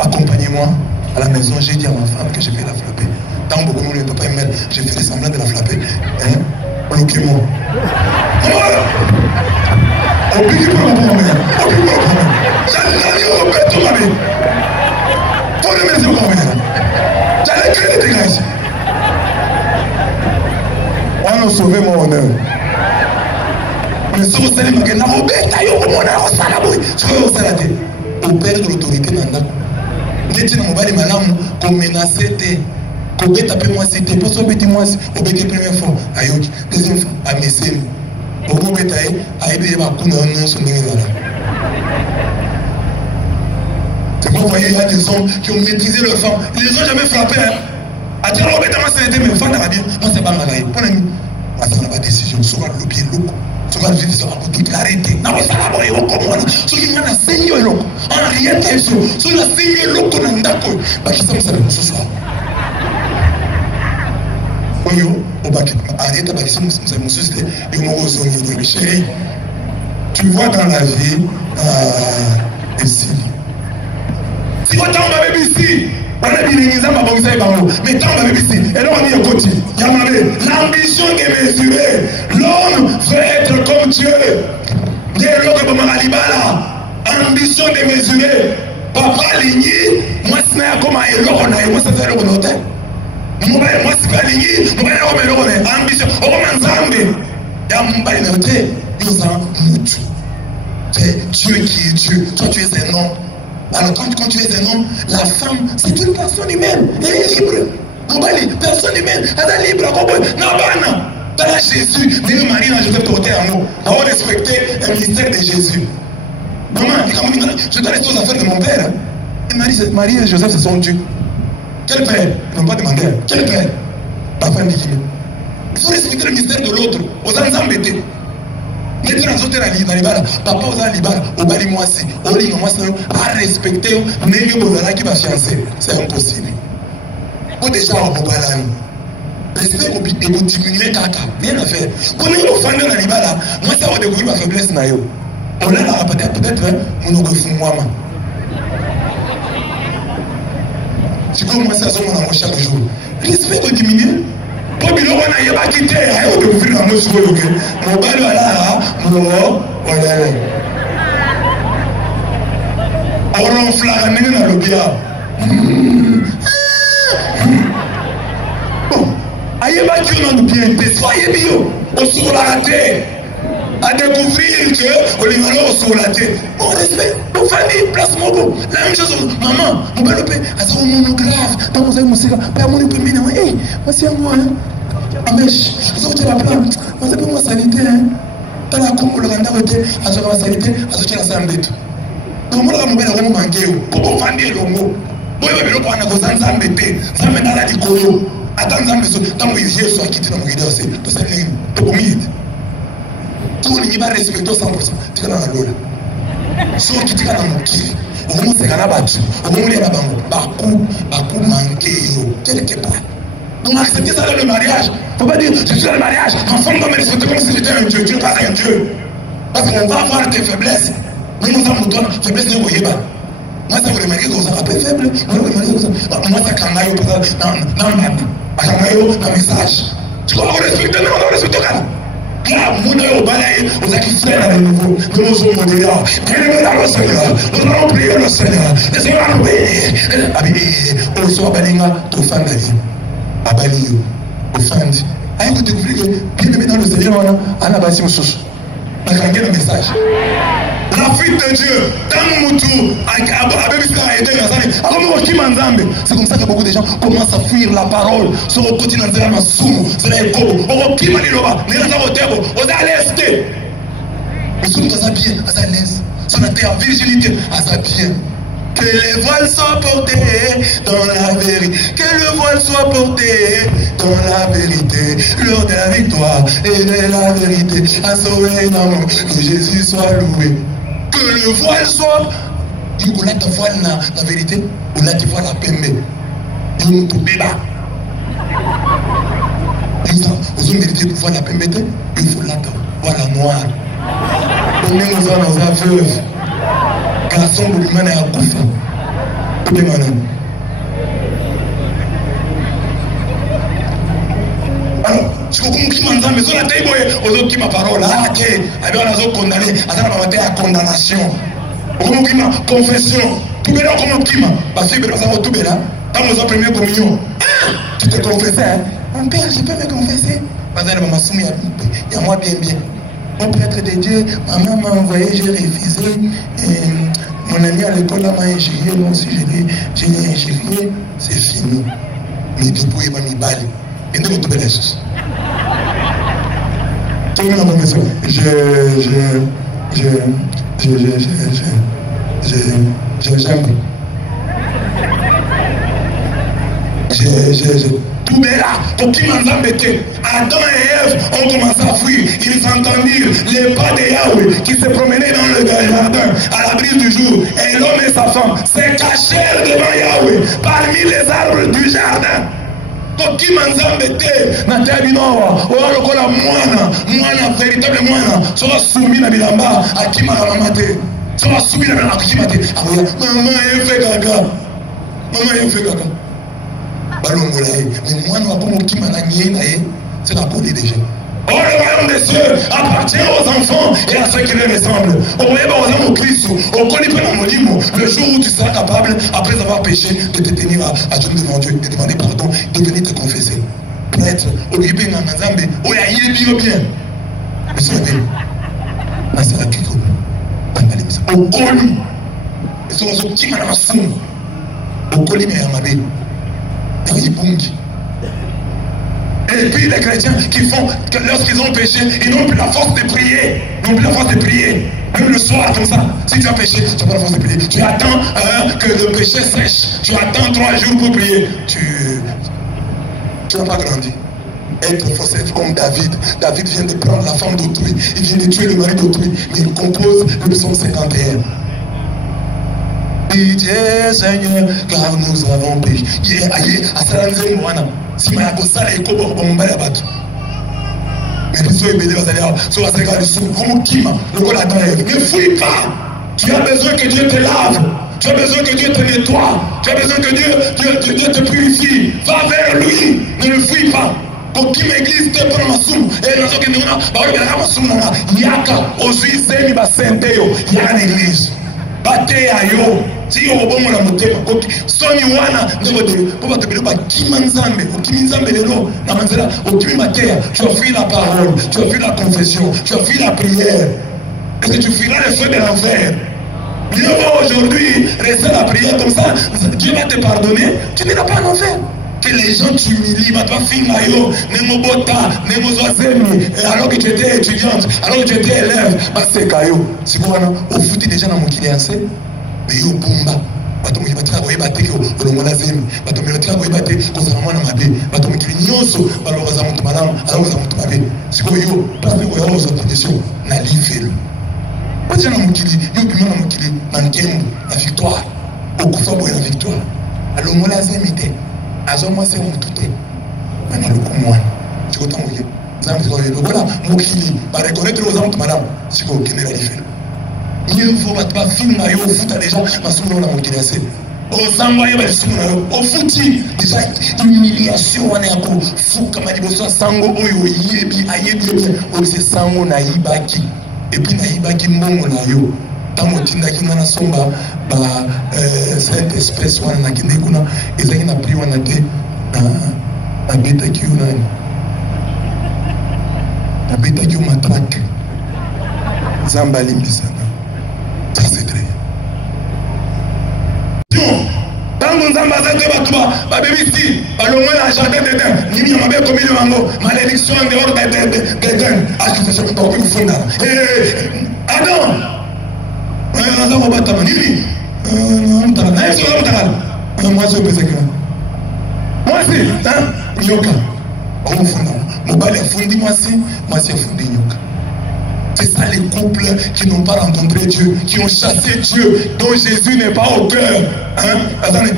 accompagnez-moi à la maison. J'ai dit à ma femme que je vais la flapper. Tant beaucoup de papa et mère, j'ai fait semblant de la flapper. Hein? Bloquez-moi. Voilà. Obliquez pour ma mère. Obliquez pour ma mère. J'allais au bête, ma mère. Pour le mettre au mère. J'allais créer des gars. On a sauvé mon honneur. Mais si vous savez que vous bête, vous avez un salaboui. Je vais au salade. Au père de l'autorité dans le monde. Vous avez madame qu'on menaçait. Qu'on bête après moi, c'était pour ça que moi, au bête première fois. Ayoki, deuxième fois, à Messem. Au bout bête à aider ma cour dans son niveau. C'est pour vous voyez, il y a des hommes qui ont maîtrisé leur femme. Ils les ont jamais frappés. À dire, oh, bête, moi, c'était mes femmes dans la vie. Moi, c'est pas ma vie. Pour l'ami, moi, ça n'a pas de décision. Soit le pied, l'eau. Soit le vide, soit toute l'arrêté. Non, mais ça n'a pas eu comme moi. Soit il y a un seigneur, l'eau. En rien, t'es sûr. Soit le seigneur, l'eau, qu'on a un d'accord. Bah, qui ça me ce soir. Arrête avec ça, chérie, tu vois dans la vie ici. Si on t'en ici, on a dit mais tant ici, et là on est au côté. L'ambition est mesurée. L'homme veut être comme Dieu. Ambition démesurée. Papa Ligny, moi c'est comme un héros, moi c'est un héros. mobali mwasi balingi mobali omelokone ambition okoma nzambe ya mobali na te yoza mutu. C'est Dieu qui est Dieu. Toi tu es un homme. Alors quand tu es un homme, la femme c'est une personne humaine. Elle est libre. Mobali, personne humaine, elle est libre. Nabana. Dans Jésus, Dieu Marie n'a Joseph côté à nous. On va respecter le mystère de Jésus. Maman, je dois rester aux affaires de mon père. Et Marie et Joseph, ce sont Dieu. Quel père? Ils n'ont pas demandé. Quel père? Papa dit qu'il il faut respecter le mystère de l'autre. Aux embêtés. Maintenant, les autres, papa aux alibara, au bali moisi, au lit, moi, à respecter, n'est-ce pas qui va fiancer. C'est impossible. Ou déjà, on va pas respect et vous diminuer kaka. Rien à faire. Quand on est au fond de l'alibara, moi, ça va découvrir ma faiblesse. On a peut-être, on nous refait moi. Tu commences à se faire chaque jour. Respect et diminuer. Pour que l'on ait pas quitté, on peut ouvrir la mouche. Mon bal là, mon voilà. On enflamme la main dans le bien. Bon, aïe pas que l'on bien, soyez bio, on sur la terre. À découvrir que on est malheureux sur la terre. On respecte, on famille, place mon beau. La même chose, maman, mon bel opé, à ce monographe, dans mon musique, père mon opé, mais moi, c'est moi, hein. Amèche, vous avez la plante, vous avez moi salité, hein. Dans la combe, le randa côté, à ce la salité, à ce que la sambette. Donc, moi, mon bel homme manqué, pour vous vendre le mot. Moi, je vais le prendre à cause d'un sambette, ça me donne la dicolo. Attends, tant que je sois quitté dans mon guide, c'est tout ça, tout le monde. Tout le monde respecte 100%. Tu es dans la lola. Si tu es dans mon qui, au moins c'est un abattu, au moins il y a un bakou manqué, quelque part. Donc accepter ça dans le mariage. Il ne faut pas dire je suis dans le mariage, en femme doit me respecter comme si j'étais un Dieu. Dieu n'est pas un Dieu. Parce qu'on va voir tes faiblesses. Nous nous avons besoin de faiblesse de Goyeba. Moi ça vous remarquez que vous êtes un peu faible. Moi ça kangayo dans le message. Tu dois respecter, non, on respecte pas. Là, nous allons balayer, vous avez fait à nouveau, nous nous sommes mondiaux. Priez dans le Seigneur, nous allons prier le Seigneur. Le Seigneur nous bénit. On soit balinga, tout fan de vie. Abali, au fan. Aïe, vous découvrez que, bien aimé dans le Seigneur, on a bâti mon souche. On a gagné le message. La fuite de Dieu, dans mon moutou, c'est comme ça que beaucoup de gens commencent à fuir la parole sur le continent de la Masumu, sur les Kobo, au Kimaniloba, mais là, au Tebo, aux Alesté. Mais si nous sommes bien, à sa l'aise, sur la terre, virginité, à sa bien. Que les voiles soient portés dans la vérité. Que le voile soit porté dans la vérité. L'heure de la victoire et de la vérité. À sauver dans mon que Jésus soit loué. Que le voile soit. Il faut la voile la vérité. Ou la voile la pembe. Il faut tout béba. Vous avez mérité pour voir la pembe. Il faut la voile noire. Nous nous allons dans la veuve. Garçon de l'humain est à Koufa. Alors, je comprends qui m'a dit, mais on a dit, aux autres qui m'a parole, ah, ok, alors on a condamné, à ça, on a été à condamnation. Au qui m'a confession, tout bien, comment qui m'a, parce que ça va tout bien, dans nos premières communions. Tu t'es confessé, hein? Mon père, je peux me confesser. Parce que maman soumis, il y a moi bien. Mon prêtre de Dieu, maman m'a envoyé, j'ai refusé. Mon ami à l'école m'a ingéré, moi aussi j'ai ingéré, c'est fini. Mais depuis il m'a mis balle. Et nous tout belles choses. Tout le monde dans la maison. Tout est là, pour qui m'en embêté. Adam et Ève ont commencé à fuir. Ils entendirent les pas de Yahweh qui se promenaient dans le jardin à la brise du jour. Et l'homme et sa femme se cachèrent devant Yahweh parmi les arbres du jardin. Pour qui m'en embêté. Natabinoa, ou alors moine, véritable moine, sera soumis à Bilamba, à qui m'a ramaté. Sera soumis à qui m'a dit. Maman, elle fait gaga. Mais moi, nous avons qui m'a nié, c'est la police déjà. Oh, le royaume des cieux appartient aux enfants et à ceux qui les ressemblent. Au Christ, le jour où tu seras capable, après avoir péché, de te tenir à genoux devant Dieu, de demander pardon, de venir te confesser. Prêtre, au début, il y a bien. Monsieur le Père, c'est la Kiko. Au Koli, ils sont au Kim à la Soum. Au Koli, mais à Mabé. Et puis les chrétiens qui font que lorsqu'ils ont péché, ils n'ont plus la force de prier. Ils n'ont plus la force de prier. Même le soir, comme ça, si tu as péché, tu n'as pas la force de prier. Tu attends que le péché sèche. Tu attends 3 jours pour prier. Tu n'as pas grandi. Être fort, c'est comme David. David vient de prendre la femme d'autrui. Il vient de tuer le mari d'autrui. Mais il compose le psaume 51. Pitié Seigneur, car nous avons péché. Si je suis ne fuis pas. Tu as besoin que Dieu te lave. Tu as besoin que Dieu te nettoie. Tu as besoin que Dieu te purifie. Va vers lui. Ne le fuis pas. Aucune église te prend ma soum. Et nous sommes il y a une église. Bate ayo. Si on va la monter, Sony wana pour te dire Kimanzambe, Kimanzambe lelo, na manzela, Kimatea, tu as fui la parole, tu as fui la confession, tu as fui la prière. Est-ce que tu fuiras le feu de l'enfer? Dieu va aujourd'hui rester la prière comme ça, Dieu va te pardonner, tu n'iras pas en enfer. Que les gens t'humilient, ma toi fille maillot, Nemo Bota, Nemo Zoazemi, alors que tu étais étudiante, alors que tu étais élève, c'est caillou. C'est quoi, au foot des gens dans mon kiliancé? Mais yo bumba bato mo batira ko yebate ko olongola zemi bato mo batira ko yebate ko za mwana mabe bato mo kilinyoso baloba za mutu malamu alamu za mutu mabe siko yo parce que yo zo tradition na livelo bato na mukili yo bimana mukili na nkembo na victoire okufa boye na victoire alongola zemi te azomwa se mutu te bana lokumwana siko tango ye zambi ko yo lokola mukili ba reconnaître aux hommes malamu siko kenela livelo. Mieux vaut pas film au foot à déjà parce qu'on a mon kilasé. Aux envoyés au foot déjà humiliation on est à coup fou comme il besoin sango oyo yebi ayebi o se sango na ibaki et puis na ibaki mbongo na yo tango tinda kinana somba ba cette espèce wana na kinekuna ezaki na pri wana te na beta kiuna na beta kiu matraque zamba limbisana. Ça c'est très bien. Dans nos ambassades, baby, ballonné la jardin de Dieu. Ni m'a bien commis le mango. Malédiction en dehors de Dieu. Accusation pour que vous fondez. Adam. On va battre. Nini. Moi je peux dire. Moi c'est hein. Nyoka. On fonde. Mon balai fondi moi c'est fondi nyoka. C'est ça les couples qui n'ont pas rencontré Dieu, qui ont chassé Dieu, dont Jésus n'est pas au cœur.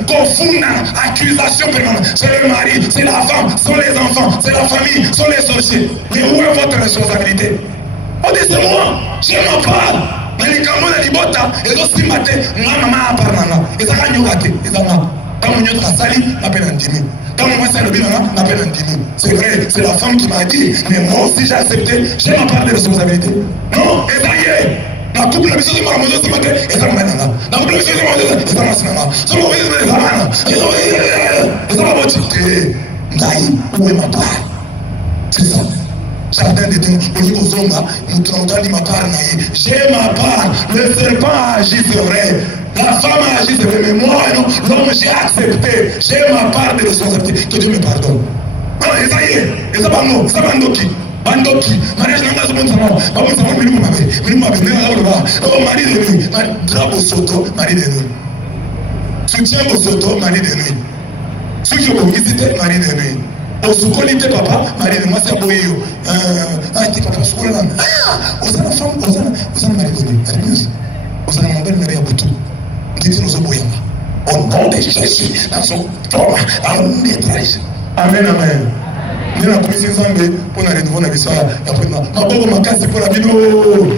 Confondant, accusation permanente. C'est le mari, c'est la femme, sont les enfants, c'est la famille, sont les sorciers. Mais où est votre responsabilité? On dit c'est moi, je m'en parle. Mais les camons de l'ibota, et aussi matin, maman a parlé. Et ça a gagné, et ça va. Quand on y a sali, on appelle un dîner. Quand on voit ça, on appelle un dîner. C'est vrai, c'est la femme qui m'a dit, mais moi aussi j'ai accepté, j'ai ma part de responsabilité. Non, et ça y est. La couple de mission de ma maison, c'est ma tête, et ça m'a dit. La couple de mission de ma maison, c'est ça m'a dit. Ça m'a dit, et ça m'a dit, Naï, où est ma part? C'est ça. Jardin de Dieu, au niveau Zonga, nous t'entendons ma part, Naï. J'ai ma part, le serpent a agi, c'est vrai. La femme a agi, c'est vrai, mais moi, non, l'homme, j'ai accepté. J'ai ma part de responsabilité. Que Dieu me pardonne. Alors, et ça y est, et ça va non, ça va Bandoki, mariage n'a pas de bon salon, pas bon salon, mais nous m'avez, oh, mari de nuit, drapeau soto, mari de nuit. Soutien au soto, mari de nuit. Ceux qui ont visité, mari de nuit. Au soukolité, papa, mari de moi, c'est à Boyo. Ah, t'es papa, soukolan. Ah, aux la femme, aux mari de nuit. Aux mon bel mari à Boutou. Dites-nous au Boyama. Au nom de Jésus, dans son forme, à un métrage. Amen, amen. Nous avons pris ces enlever pour nous renouveler la vie. Après, ma pauvre ma casse pour la vidéo.